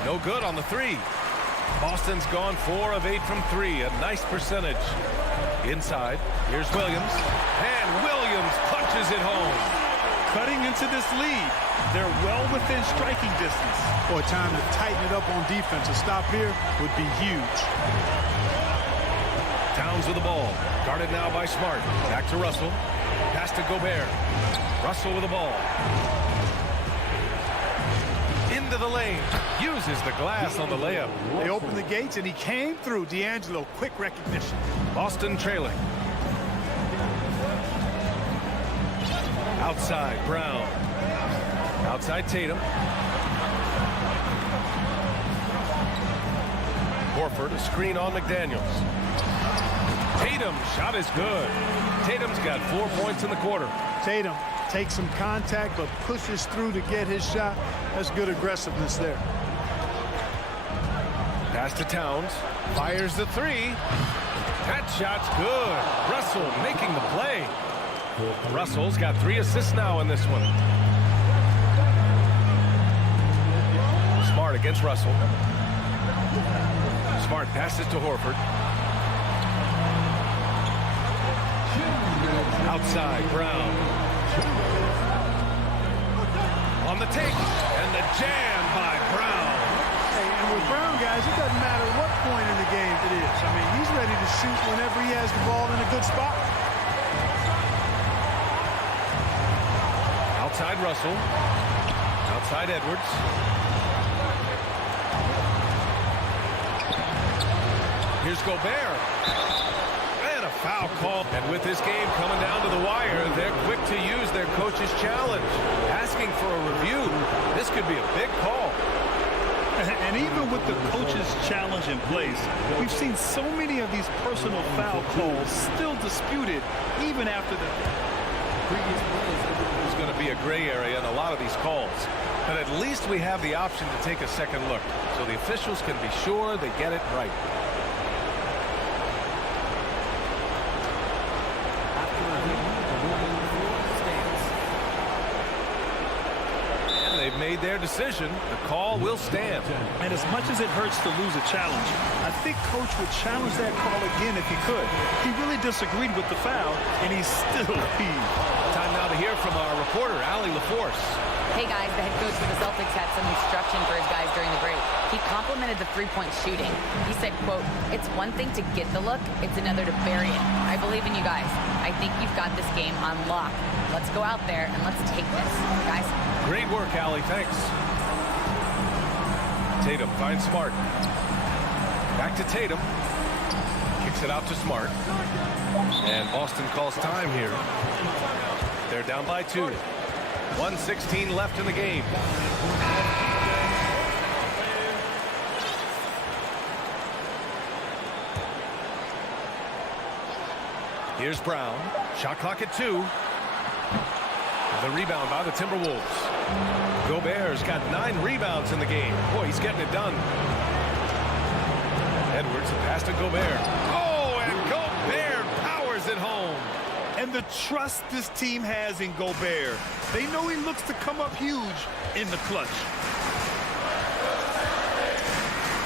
No good on the 3. Boston's gone 4 of 8 from 3. A nice percentage. Inside, here's Williams. And Williams punches it home. Cutting into this lead. They're well within striking distance. Boy, time to tighten it up on defense. A stop here would be huge. Towns with the ball. Guarded now by Smart. Back to Russell. Pass to Gobert. Russell with the ball. Into the lane. Uses the glass on the layup. They opened the gates and he came through. D'Angelo, quick recognition. Boston trailing. Outside, Brown. Outside, Tatum. Horford, a screen on McDaniels. Tatum, shot is good. Tatum's got 4 points in the quarter. Tatum takes some contact but pushes through to get his shot. That's good aggressiveness there. Pass to Towns. Fires the 3. That shot's good. Russell making the play. Russell's got 3 assists now in this one. Smart against Russell. Smart passes to Horford. Outside, Brown. On the take. And the jam by Brown. Hey, and with Brown, guys, it doesn't matter what point in the game it is. I mean, he's ready to shoot whenever he has the ball in a good spot. Outside Russell. Outside Edwards. Here's Gobert. And a foul call. And with this game coming down to the wire, they're quick to use their coach's challenge. Asking for a review. This could be a big call. And even with the coach's challenge in place, we've seen so many of these personal foul calls still disputed even after the previous plays. There's going to be a gray area in a lot of these calls. But at least we have the option to take a second look. So the officials can be sure they get it right. Made their decision. The call will stand. And as much as it hurts to lose a challenge, I think Coach would challenge that call again if he could. He really disagreed with the foul, and he's still peeved. Time now to hear from our reporter, Allie LaForce. Hey guys, the head coach for the Celtics had some instruction for his guys during the break. He complimented the three-point shooting. He said, quote, "It's one thing to get the look, it's another to bury it. I believe in you guys. I think you've got this game on lock. Let's go out there and let's take this, guys." Great work, Allie. Thanks. Tatum finds Smart. Back to Tatum. Kicks it out to Smart. And Boston calls time here. They're down by 2. 1:16 left in the game. Here's Brown. Shot clock at 2. The rebound by the Timberwolves. Gobert's got 9 rebounds in the game. Boy, he's getting it done. Edwards, the pass to Gobert. Oh, and Gobert powers it home. And the trust this team has in Gobert. They know he looks to come up huge in the clutch.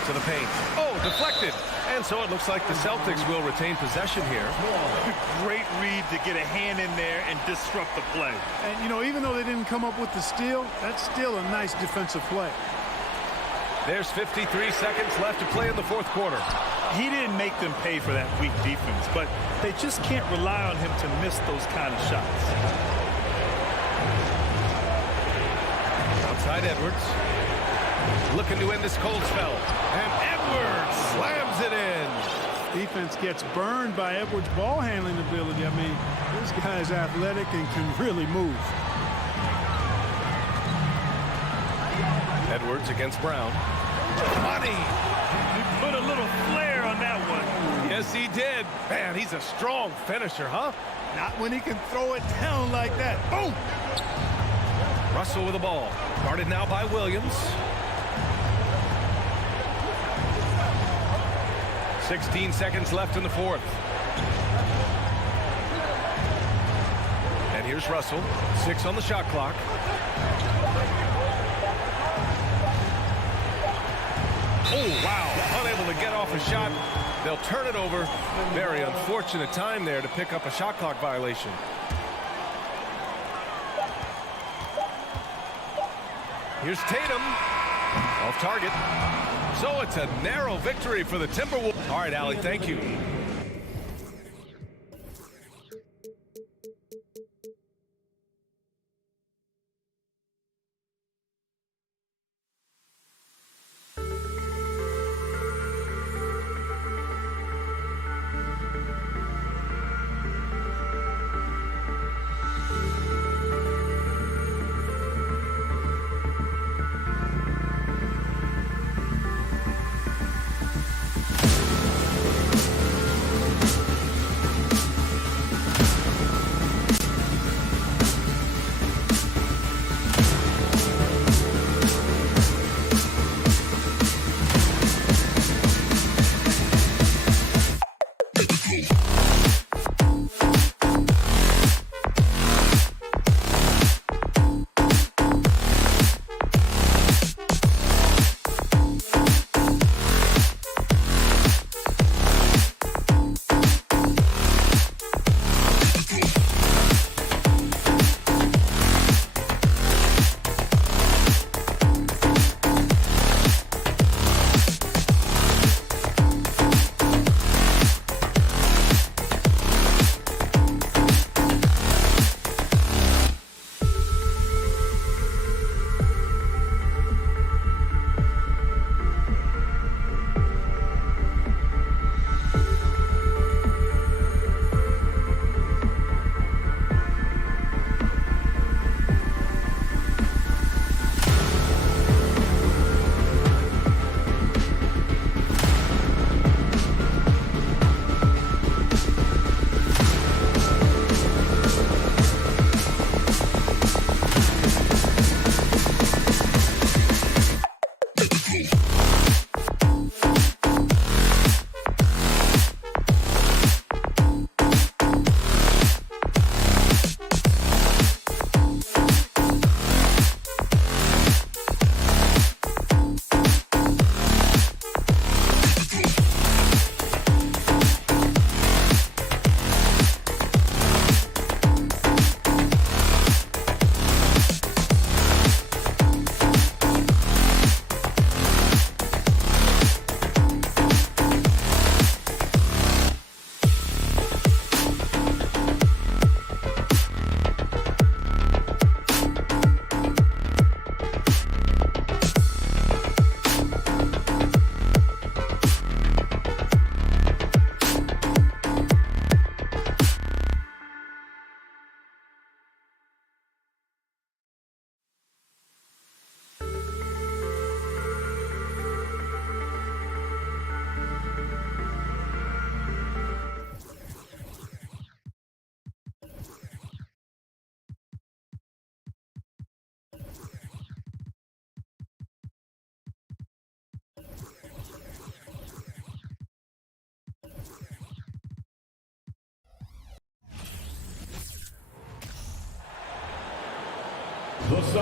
To the paint. Oh, deflected. And so it looks like the Celtics will retain possession here. Great read to get a hand in there and disrupt the play. And, you know, even though they didn't come up with the steal, that's still a nice defensive play. There's 53 seconds left to play in the fourth quarter. He didn't make them pay for that weak defense, but they just can't rely on him to miss those kind of shots. Outside Edwards. Looking to end this cold spell. And Edwards slams it in. Defense gets burned by Edwards' ball handling ability. I mean, this guy's athletic and can really move. Edwards against Brown. Money! He put a little flair on that one. Yes, he did. Man, he's a strong finisher, huh? Not when he can throw it down like that. Boom! Russell with the ball. Guarded now by Williams. 16 seconds left in the fourth. And here's Russell. 6 on the shot clock. Oh, wow. Unable to get off a shot. They'll turn it over. Very unfortunate time there to pick up a shot clock violation. Here's Tatum. Off target. So it's a narrow victory for the Timberwolves. All right, Allie, thank you.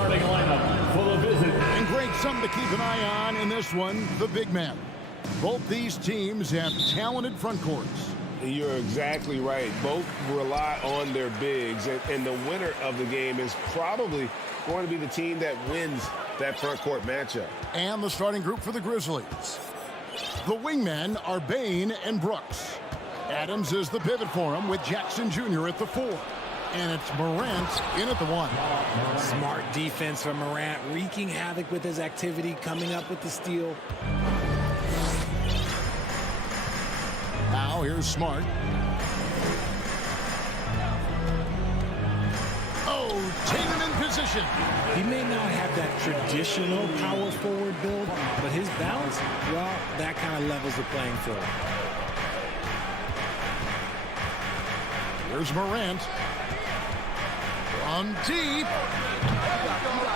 starting lineup for the visit. And great, something to keep an eye on in this one, the big man. Both these teams have talented front courts. You're exactly right. Both rely on their bigs, and the winner of the game is probably going to be the team that wins that front court matchup. And the starting group for the Grizzlies. The wingmen are Bain and Brooks. Adams is the pivot for him with Jackson Jr. at the 4. And it's Morant in at the 1. Smart defense from Morant, wreaking havoc with his activity, coming up with the steal. Now here's Smart. Oh, Tatum in position. He may not have that traditional power forward build, but his balance, well, that kind of levels the playing field. Here's Morant. On deep.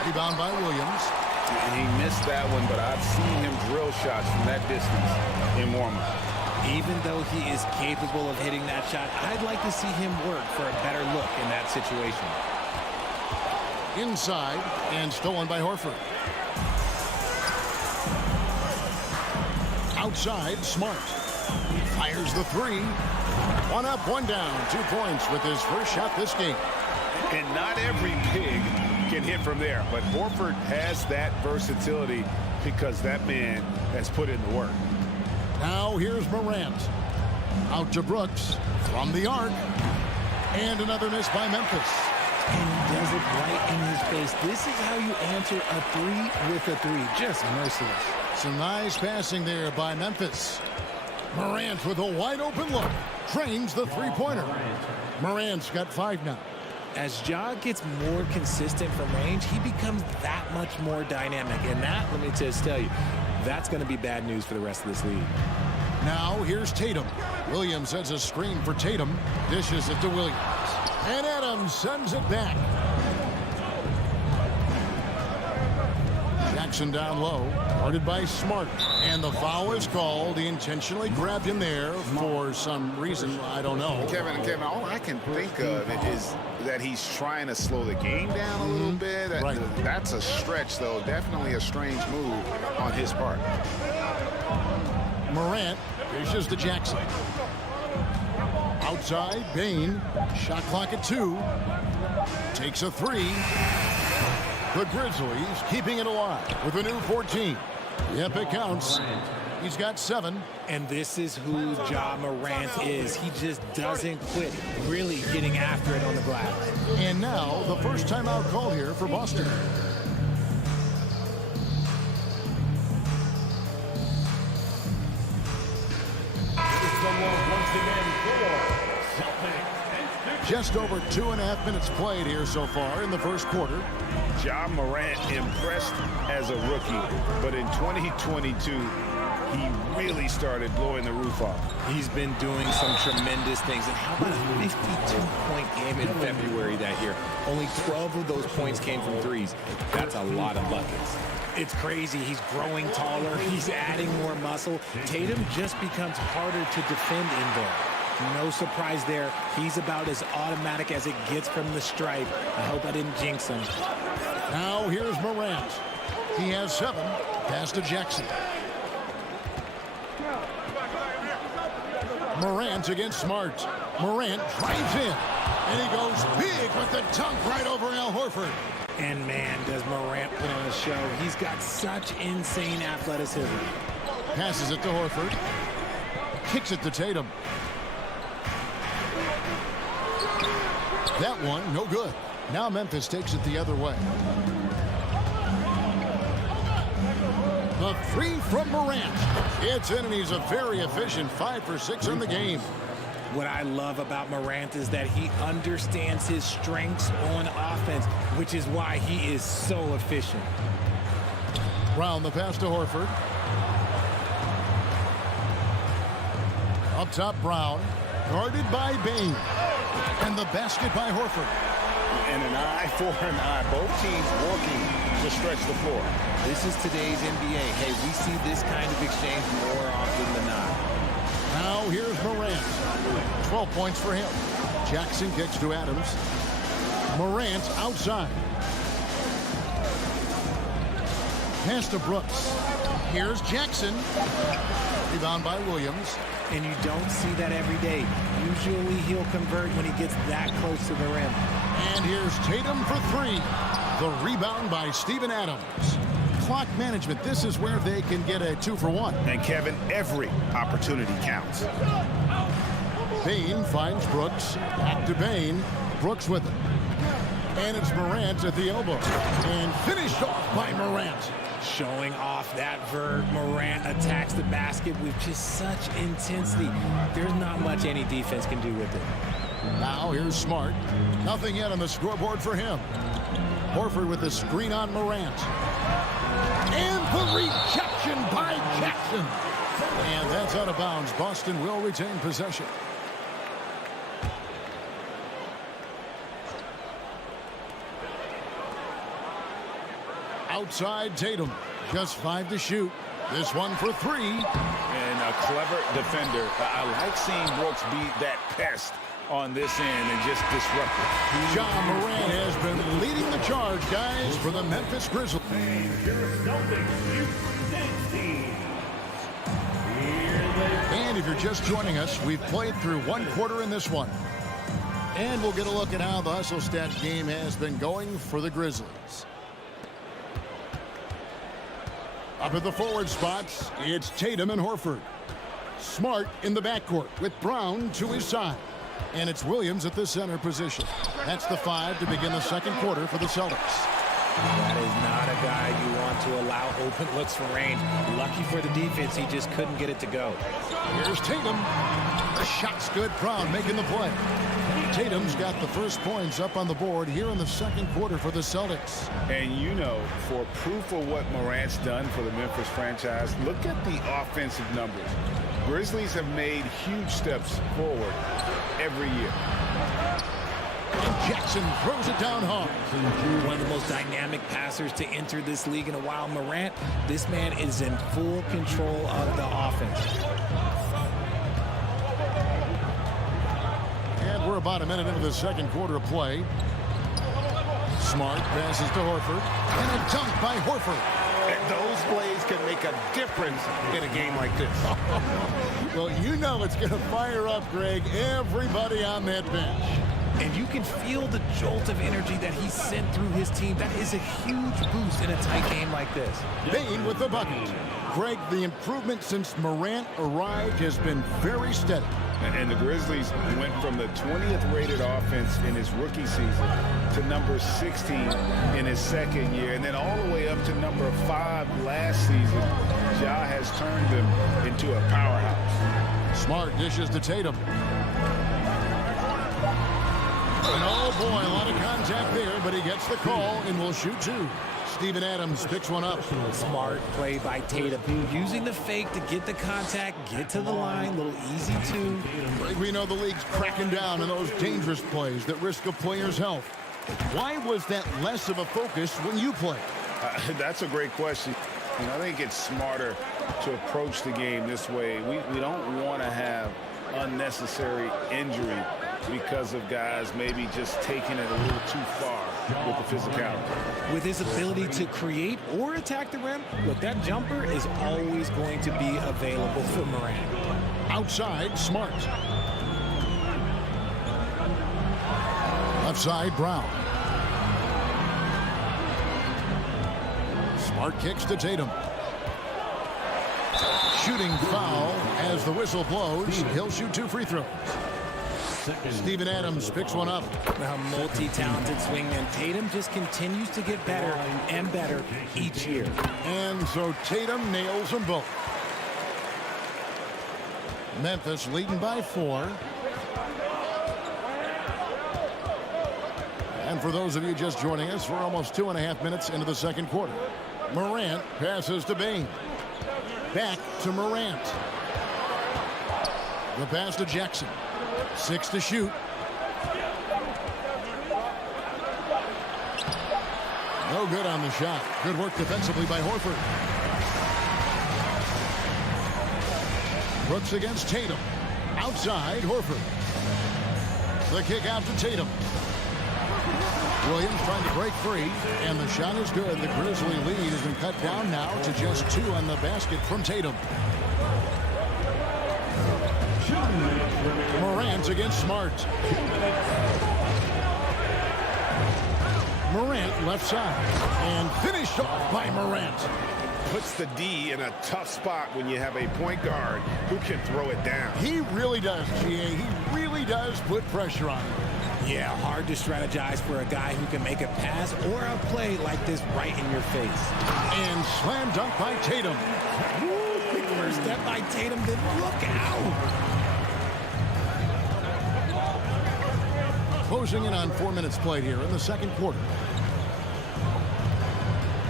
Rebound by Williams. And he missed that one, but I've seen him drill shots from that distance in warm-up. Even though he is capable of hitting that shot, I'd like to see him work for a better look in that situation. Inside and stolen by Horford. Outside, Smart. Fires the 3. 1 up, 1 down. 2 points with his first shot this game. And not every big can hit from there, but Horford has that versatility because that man has put in the work. Now here's Morant. Out to Brooks from the arc. And another miss by Memphis. And he does it right in his face. This is how you answer a 3 with a 3. Just merciless. Some nice passing there by Memphis. Morant with a wide open look. Trains the 3-pointer. Morant's got 5 now. As Ja gets more consistent from range, he becomes that much more dynamic. And that, let me just tell you, that's going to be bad news for the rest of this league. Now here's Tatum. Williams has a screen for Tatum. Dishes it to Williams. And Adams sends it back. Jackson down low. Guarded by Smart. And the foul is called. He intentionally grabbed him there for some reason. I don't know. Kevin, all I can think of is that he's trying to slow the game down a little bit. Right. That's a stretch, though. Definitely a strange move on his part. Morant dishes to Jackson. Outside, Bain. Shot clock at 2. Takes a 3. The Grizzlies keeping it alive with a new 14. Yep, it counts. He's got 7. And this is who Ja Morant is. He just doesn't quit, really getting after it on the glass. And now the first timeout called here for Boston. Just over 2.5 minutes played here so far in the first quarter. Ja Morant impressed as a rookie, but in 2022, he really started blowing the roof off. He's been doing some tremendous things. And how about a 52-point game in February that year? Only 12 of those points came from threes. That's a lot of buckets. It's crazy. He's growing taller. He's adding more muscle. Tatum just becomes harder to defend in there. No surprise there. He's about as automatic as it gets from the stripe. I hope I didn't jinx him. Now here's Morant. He has 7. Pass to Jackson. Morant against Smart. Morant drives in. And he goes big with the dunk right over Al Horford. And man, does Morant put on a show. He's got such insane athleticism. Passes it to Horford. Kicks it to Tatum. That one, no good. Now Memphis takes it the other way. The 3 from Morant. It's in, and he's a very efficient 5 for 6 in the game. What I love about Morant is that he understands his strengths on offense, which is why he is so efficient. Brown the pass to Horford. Up top, Brown. Guarded by Bain. And the basket by Horford. And an eye for an eye. Both teams working to stretch the floor. This is today's NBA. Hey, we see this kind of exchange more often than not. Now here's Morant. 12 points for him. Jackson kicks to Adams. Morant outside. Pass to Brooks. Here's Jackson. Rebound by Williams. And you don't see that every day. Usually he'll convert when he gets that close to the rim. And here's Tatum for three. The rebound by Steven Adams. Clock management. This is where they can get a 2-for-1. And Kevin, every opportunity counts. Bain finds Brooks. Back to Bain. Brooks with it. And it's Morant at the elbow. And finished off by Morant. Showing off that vert. Morant attacks the basket with just such intensity. There's not much any defense can do with it. Now here's Smart. Nothing yet on the scoreboard for him. Horford with the screen on Morant. And the rejection by Jackson. And that's out of bounds. Boston will retain possession. Outside Tatum. Just 5 to shoot. This one for 3. And a clever defender. I like seeing Brooks be that pest on this end and just disrupt it. John Morant has been leading the charge, guys, for the Memphis Grizzlies. And if you're just joining us, we've played through 1 quarter in this one. And we'll get a look at how the hustle stats game has been going for the Grizzlies. Up at the forward spots, it's Tatum and Horford. Smart in the backcourt with Brown to his side. And it's Williams at the center position. That's the 5 to begin the second quarter for the Celtics. That is not a guy you want to allow open looks from range. Lucky for the defense, he just couldn't get it to go. Here's Tatum. The shot's good. Brown making the play. Tatum's got the first points up on the board here in the second quarter for the Celtics. And you know, for proof of what Morant's done for the Memphis franchise, look at the offensive numbers. Grizzlies have made huge steps forward every year. And Jackson throws it down hard. One of the most dynamic passers to enter this league in a while. Morant, this man is in full control of the offense. And we're about a minute into the second quarter of play. Smart passes to Horford. And a dunk by Horford. And those plays can make a difference in a game like this. Well, you know it's going to fire up, Greg, everybody on that bench. And you can feel the jolt of energy that he sent through his team. That is a huge boost in a tight game like this. Bain with the bucket. Greg, the improvement since Morant arrived has been very steady. And the Grizzlies went from the 20th rated offense in his rookie season to number 16 in his second year, and then all the way up to number 5 last season. Ja has turned them into a powerhouse. Smart dishes to Tatum. And oh boy, a lot of contact there, but he gets the call and will shoot 2. Steven Adams picks one up. Smart play by Tatum. Using the fake to get the contact, get to the line, little easy 2. We know the league's cracking down on those dangerous plays that risk a player's health. Why was that less of a focus when you play? That's a great question. You know, I think it's smarter to approach the game this way. We don't want to have unnecessary injury because of guys maybe just taking it a little too far with the physicality. With his ability to create or attack the rim, look, that jumper is always going to be available for Morant. Outside, Smart. Left side, Brown. Smart kicks to Tatum. Shooting foul as the whistle blows. He'll shoot 2 free throws. Steven Adams picks one up. A multi-talented swingman. Tatum just continues to get better and better each year. And so Tatum nails them both. Memphis leading by 4. And for those of you just joining us, we're almost 2.5 minutes into the second quarter. Morant passes to Bain. Back to Morant. The pass to Jackson. 6 to shoot. No good on the shot. Good work defensively by Horford. Brooks against Tatum. Outside, Horford. The kick out to Tatum. Williams trying to break free, and the shot is good. The Grizzly lead has been cut down now to just 2 on the basket from Tatum. Morant against Smart. Morant left side, and finished off by Morant. Puts the D in a tough spot when you have a point guard who can throw it down. He really does, GA. He really does put pressure on him. Yeah, hard to strategize for a guy who can make a pass or a play like this right in your face. And slam dunk by Tatum. Woo, quick first step by Tatum, then look out. Closing in on 4 minutes played here in the second quarter.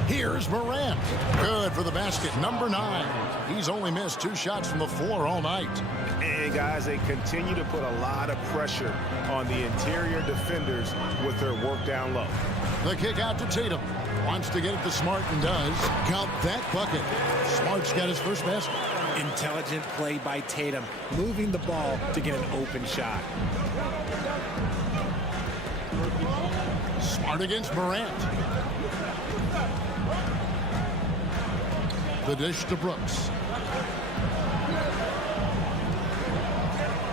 Here's Morant. Good for the basket, number 9. He's only missed 2 shots from the floor all night. And guys, they continue to put a lot of pressure on the interior defenders with their work down low. The kick out to Tatum. Wants to get it to Smart and does. Count that bucket. Smart's got his first basket. Intelligent play by Tatum, moving the ball to get an open shot. Smart against Morant. The dish to Brooks.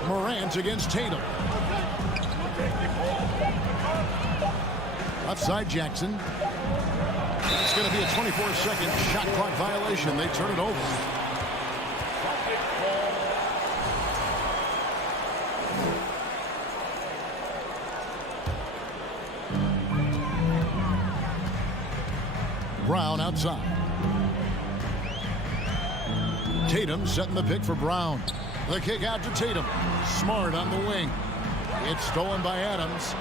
Morant against Tatum. Left side Jackson. It's going to be a 24-second shot clock violation. They turn it over. Brown outside. Tatum setting the pick for Brown. The kick out to Tatum. Smart on the wing. It's stolen by Adams.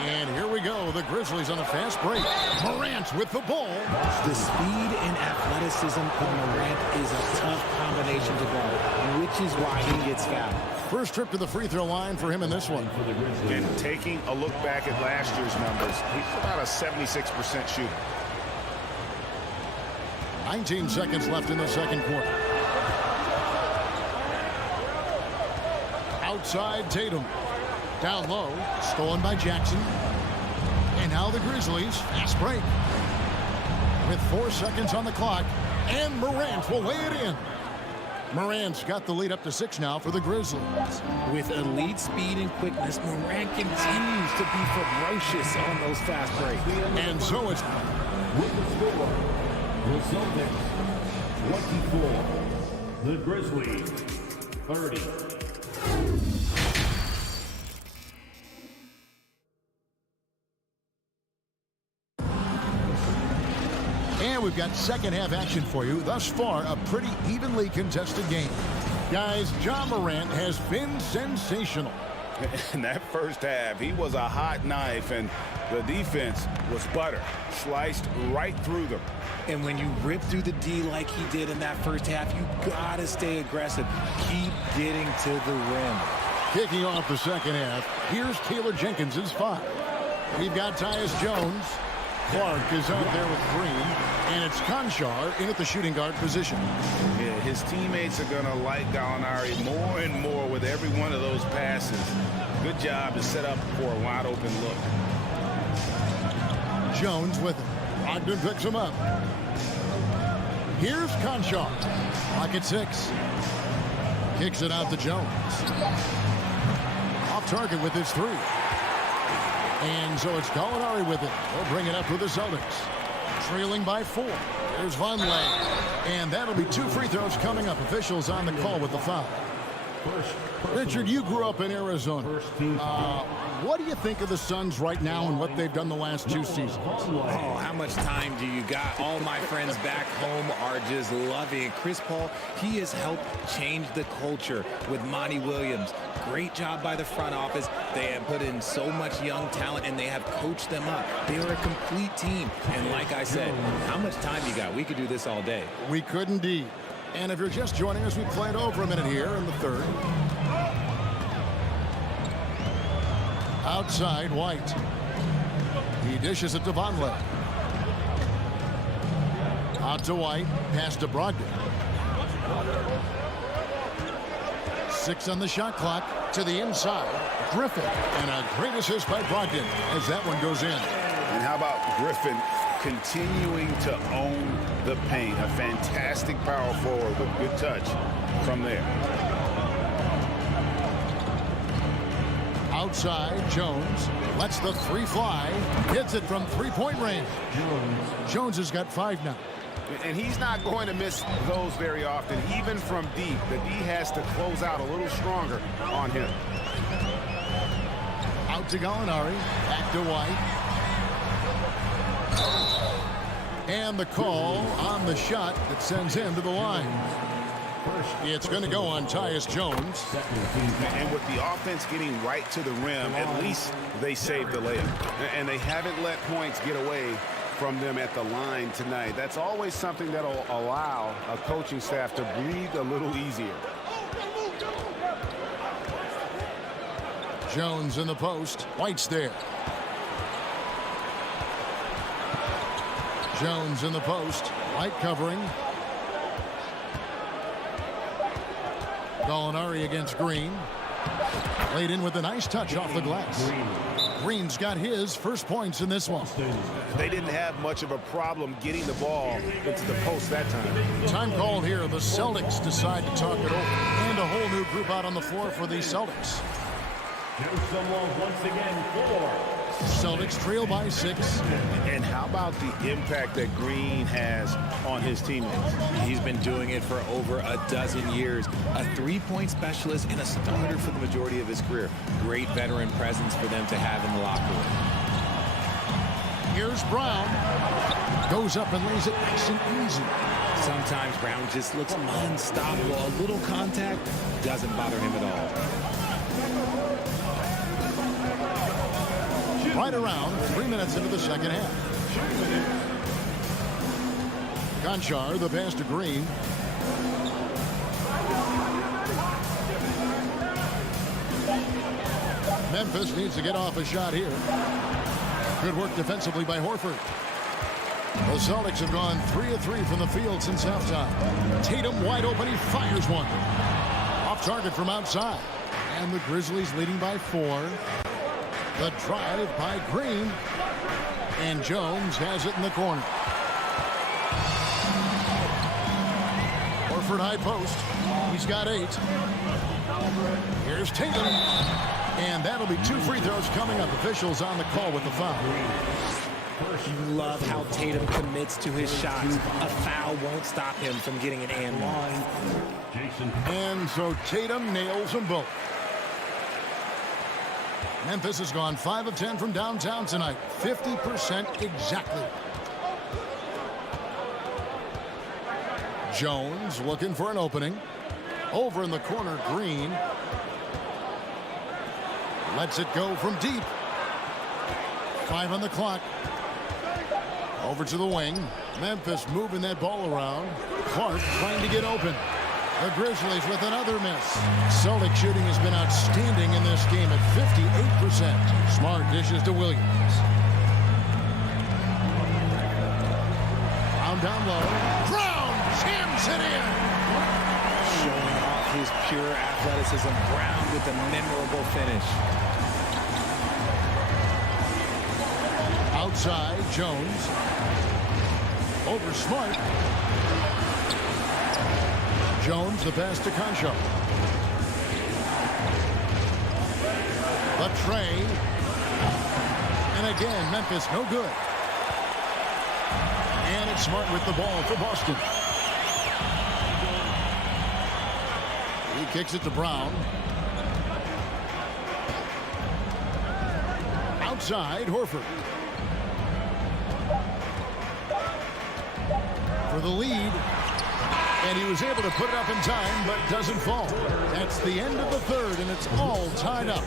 And here we go. The Grizzlies on a fast break. Morant with the ball. The speed and athleticism of Morant is a tough combination to guard, which is why he gets fouled. First trip to the free throw line for him in this one. And taking a look back at last year's numbers, he's about a 76% shooter. 19 seconds left in the second quarter. Outside Tatum. Down low. Stolen by Jackson. And now the Grizzlies. Fast break. With 4 seconds on the clock. And Morant will lay it in. Morant's got the lead up to 6 now for the Grizzlies. With elite speed and quickness, Morant continues to be ferocious on those fast breaks. And so it's... With the score, the Celtics 24, the Grizzlies 30. And we've got second half action for you. Thus far, a pretty evenly contested game. Guys, Ja Morant has been sensational. In that first half, he was a hot knife, and the defense was butter. Sliced right through them. And when you rip through the D like he did in that first half, you gotta stay aggressive. Keep getting to the rim. Kicking off the second half, here's Taylor Jenkins' 5. We've got Tyus Jones. Clark is out there with Green, and it's Conchar in at the shooting guard position. Yeah, his teammates are going to like Gallinari more and more with every one of those passes. Good job to set up for a wide open look. Jones with him. Ogden picks him up. Here's Conchar. Clock at 6. Kicks it out to Jones. Off target with his 3. And so it's Gallinari with it. They'll bring it up with the Celtics. Trailing by 4. There's Vonleh. And that'll be 2 free throws coming up. Officials on the call with the foul. Richard, you grew up in Arizona. What do you think of the Suns right now and what they've done the last 2 seasons? Oh, how much time do you got? All my friends back home are just loving it. Chris Paul, he has helped change the culture with Monty Williams. Great job by the front office. They have put in so much young talent, and they have coached them up. They are a complete team. And like I said, how much time you got? We could do this all day. We could indeed. And if you're just joining us, we played over a minute here in the third. Outside, White. He dishes it to Vonleh. Out to White. Pass to Brogdon. 6 on the shot clock. To the inside, Griffin. And a great assist by Brogdon as that one goes in. And how about Griffin continuing to own the paint? A fantastic power forward with good touch from there. Outside, Jones lets the three fly. Hits it from three-point range. Jones has got 5 now. And he's not going to miss those very often, even from deep. The D has to close out a little stronger on him. Out to Gallinari. Back to White. And the call on the shot that sends him to the line. It's going to go on Tyus Jones. And with the offense getting right to the rim, at least they saved the layup. And they haven't let points get away from them at the line tonight. That's always something that'll allow a coaching staff to breathe a little easier. Jones in the post. White's there. Jones in the post. White covering. Gallinari against Green. Laid in with a nice touch off the glass. Green's got his first points in this one. They didn't have much of a problem getting the ball into the post that time. Time called here. The Celtics decide to talk it over. And a whole new group out on the floor for the Celtics. Here's someone once again for Celtics trail by 6. And how about the impact that Green has on his teammates? He's been doing it for over a dozen years. A three-point specialist and a starter for the majority of his career. Great veteran presence for them to have in the locker room. Here's Brown. Goes up and lays it nice and easy. Sometimes Brown just looks unstoppable. A little contact doesn't bother him at all. Right around 3 minutes into the second half. Conchar, the pass to Green. Memphis needs to get off a shot here. Good work defensively by Horford. The Celtics have gone 3 of 3 from the field since halftime. Tatum wide open. He fires one. Off target from outside. And the Grizzlies leading by 4. The drive by Green. And Jones has it in the corner. Horford high post. He's got 8. Here's Tatum. And that'll be 2 free throws coming up. Officials on the call with the foul. You love how Tatum commits to his shots. A foul won't stop him from getting an and one. And so Tatum nails them both. Memphis has gone 5 of 10 from downtown tonight. 50% exactly. Jones looking for an opening. Over in the corner, Green. Lets it go from deep. 5 on the clock. Over to the wing. Memphis moving that ball around. Clark trying to get open. The Grizzlies with another miss. Celtic shooting has been outstanding in this game at 58%. Smart dishes to Williams. Brown down low. Brown jams it in. Showing off his pure athleticism. Brown with a memorable finish. Outside, Jones. Over Smart. Jones, the pass to Concho. The trade. And again, Memphis no good. And it's Smart with the ball for Boston. He kicks it to Brown. Outside, Horford. For the lead. And he was able to put it up in time, but doesn't fall. That's the end of the third, and it's all tied up.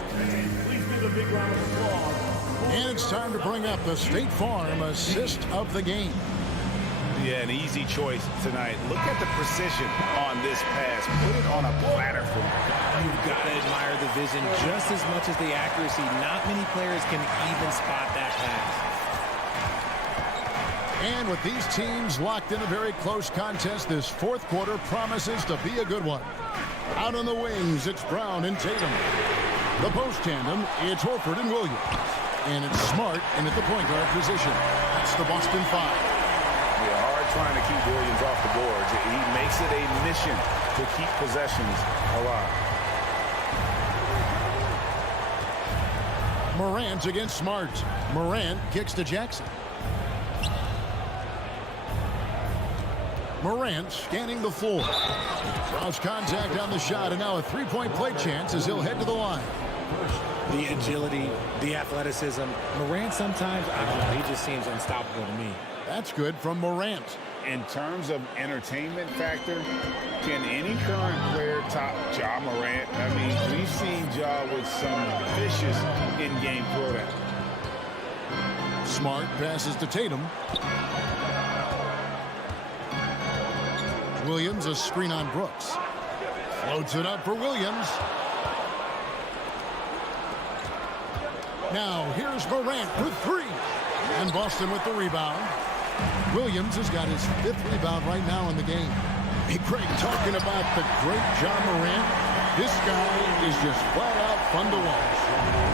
And it's time to bring up the State Farm assist of the game. Yeah, an easy choice tonight. Look at the precision on this pass. Put it on a platter for him. You've got to admire the vision just as much as the accuracy. Not many players can even spot that pass. And with these teams locked in a very close contest, this fourth quarter promises to be a good one. Out on the wings, it's Brown and Tatum. The post tandem, it's Horford and Williams. And it's Smart in at the point guard position. That's the Boston 5. Yeah, hard trying to keep Williams off the boards. He makes it a mission to keep possessions alive. Morant against Smart. Morant kicks to Jackson. Morant scanning the floor. Draws contact on the shot, and now a three-point play chance as he'll head to the line. The agility, the athleticism. Morant sometimes, I don't know, he just seems unstoppable to me. That's good from Morant. In terms of entertainment factor, can any current player top Ja Morant? I mean, we've seen Ja with some vicious in-game throwdown. Smart passes to Tatum. Williams, a screen on Brooks. Floats it up for Williams. Now, here's Morant for three. And Boston with the rebound. Williams has got his 5th rebound right now in the game. Hey, Craig, talking about the great Ja Morant, this guy is just flat out fun to watch.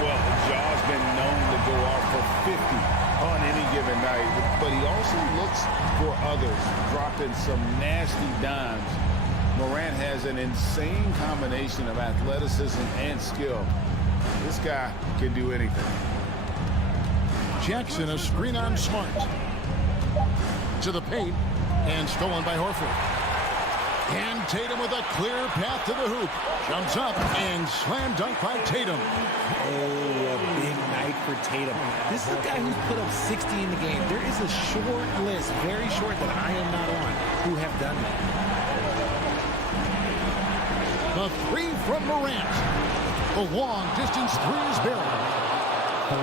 Well, Ja's been known to go off for 50 on any given night, but he also looks for others, dropping some nasty dimes. Morant has an insane combination of athleticism and skill. This guy can do anything. Jackson, a screen on Smart. To the paint, and stolen by Horford. And Tatum with a clear path to the hoop. Jumps up and slam dunk by Tatum. Oh, a big night for Tatum. This is a guy who's put up 60 in the game. There is a short list, very short, that I am not on, who have done that. The three from Morant. The long distance three is barely.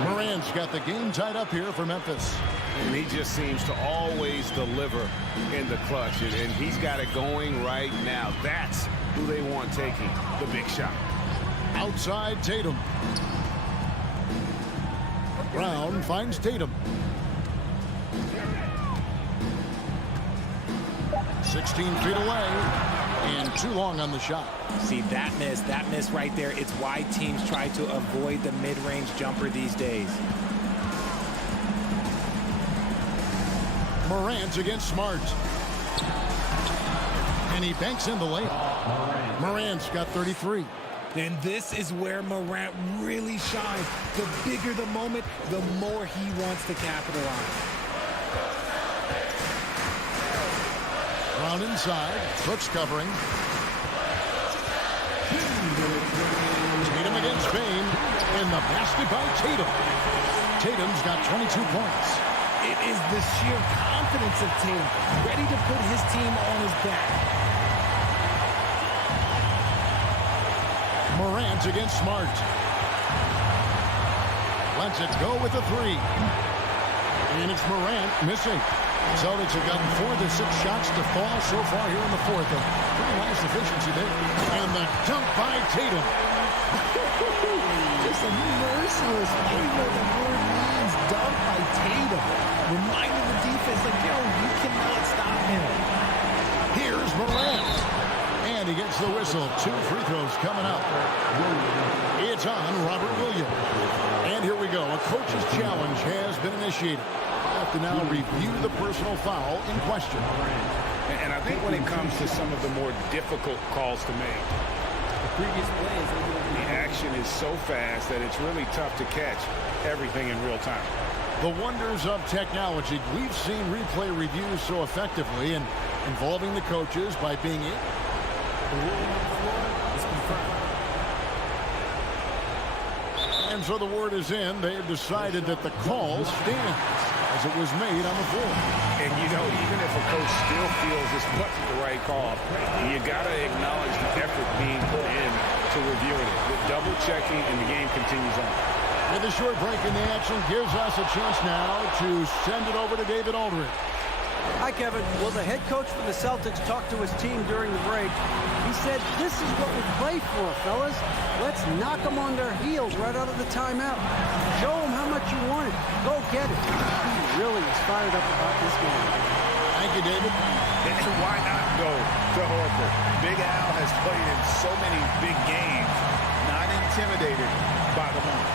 Morant's got the game tied up here for Memphis. And he just seems to always deliver in the clutch. And he's got it going right now. That's who they want taking the big shot. Outside Tatum. Brown finds Tatum. 16 feet away. And too long on the shot. See, that miss right there, it's why teams try to avoid the mid-range jumper these days. Morant against Smart. And he banks in the layup. Morant's got 33. And this is where Morant really shines. The bigger the moment, the more he wants to capitalize. Brown inside. Brooks covering. Tatum against Bain. And the basket by Tatum. Tatum's got 22 points. It is the sheer confidence of Tatum, ready to put his team on his back. Morant against Smart. Lets it go with a three. And it's Morant missing. Celtics have gotten 4 of their 6 shots to fall so far here in the fourth. A pretty nice efficiency there. And the dunk by Tatum. Just a merciless, even though the word means dunk by Tatum. Reminding the defense, like, yo, you cannot stop him. Here's Morant. And he gets the whistle. 2 free throws coming up. It's on Robert Williams. And here we go. A coach's challenge has been initiated. I have to now review the personal foul in question. And I think when it comes to some of the more difficult calls to make, the action is so fast that it's really tough to catch everything in real time. The wonders of technology. We've seen replay reviews so effectively and involving the coaches by being able. The ruling on the floor is confirmed. And so the word is in. They have decided that the call stands as it was made on the floor. And, you know, even if a coach still feels this wasn't the right call, you got to acknowledge the effort being put in to reviewing it, with double checking, and the game continues on. With a short break in the action gives us a chance now to send it over to David Aldridge. Hi, Kevin. Well, the head coach for the Celtics talked to his team during the break. He said, this is what we play for, fellas. Let's knock them on their heels right out of the timeout. Show them how much you want it. Go get it. He really is fired up about this game. Thank Thank you, David. And why not go to Horford? Big Al has played in so many big games, not intimidated by the moment.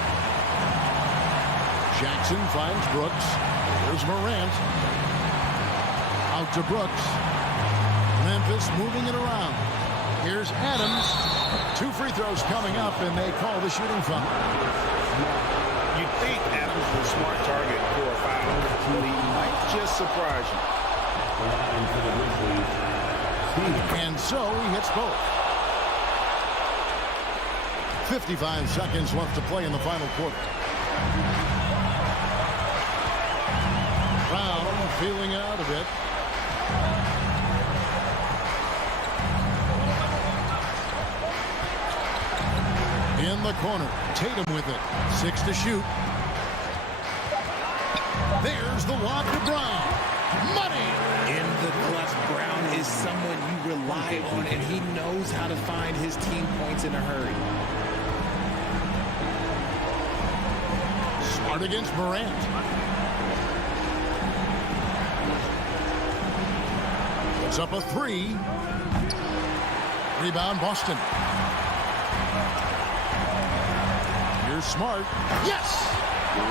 Jackson finds Brooks. Here's Morant. Out to Brooks. Memphis moving it around. Here's Adams. 2 free throws coming up, and they call the shooting foul. You'd think Adams was a smart target for a foul, but he might just surprise you. And so he hits both. 55 seconds left to play in the final quarter. Brown feeling out of it. In the corner, Tatum with it. 6 to shoot. There's the lob to Brown. Money! In the clutch, Brown is someone you rely on, and he knows how to find his team points in a hurry. Smart against Morant. Puts up a 3. Rebound, Boston. Here's Smart. Yes!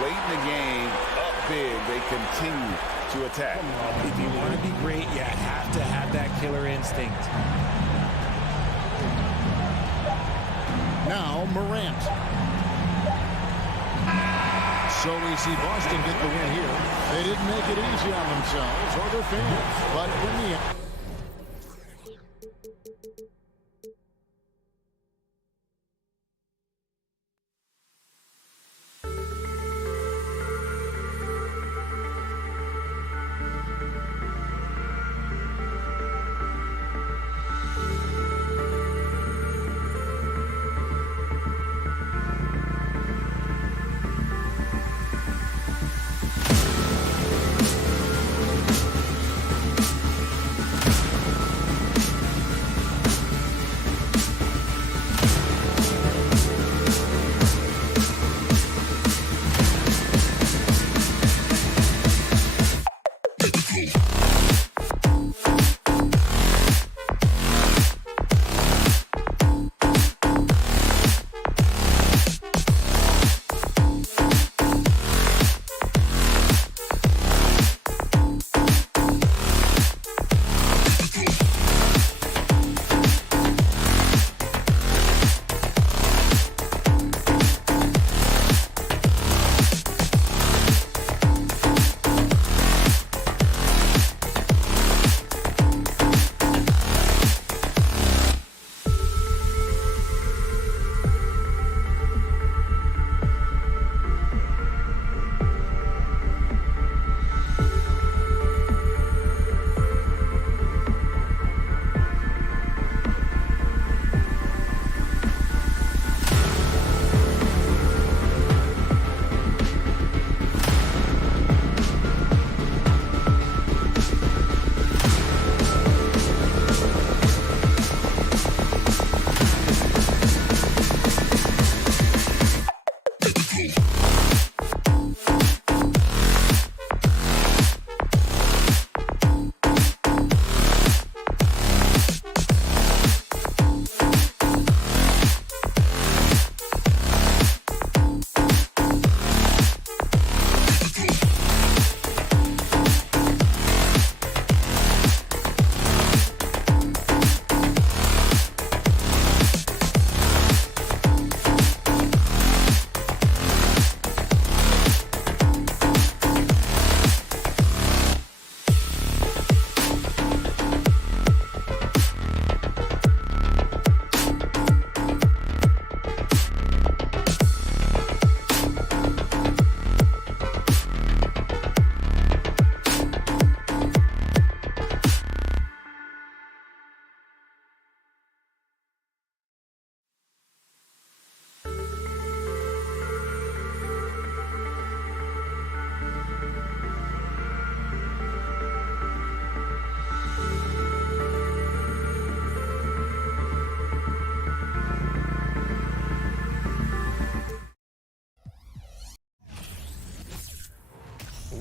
Late in the game, up big, they continue to attack. If you want to be great, you have to have that killer instinct. Now Morant. So we see Boston get the win here. They didn't make it easy on themselves or their fans, but in the end.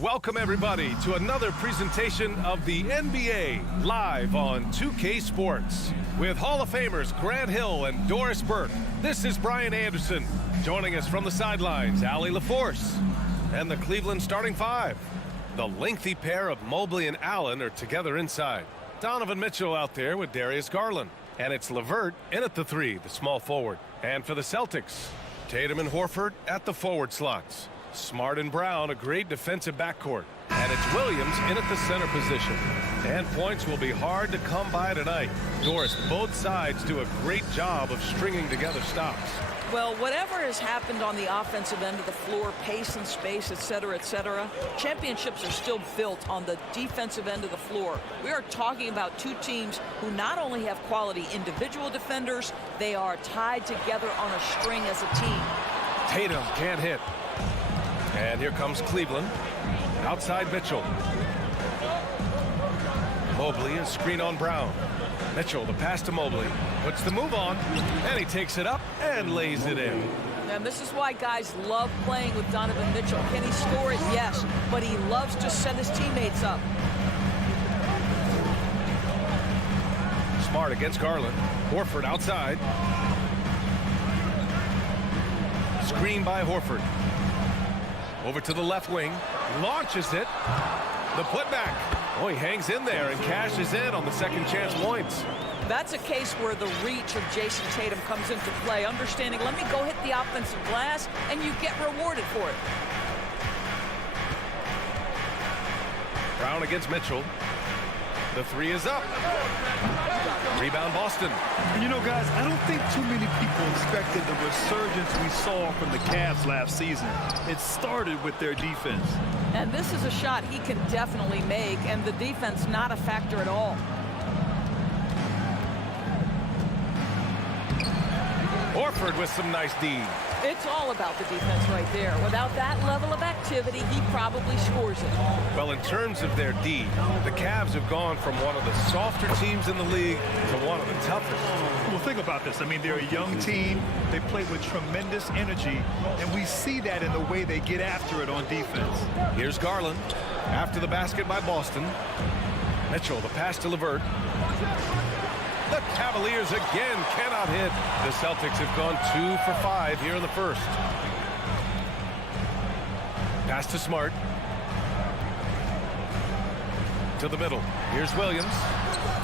Welcome, everybody, to another presentation of the NBA live on 2K Sports. With Hall of Famers Grant Hill and Doris Burke, this is Brian Anderson. Joining us from the sidelines, Allie LaForce. And the Cleveland starting five. The lengthy pair of Mobley and Allen are together inside. Donovan Mitchell out there with Darius Garland. And it's LeVert in at the three, the small forward. And for the Celtics, Tatum and Horford at the forward slots. Smart and Brown, a great defensive backcourt. And it's Williams in at the center position. And points will be hard to come by tonight. Doris, both sides do a great job of stringing together stops. Well, whatever has happened on the offensive end of the floor, pace and space, et cetera, championships are still built on the defensive end of the floor. We are talking about two teams who not only have quality individual defenders, they are tied together on a string as a team. Tatum can't hit. And here comes Cleveland. Outside Mitchell. Mobley, a screen on Brown. Mitchell, the pass to Mobley. Puts the move on. And he takes it up and lays it in. And this is why guys love playing with Donovan Mitchell. Can he score it? Yes. But he loves to set his teammates up. Smart against Garland. Horford outside. Screen by Horford. Over to the left wing. Launches it. The putback. Oh, he hangs in there and cashes in on the second chance points. That's a case where the reach of Jason Tatum comes into play. Understanding, let me go hit the offensive glass, and you get rewarded for it. Brown against Mitchell. The three is up. Rebound Boston. You know, guys, I don't think too many people expected the resurgence we saw from the Cavs last season. It started with their defense. And this is a shot he can definitely make, and the defense not a factor at all. Horford with some nice D. It's all about the defense right there. Without that level of activity, he probably scores it. Well, in terms of their D, the Cavs have gone from one of the softer teams in the league to one of the toughest. Well, think about this. I mean, they're a young team. They play with tremendous energy, and we see that in the way they get after it on defense. Here's Garland after the basket by Boston. Mitchell, the pass to LeVert. The Cavaliers again cannot hit. The Celtics have gone 2 for 5 here in the first. Pass to Smart. To the middle. Here's Williams.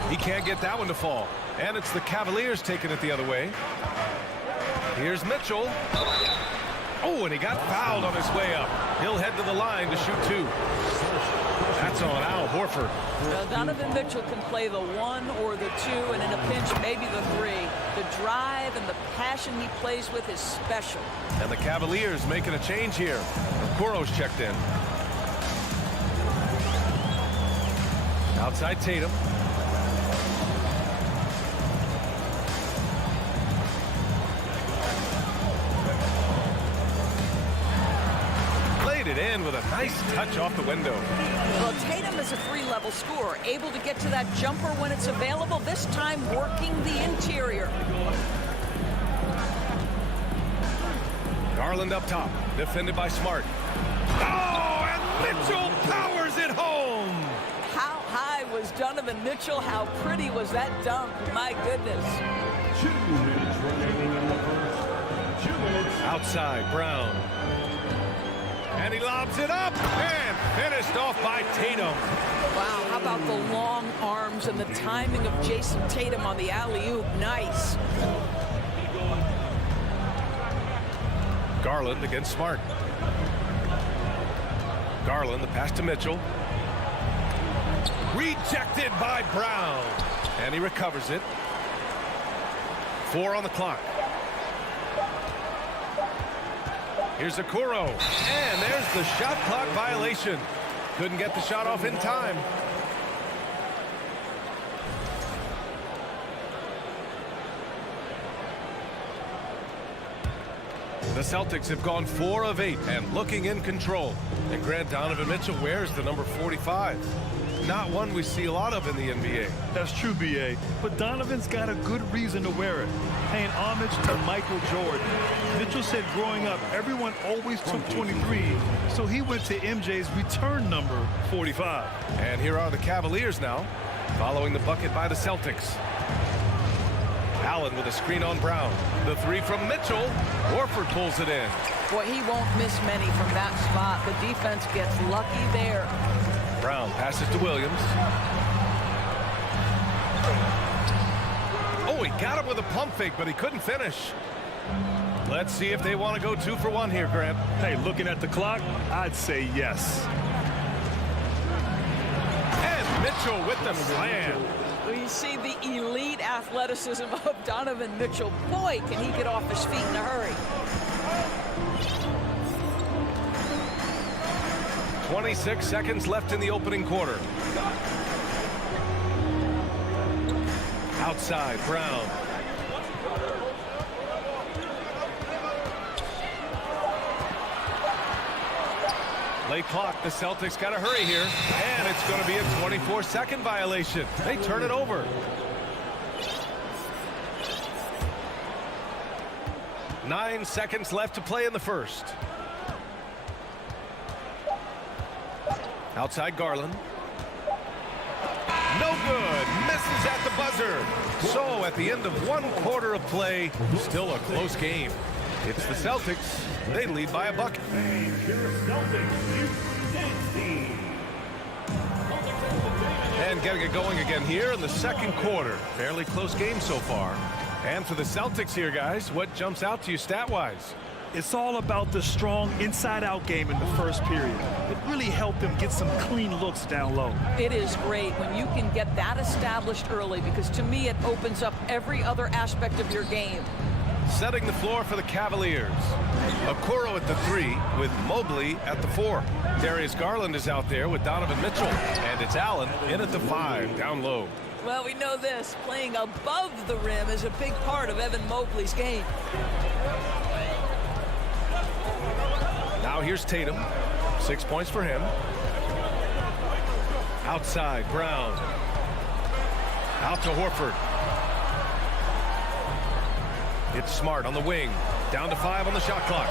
He can't get that one to fall. And it's the Cavaliers taking it the other way. Here's Mitchell. Oh, and he got fouled on his way up. He'll head to the line to shoot two. That's on Al Horford. Donovan Mitchell can play the 1 or the 2, and in a pinch, maybe the 3. The drive and the passion he plays with is special. And the Cavaliers making a change here. Kuro's checked in. Outside Tatum. It in with a nice touch off the window. Well, Tatum is a three-level scorer, able to get to that jumper when it's available, this time working the interior. Garland up top, defended by Smart. Oh, and Mitchell powers it home. How high was Donovan Mitchell? How pretty was that dunk? My goodness. 2 minutes remaining in the first. 2 minutes. Outside, Brown. And he lobs it up and finished off by Tatum. Wow, how about the long arms and the timing of Jason Tatum on the alley-oop? Nice. Garland against Smart. Garland, the pass to Mitchell. Rejected by Brown. And he recovers it. 4 on the clock. Here's Okoro, and there's the shot clock violation. Couldn't get the shot off in time. The Celtics have gone 4 of 8 and looking in control. And Grant, Donovan Mitchell wears the number 45. not one we see a lot of in the NBA. That's true, B.A. But Donovan's got a good reason to wear it, paying homage to Michael Jordan. Mitchell said growing up, everyone always took 23, so he went to MJ's return number, 45. And here are the Cavaliers now, following the bucket by the Celtics. Allen with a screen on Brown. The three from Mitchell. Horford pulls it in. Boy, he won't miss many from that spot. The defense gets lucky there. Brown passes to Williams. Oh, he got him with a pump fake, but he couldn't finish. Let's see if they want to go 2 for 1 here, Grant. Hey, looking at the clock, I'd say yes. And Mitchell with the slam. You see the elite athleticism of Donovan Mitchell. Boy, can he get off his feet in a hurry. 26 seconds left in the opening quarter. Outside, Brown. Late clock, the Celtics got to hurry here. And it's going to be a 24-second violation. They turn it over. Nine seconds left to play in the first. Outside Garland. No good. Misses at the buzzer. So at the end of 1 quarter of play, still a close game. It's the Celtics. They lead by a bucket. And getting it going again here in the second quarter. Fairly close game so far. And for the Celtics here, guys, what jumps out to you stat-wise? It's all about the strong inside-out game in the first period. It really helped them get some clean looks down low. It is great when you can get that established early, because to me it opens up every other aspect of your game. Setting the floor for the Cavaliers. Okoro at the 3 with Mobley at the 4. Darius Garland is out there with Donovan Mitchell. And it's Allen in at the 5, down low. Well, we know this. Playing above the rim is a big part of Evan Mobley's game. Now here's Tatum. 6 points for him. Outside, Brown. Out to Horford. It's Smart on the wing. Down to 5 on the shot clock.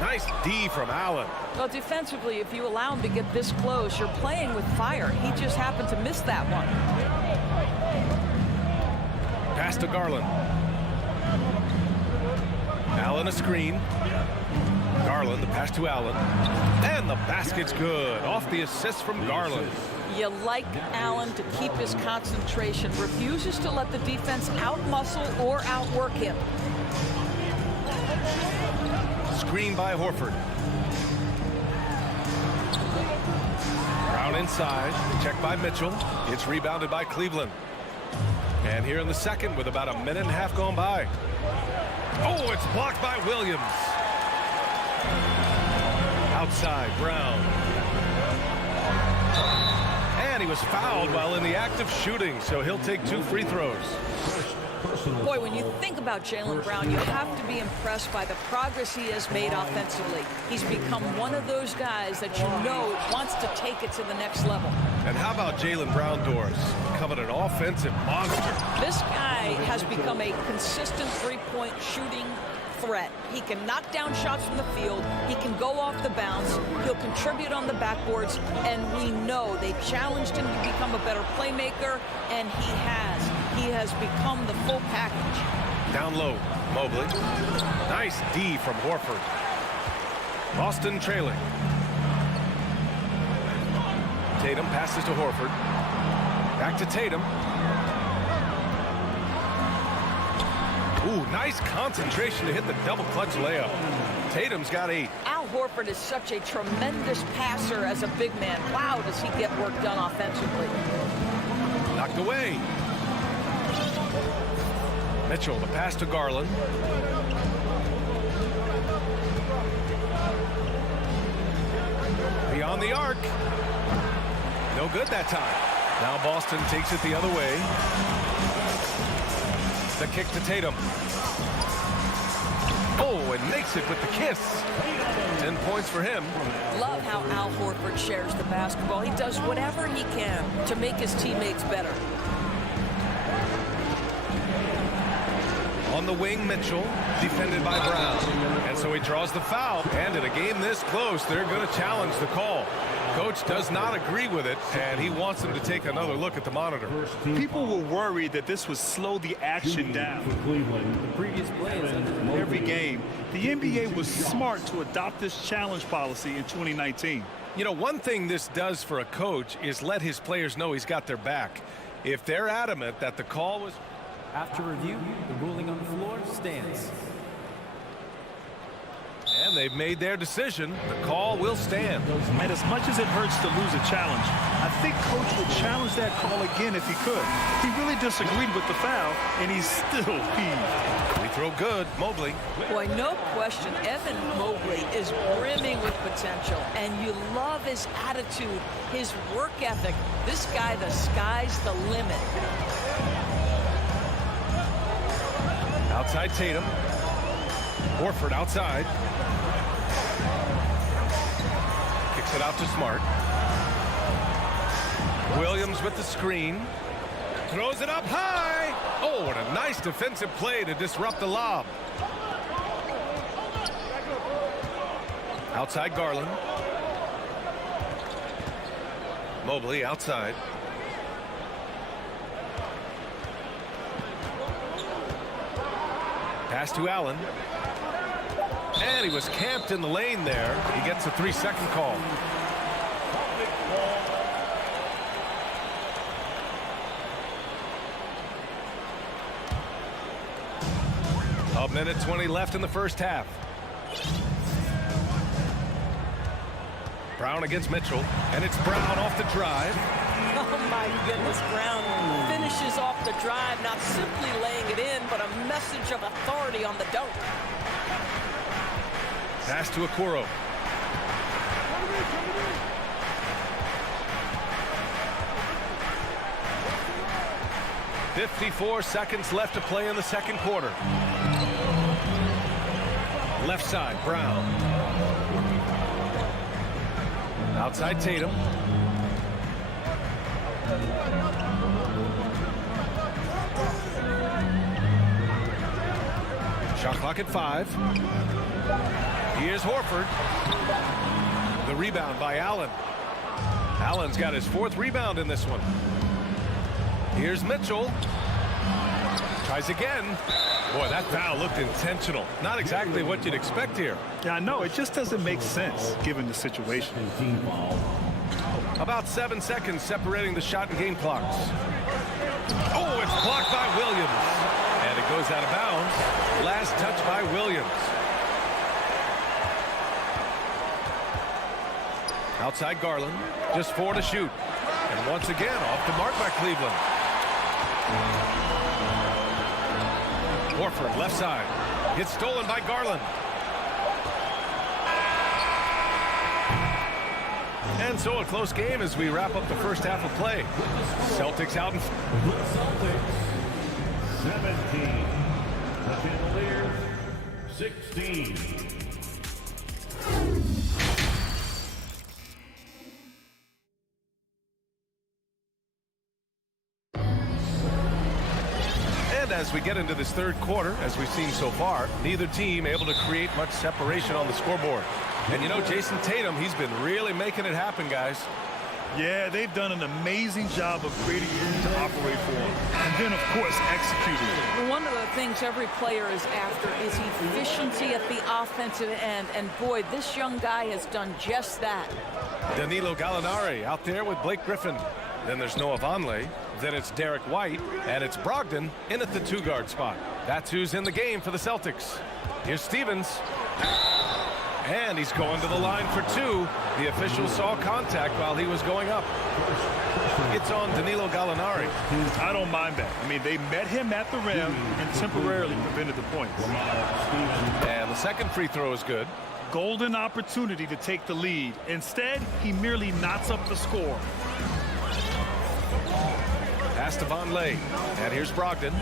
Nice D from Allen. Well, defensively, if you allow him to get this close, you're playing with fire. He just happened to miss that one. Pass to Garland. Allen a screen. Garland, the pass to Allen. And the basket's good. Off the assist from Garland. You like Allen to keep his concentration. Refuses to let the defense out-muscle or outwork him. Screen by Horford. Brown inside. Checked by Mitchell. It's rebounded by Cleveland. And here in the second with about a minute and a half gone by. Oh, it's blocked by Williams. Outside, Brown. And he was fouled while in the act of shooting, so he'll take 2 free throws. Boy, when you think about Jaylen Brown, you have to be impressed by the progress he has made offensively. He's become one of those guys that you know wants to take it to the next level. And how about Jaylen Brown, Doris? Becoming an offensive monster. This guy has become a consistent three-point shooting threat. He can knock down shots from the field. He can go off the bounce. He'll contribute on the backboards. And we know they've challenged him to become a better playmaker, and he has. He has become the full package. Down low, Mobley. Nice D from Horford. Boston trailing. Tatum passes to Horford. Back to Tatum. Ooh, nice concentration to hit the double clutch layup. Tatum's got 8. Al Horford is such a tremendous passer as a big man. Wow, does he get work done offensively. Knocked away. Mitchell, the pass to Garland. Beyond the arc. No good that time. Now Boston takes it the other way. The kick to Tatum. Oh, Oh, and makes it with the kiss. 10 points for him. Love how Al Horford shares the basketball. He does whatever he can to make his teammates better. On the wing, Mitchell, defended by Brown. And so he draws the foul. And in a game this close, they're going to challenge the call. Coach does not agree with it, and he wants them to take another look at the monitor. People were worried that this would slow the action down. The previous play is under Every game, the NBA was smart to adopt this challenge policy in 2019. You know, one thing this does for a coach is let his players know he's got their back. If they're adamant that the call was... After review, the ruling on the floor stands. And they've made their decision. The call will stand. And as much as it hurts to lose a challenge, I think Coach would challenge that call again if he could. He really disagreed with the foul, and he's still peeved. Free throw good. Mobley. Boy, no question, Evan Mobley is brimming with potential, and you love his attitude, his work ethic. This guy, the sky's the limit. Outside Tatum. Horford outside. Kicks it out to Smart. Williams with the screen. Throws it up high. Oh, what a nice defensive play to disrupt the lob. Outside Garland. Mobley outside. Pass to Allen. And he was camped in the lane there. He gets a 3-second call. A minute 20 left in the first half. Brown against Mitchell. And it's Brown off the drive. Oh, my goodness, Brown finishes off the drive, not simply laying it in, but a message of authority on the dunk. Pass to Okoro. .54 seconds left to play in the second quarter. Left side, Brown. Outside Tatum. Shot clock at 5. Here's Horford. The rebound by Allen. Allen's got his 4th rebound in this one. Here's Mitchell. Tries again. Boy, that foul looked intentional. Not exactly what you'd expect here. Yeah, I know. It just doesn't make sense given the situation. About 7 seconds separating the shot and game clocks. Oh, it's blocked by Williams. And it goes out of bounds. Last touch by Williams. Outside Garland. Just 4 to shoot. And once again, off the mark by Cleveland. Horford, left side. It's stolen by Garland. And so a close game as we wrap up the first half of play. Celtics out in... The Celtics, 17. The Cavaliers, 16. And as we get into this third quarter, as we've seen so far, neither team able to create much separation on the scoreboard. And you know, Jason Tatum, he's been really making it happen, guys. Yeah, they've done an amazing job of creating room to operate for him. And then, of course, executing. One of the things every player is after is efficiency at the offensive end. And boy, this young guy has done just that. Danilo Gallinari out there with Blake Griffin. Then there's Noah Vonleh. Then it's Derek White. And it's Brogdon in at the 2-guard spot. That's who's in the game for the Celtics. Here's Stevens. And he's going to the line for 2. The official saw contact while he was going up. It's on Danilo Gallinari. I don't mind that. I mean, they met him at the rim and temporarily prevented the points. And the second free throw is good. Golden opportunity to take the lead. Instead, he merely knots up the score. Pass to Vonleh. And here's Brogdon.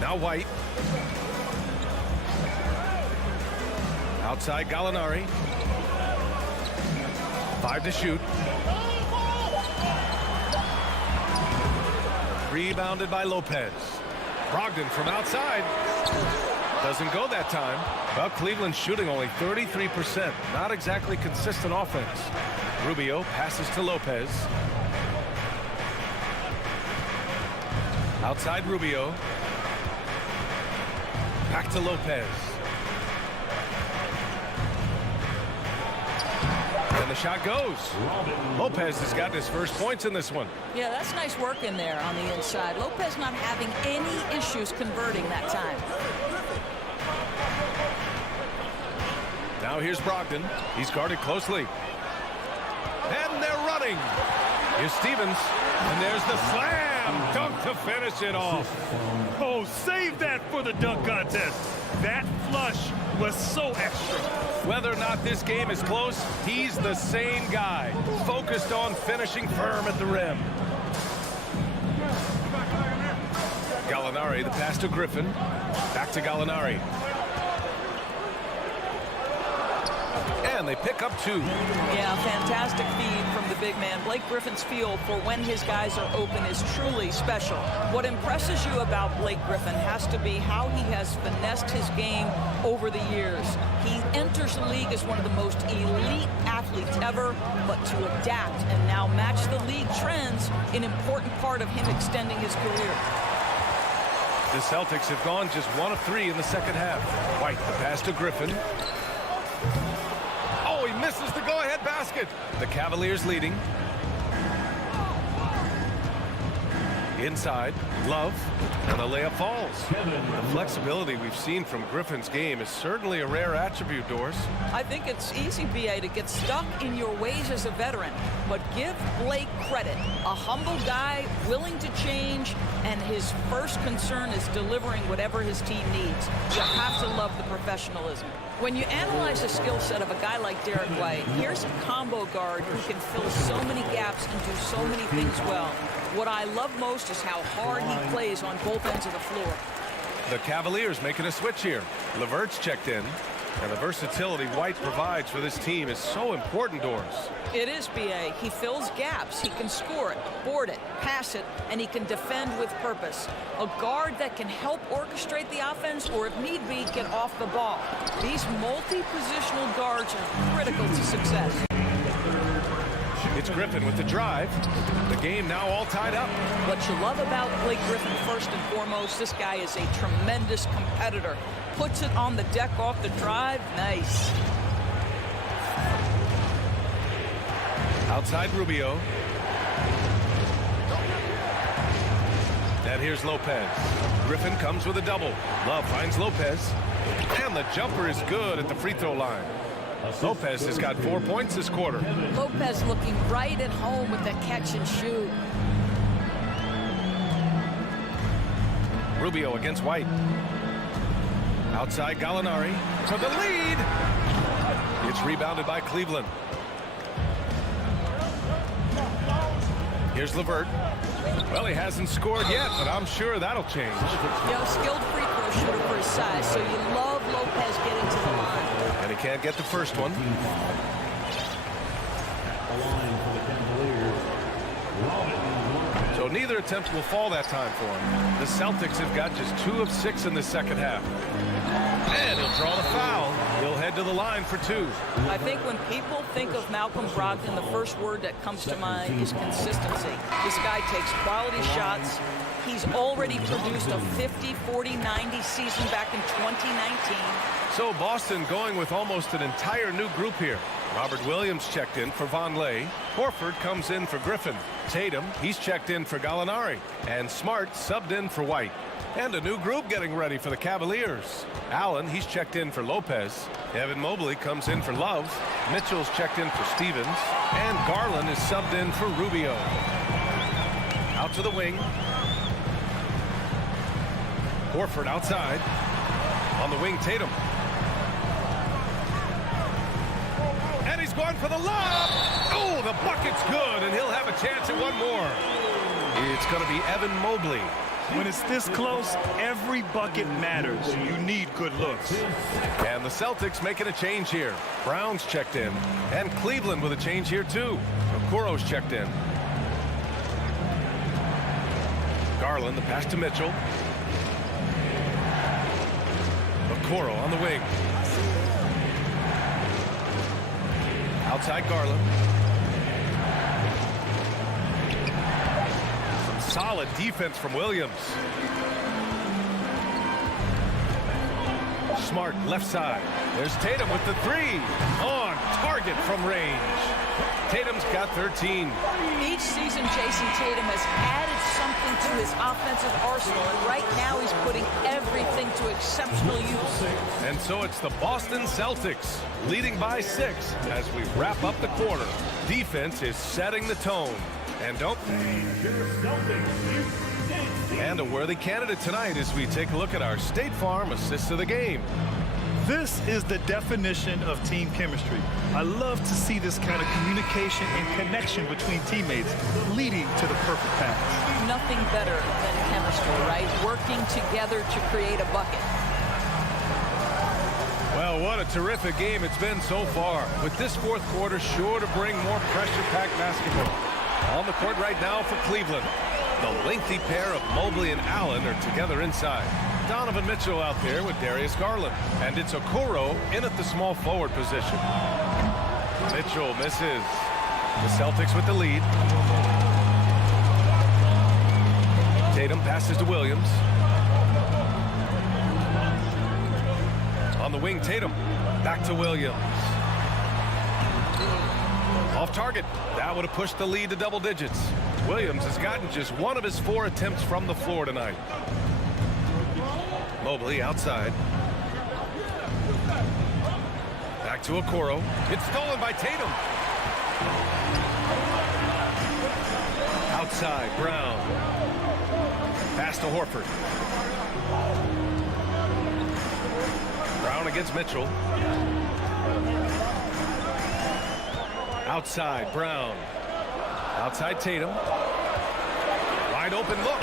Now White. Outside Gallinari. 5 to shoot. Rebounded by Lopez. Brogdon from outside. Doesn't go that time. Well, Cleveland's shooting only 33%. Not exactly consistent offense. Rubio passes to Lopez. Outside Rubio. Back to Lopez. And the shot goes. Lopez has gotten his first points in this one. Yeah, that's nice work in there on the inside. Lopez not having any issues converting that time. Now here's Brogdon. He's guarded closely. And they're running. Here's Stevens. And there's the slam. Dunk to finish it off. Oh, save that for the dunk contest. That flush was so extra. Whether or not this game is close, he's the same guy. Focused on finishing firm at the rim. Gallinari, the pass to Griffin. Back to Gallinari. And they pick up 2. Yeah, fantastic feed from the big man. Blake Griffin's feel for when his guys are open is truly special. What impresses you about Blake Griffin has to be how he has finessed his game over the years. He enters the league as one of the most elite athletes ever, but to adapt and now match the league trends, an important part of him extending his career. The Celtics have gone just 1 of 3 in the second half. White, the pass to Griffin. Oh, he misses the go-ahead basket. The Cavaliers leading. Inside, Love, and the layup falls. The flexibility we've seen from Griffin's game is certainly a rare attribute, Doris. I think it's easy, B.A., to get stuck in your ways as a veteran, but give Blake credit. A humble guy, willing to change, and his first concern is delivering whatever his team needs. You have to love the professionalism. When you analyze the skill set of a guy like Derek White, here's a combo guard who can fill so many gaps and do so many things well. What I love most is how hard he plays on both ends of the floor. The Cavaliers making a switch here. LeVert's checked in, and the versatility White provides for this team is so important, Doris. It is, B.A. He fills gaps. He can score it, board it, pass it, and he can defend with purpose. A guard that can help orchestrate the offense or, if need be, get off the ball. These multi-positional guards are critical to success. It's Griffin with the drive. The game now all tied up. What you love about Blake Griffin, first and foremost, this guy is a tremendous competitor. Puts it on the deck off the drive. Nice. Outside Rubio. And here's Lopez. Griffin comes with a double. Love finds Lopez. And the jumper is good at the free throw line. Lopez has got 4 points this quarter. Lopez looking right at home with that catch and shoot. Rubio against White. Outside Gallinari for the lead. It's rebounded by Cleveland. Here's LeVert. Well, he hasn't scored yet, but I'm sure that'll change. Skilled free throw shooter for his size, so you love Lopez getting to the line. And he can't get the first one. So neither attempt will fall that time for him. The Celtics have got just 2 of 6 in the second half. And he'll draw the foul. He'll head to the line for 2. I think when people think of Malcolm Brogdon, the first word that comes to mind is consistency. This guy takes quality shots. He's already produced a 50, 40, 90 season back in 2019. So Boston going with almost an entire new group here. Robert Williams checked in for Vonleh. Horford comes in for Griffin. Tatum, he's checked in for Gallinari. And Smart subbed in for White. And a new group getting ready for the Cavaliers. Allen, he's checked in for Lopez. Evan Mobley comes in for Love. Mitchell's checked in for Stevens. And Garland is subbed in for Rubio. Out to the wing. Horford outside. On the wing, Tatum. And he's going for the lob. Oh, the bucket's good, and he'll have a chance at one more. It's going to be Evan Mobley. When it's this close, every bucket matters. You need good looks. And the Celtics making a change here. Brown's checked in. And Cleveland with a change here too. Okoro's checked in. Garland, the pass to Mitchell. Okoro on the wing. Outside Garland. Some solid defense from Williams. Smart left side. There's Tatum with the three. On target from range. Tatum's got 13. Each season, Jason Tatum has added something to his offensive arsenal, and right now he's putting everything to exceptional use. And so it's the Boston Celtics leading by 6 as we wrap up the quarter. Defense is setting the tone. And a worthy candidate tonight as we take a look at our State Farm assist of the game. This is the definition of team chemistry. I love to see this kind of communication and connection between teammates leading to the perfect pass. Nothing better than chemistry, right? Working together to create a bucket. Well, what a terrific game it's been so far. With this fourth quarter sure to bring more pressure-packed basketball. On the court right now for Cleveland. The lengthy pair of Mobley and Allen are together inside. Donovan Mitchell out there with Darius Garland. And it's Okoro in at the small forward position. Mitchell misses. The Celtics with the lead. Tatum passes to Williams. On the wing, Tatum. Back to Williams. Off target. That would have pushed the lead to double digits. Williams has gotten just one of his 4 attempts from the floor tonight. Mobley outside. Back to Okoro. It's stolen by Tatum. Outside, Brown. Pass to Horford. Brown against Mitchell. Outside, Brown. Outside Tatum. Wide open look.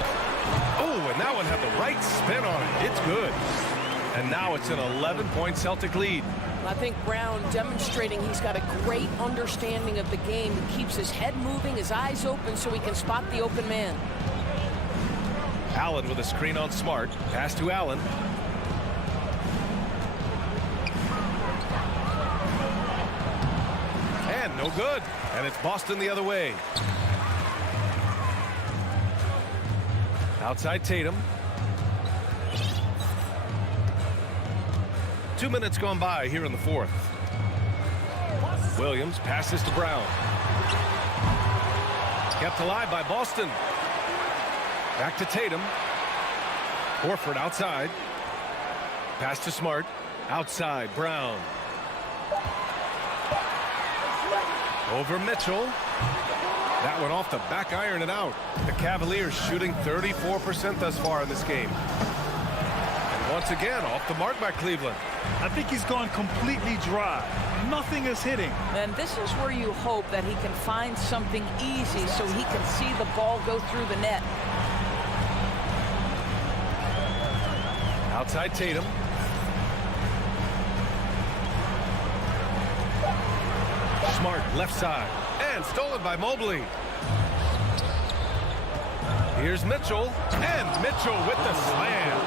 Oh, and that one had the right spin on it. It's good. And now it's an 11-point Celtic lead. I think Brown demonstrating he's got a great understanding of the game. He keeps his head moving, his eyes open so he can spot the open man. Allen with a screen on Smart. Pass to Allen. And no good. And it's Boston the other way. Outside Tatum. 2 minutes gone by here in the fourth. Williams passes to Brown. Kept alive by Boston. Back to Tatum. Horford outside. Pass to Smart. Outside Brown. Over Mitchell. That one off the back iron and out. The Cavaliers shooting 34% thus far in this game. And once again, off the mark by Cleveland. I think he's gone completely dry. Nothing is hitting. And this is where you hope that he can find something easy so he can see the ball go through the net. Outside Tatum. Smart left side. And stolen by Mobley. Here's Mitchell. And Mitchell with the slam.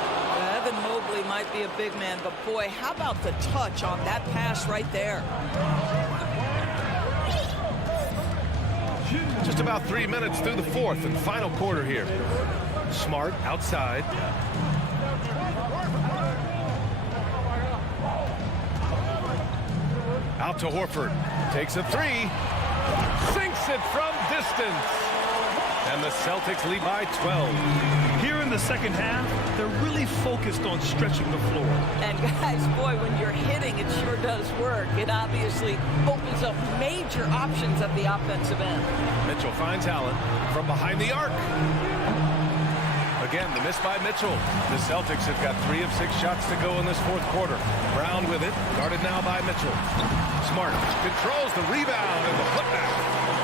Evan Mobley might be a big man, but boy, how about the touch on that pass right there? Just about 3 minutes through the fourth and final quarter here. Smart outside. Out to Horford. Takes a three. Sinks it from distance. And the Celtics lead by 12. Here in the second half, they're really focused on stretching the floor. And guys, boy, when you're hitting, it sure does work. It obviously opens up major options at the offensive end. Mitchell finds Allen from behind the arc. Again, the miss by Mitchell. The Celtics have got 3 of 6 shots to go in this fourth quarter. Brown with it, guarded now by Mitchell. Smart controls the rebound and the putback.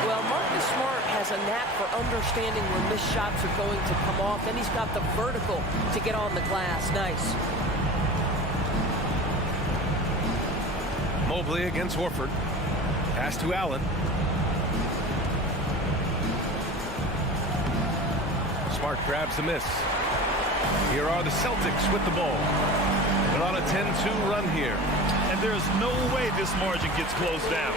Well, Marcus Smart has has a knack for understanding when missed shots are going to come off, and he's got the vertical to get on the glass. Nice. Mobley against Horford. Pass to Allen. Smart grabs the miss. Here are the Celtics with the ball. They're on a 10-2 run here. And there's no way this margin gets closed down.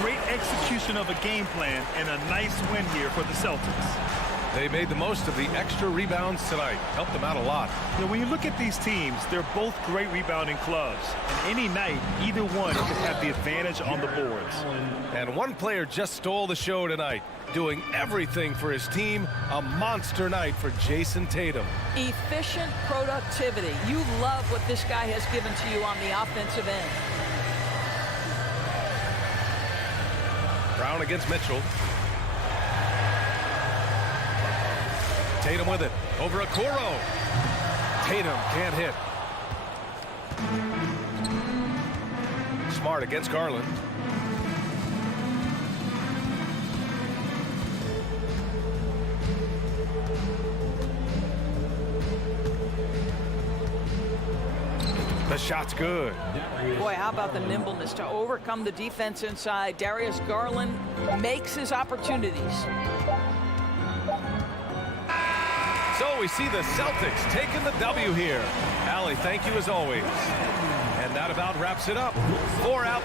Great execution of a game plan and a nice win here for the Celtics. They made the most of the extra rebounds tonight. Helped them out a lot. You know, when you look at these teams, they're both great rebounding clubs. And any night, either one could have the advantage on the boards. And one player just stole the show tonight, doing everything for his team. A monster night for Jason Tatum. Efficient productivity. You love what this guy has given to you on the offensive end. Brown against Mitchell. Tatum with it. Over Okoro. Tatum can't hit. Smart against Garland. The shot's good. Boy, how about the nimbleness to overcome the defense inside. Darius Garland makes his opportunities. So we see the Celtics taking the W here. Allie, thank you as always. And that about wraps it up. 4 out.